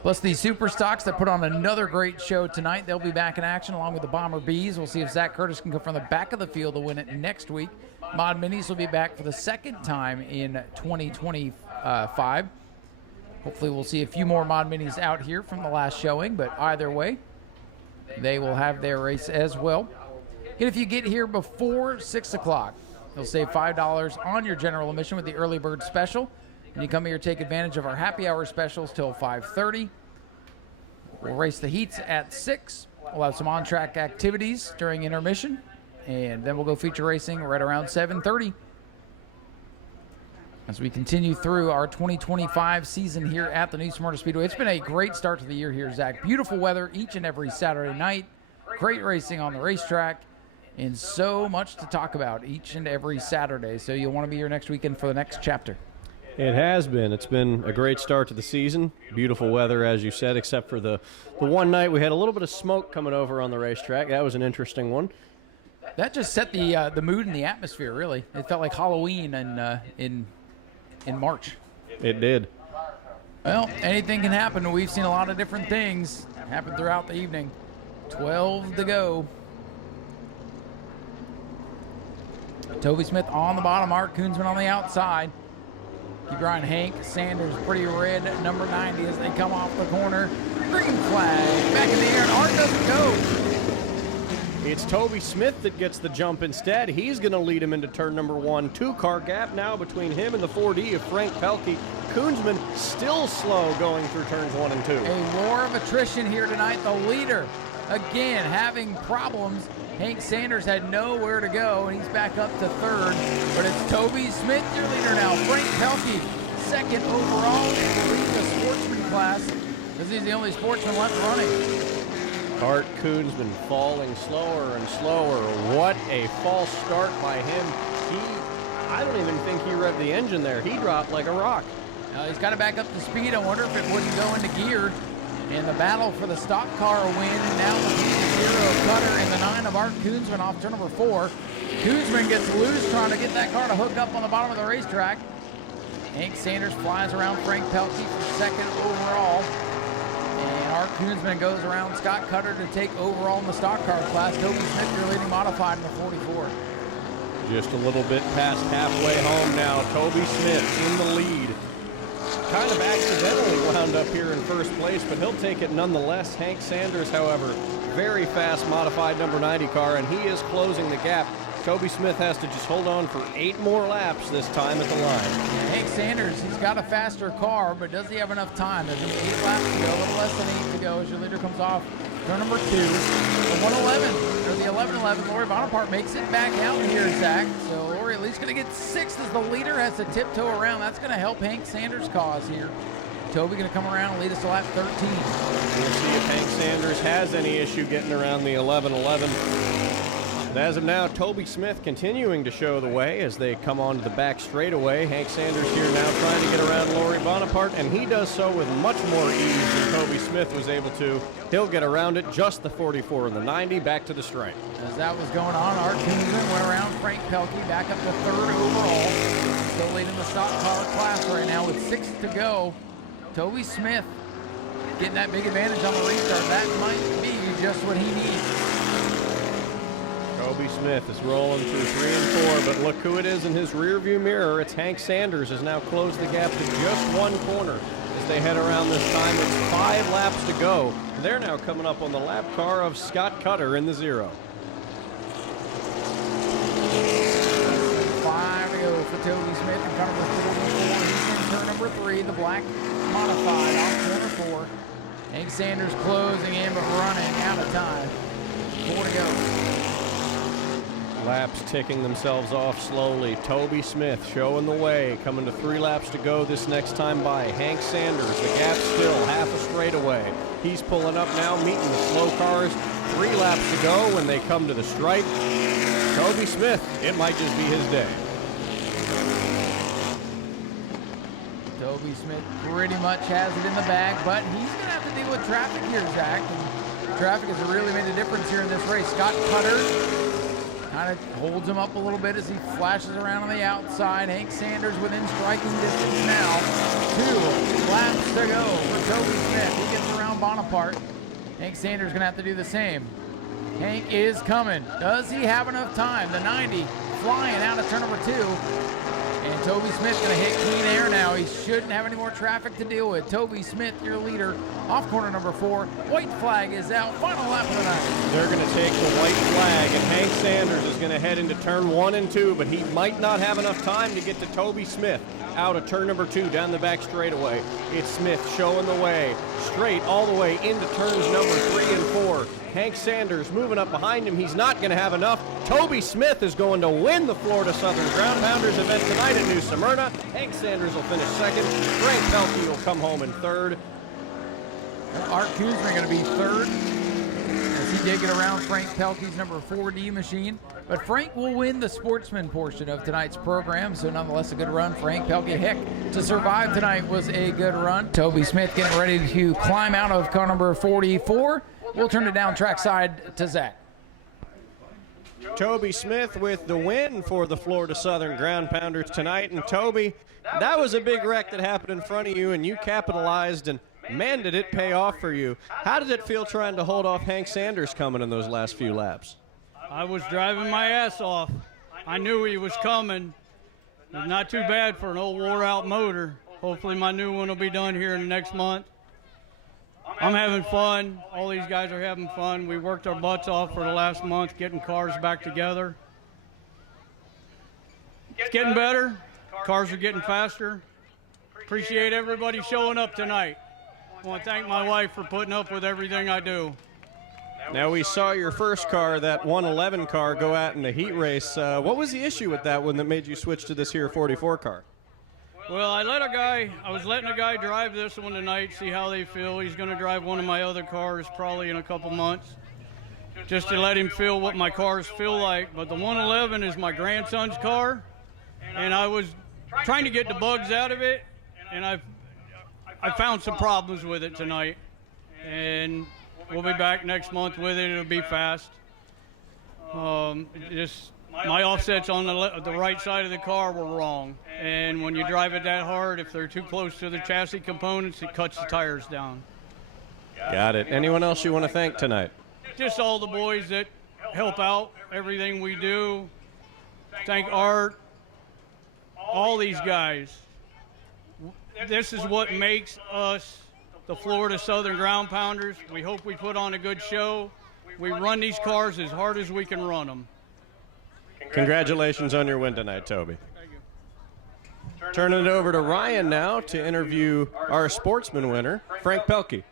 Plus the Super Stocks that put on another great show tonight. They'll be back in action along with the Bomber Bees. We'll see if Zach Curtis can go from the back of the field to win it next week. Mod Minis will be back for the second time in 2025. Hopefully we'll see a few more Mod Minis out here from the last showing, but either way, they will have their race as well. And if you get here before 6 o'clock, you'll save $5 on your general admission with the early bird special. And you come here, take advantage of our happy hour specials till 5:30. We'll race the heats at 6. We'll have some on-track activities during intermission, and then we'll go feature racing right around 7:30. As we continue through our 2025 season here at the new Smyrna Speedway. It's been a great start to the year here, Zach. Beautiful weather each and every Saturday night. Great racing on the racetrack, and so much to talk about each and every Saturday. So you'll want to be here next weekend for the next chapter. It has been. It's been a great start to the season. Beautiful weather, as you said, except for the one night we had a little bit of smoke coming over on the racetrack. That was an interesting one. That just set the mood and the atmosphere, really. It felt like Halloween in March. It did. Well, anything can happen. We've seen a lot of different things happen throughout the evening. 12 to go. Toby Smith on the bottom, Art Koonsman on the outside. Keep your eye on Hank Sanders, pretty red, number 90 as they come off the corner. Green flag, back in the air, and Art doesn't go. It's Toby Smith that gets the jump instead. He's going to lead him into turn number 1. 2-car gap now between him and the 4D of Frank Pelkey. Koonsman still slow going through turns 1 and 2. A war of attrition here tonight. The leader, again, having problems. Hank Sanders had nowhere to go, and he's back up to third. But it's Toby Smith, your leader now. Frank Pelkey, second overall in the sportsman class, because he's the only sportsman left running. Hart Koonsman falling slower and slower. What a false start by him. I don't even think he revved the engine there. He dropped like a rock. Now he's got to back up to speed. I wonder if it wouldn't go into gear. And the battle for the stock car win, and now the 0 Cutter and the 9 of Art Koonsman off turn number 4. Koonsman gets loose trying to get that car to hook up on the bottom of the racetrack. Hank Sanders flies around Frank Pelkey for second overall. And Art Koonsman goes around Scott Cutter to take overall in the stock car class. Toby Smith, your leading modified in the 44. Just a little bit past halfway home now. Toby Smith in the lead. Kind of accidentally wound up here in first place, but he'll take it nonetheless. Hank Sanders, however, very fast modified number 90 car, and he is closing the gap. Toby Smith has to just hold on for 8 more laps this time at the line. Hank Sanders, he's got a faster car, but does he have enough time? There's 8 laps to go, a little less than 8 to go as your leader comes off turn number 2. The 111, or the 1111, Lori Bonaparte makes it back out here, Zach. So Lori at least going to get 6th as the leader has to tiptoe around. That's going to help Hank Sanders' cause here. Toby going to come around and lead us to lap 13. We'll see if Hank Sanders has any issue getting around the 1111. But as of now, Toby Smith continuing to show the way as they come onto the back straightaway. Hank Sanders here now trying to get around Laurie Bonaparte, and he does so with much more ease than Toby Smith was able to. He'll get around it, just the 44 and the 90, back to the stripe. As that was going on, Art Koosman went around Frank Pelkey, back up to 3rd overall. Still leading the stock car class right now with 6 to go. Toby Smith getting that big advantage on the restart. That might be just what he needs. Toby Smith is rolling through 3 and 4, but look who it is in his rearview mirror. It's Hank Sanders has now closed the gap to just 1 corner as they head around this time. It's 5 laps to go. They're now coming up on the lap car of Scott Cutter in the 0. 5 to go for Toby Smith in front of the 44. He's in turn number 3, the black modified off corner 4. Hank Sanders closing in but running out of time. 4 to go. Laps ticking themselves off slowly. Toby Smith showing the way, coming to 3 laps to go this next time by. Hank Sanders, the gap still half a straightaway. He's pulling up now, meeting the slow cars. 3 laps to go when they come to the stripe. Toby Smith, it might just be his day. Toby Smith pretty much has it in the bag, but he's going to have to deal with traffic here, Zach. And traffic has really made a difference here in this race. Scott Cutter kind of holds him up a little bit as he flashes around on the outside. Hank Sanders within striking distance now. 2 laps to go for Toby Smith. He gets around Bonaparte. Hank Sanders going to have to do the same. Hank is coming. Does he have enough time? The 90 flying out of turn number 2. And Toby Smith going to hit clean air now. He shouldn't have any more traffic to deal with. Toby Smith, your leader, off corner number 4. White flag is out. Final lap of the night. They're going to take the white flag, and Hank Sanders is going to head into turn 1 and 2, but he might not have enough time to get to Toby Smith out of turn number 2 down the back straightaway. It's Smith showing the way, straight all the way into turns number 3 and 4. Hank Sanders moving up behind him. He's not going to have enough. Toby Smith is going to win the Florida Southern Ground Pounders event tonight in New Smyrna. Hank Sanders will finish 2nd. Frank Pelkey will come home in 3rd. Art Koosman going to be 3rd as he did get around Frank Pelkey's number 4D machine. But Frank will win the sportsman portion of tonight's program, so nonetheless a good run. Frank Pelkey, heck, to survive tonight was a good run. Toby Smith getting ready to climb out of car number 44. We'll turn it down trackside to Zach. Toby Smith with the win for the Florida Southern Ground Pounders tonight. And Toby, that was a big wreck that happened in front of you, and you capitalized, and man, did it pay off for you. How did it feel trying to hold off Hank Sanders coming in those last few laps? I was driving my ass off. I knew he was coming. It's not too bad for an old wore-out motor. Hopefully my new one will be done here in the next month. I'm having fun. All these guys are having fun. We worked our butts off for the last month getting cars back together. It's getting better. Cars are getting faster. Appreciate everybody showing up tonight. I want to thank my wife for putting up with everything I do. Now, we saw your first car, that 111 car, go out in the heat race. What was the issue with that one that made you switch to this here 44 car? Well, I was letting a guy drive this one tonight, see how they feel. He's going to drive one of my other cars probably in a couple months, just to let him feel what my cars feel like. But the 111 is my grandson's car, and I was trying to get the bugs out of it, and I found some problems with it tonight. And we'll be back next month with it. It'll be fast. My offsets on the right side of the car were wrong. And when you drive it that hard, if they're too close to the chassis components, it cuts the tires down. Got it. Anyone else you want to thank tonight? Just all the boys that help out everything we do. Thank Art, all these guys. This is what makes us the Florida Southern Ground Pounders. We hope we put on a good show. We run these cars as hard as we can run them. Congratulations on your win tonight, Toby. Thank you. Turning it over to Ryan now to interview our sportsman winner, Frank Pelkey.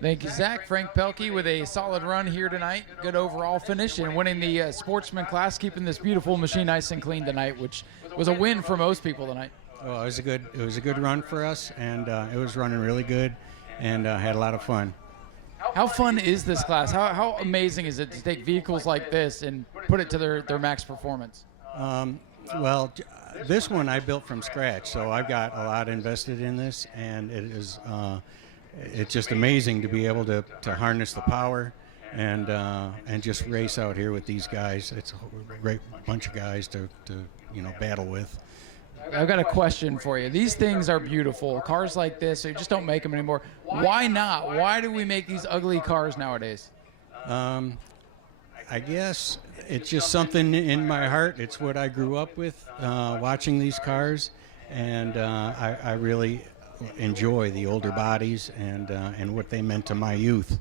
Thank you, Zach. Frank Pelkey with a solid run here tonight. Good overall finish and winning the sportsman class, keeping this beautiful machine nice and clean tonight, which was a win for most people tonight. Well, it was a good run for us, and it was running really good, and had a lot of fun. How fun is this class? How amazing is it to take vehicles like this and put it to their max performance? Well, this one I built from scratch, so I've got a lot invested in this, and it's just amazing to be able to harness the power and just race out here with these guys. It's a great bunch of guys to battle with. I've got a question for you. These things are beautiful. Cars like this, you just don't make them anymore. Why not? Why do we make these ugly cars nowadays? I guess it's just something in my heart. It's what I grew up with, watching these cars, and I really enjoy the older bodies and what they meant to my youth.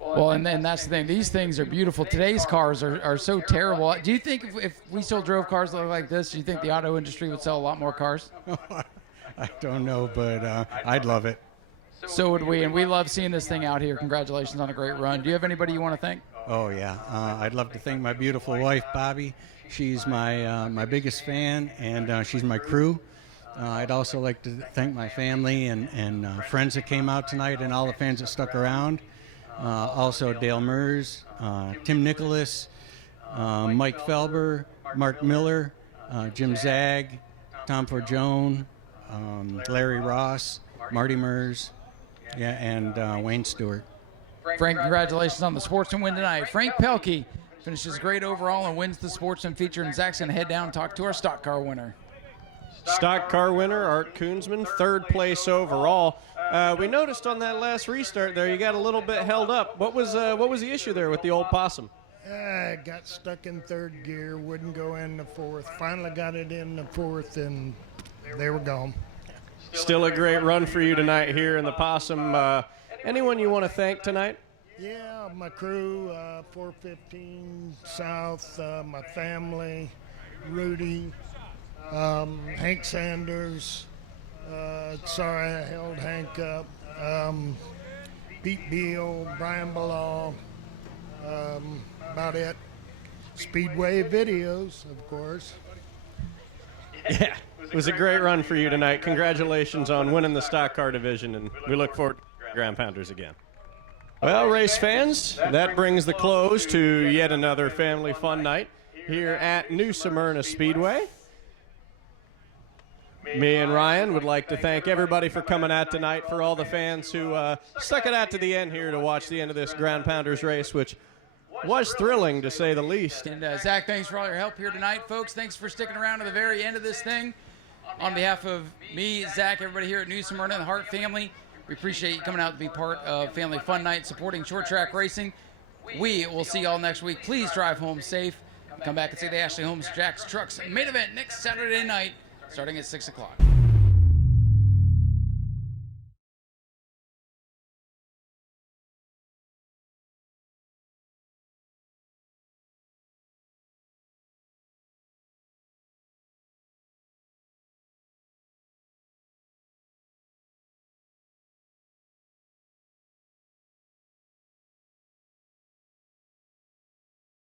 Well, and then that's the thing. These things are beautiful. Today's cars are so terrible. Do you think if we still drove cars that look like this, do you think the auto industry would sell a lot more cars? I don't know, but I'd love it. So would we, and we love seeing this thing out here. Congratulations on a great run. Do you have anybody you want to thank? Oh, yeah. I'd love to thank my beautiful wife, Bobby. She's my biggest fan, and she's my crew. I'd also like to thank my family and friends that came out tonight and all the fans that stuck around. Also Dale Mers, Tim Nicholas, Mike Felber, Mark Miller, Jim Zag, Tom Forgione, Larry Ross, Marty Mers, and Wayne Stewart. Frank, congratulations on the Sportsman win tonight. Frank Pelkey finishes great overall and wins the Sportsman feature, and Zach's going to head down and talk to our stock car winner. Stock car winner, Art Koonsman, third place overall. We noticed on that last restart there, you got a little bit held up. What was the issue there with the old Possum? I got stuck in third gear, wouldn't go in the fourth. Finally got it in the fourth, and they were gone. Still a great run for you tonight here in the Possum. Anyone you want to thank tonight? Yeah, my crew, 415 South, my family, Rudy, Hank Sanders. Sorry I held Hank up. Pete Beal, Brian Balaw, about it. Speedway videos, of course. Yeah, it was a great run for you tonight. Congratulations on winning the stock car division, and we look forward to Ground Pounders again. Well, race fans, that brings the close to yet another family fun night here at New Smyrna Speedway. Me and Ryan would like to thank everybody for coming out tonight, for all the fans who stuck it out to the end here to watch the end of this Ground Pounders race, which was thrilling to say the least. And Zach, thanks for all your help here tonight. Folks, thanks for sticking around to the very end of this thing. On behalf of me, Zach, everybody here at New Smyrna and the Hart family, we appreciate you coming out to be part of Family Fun Night, supporting short track racing. We will see y'all next week. Please drive home safe. Come back and see the Ashley Holmes Jack's Trucks main event next Saturday night, starting at 6 o'clock.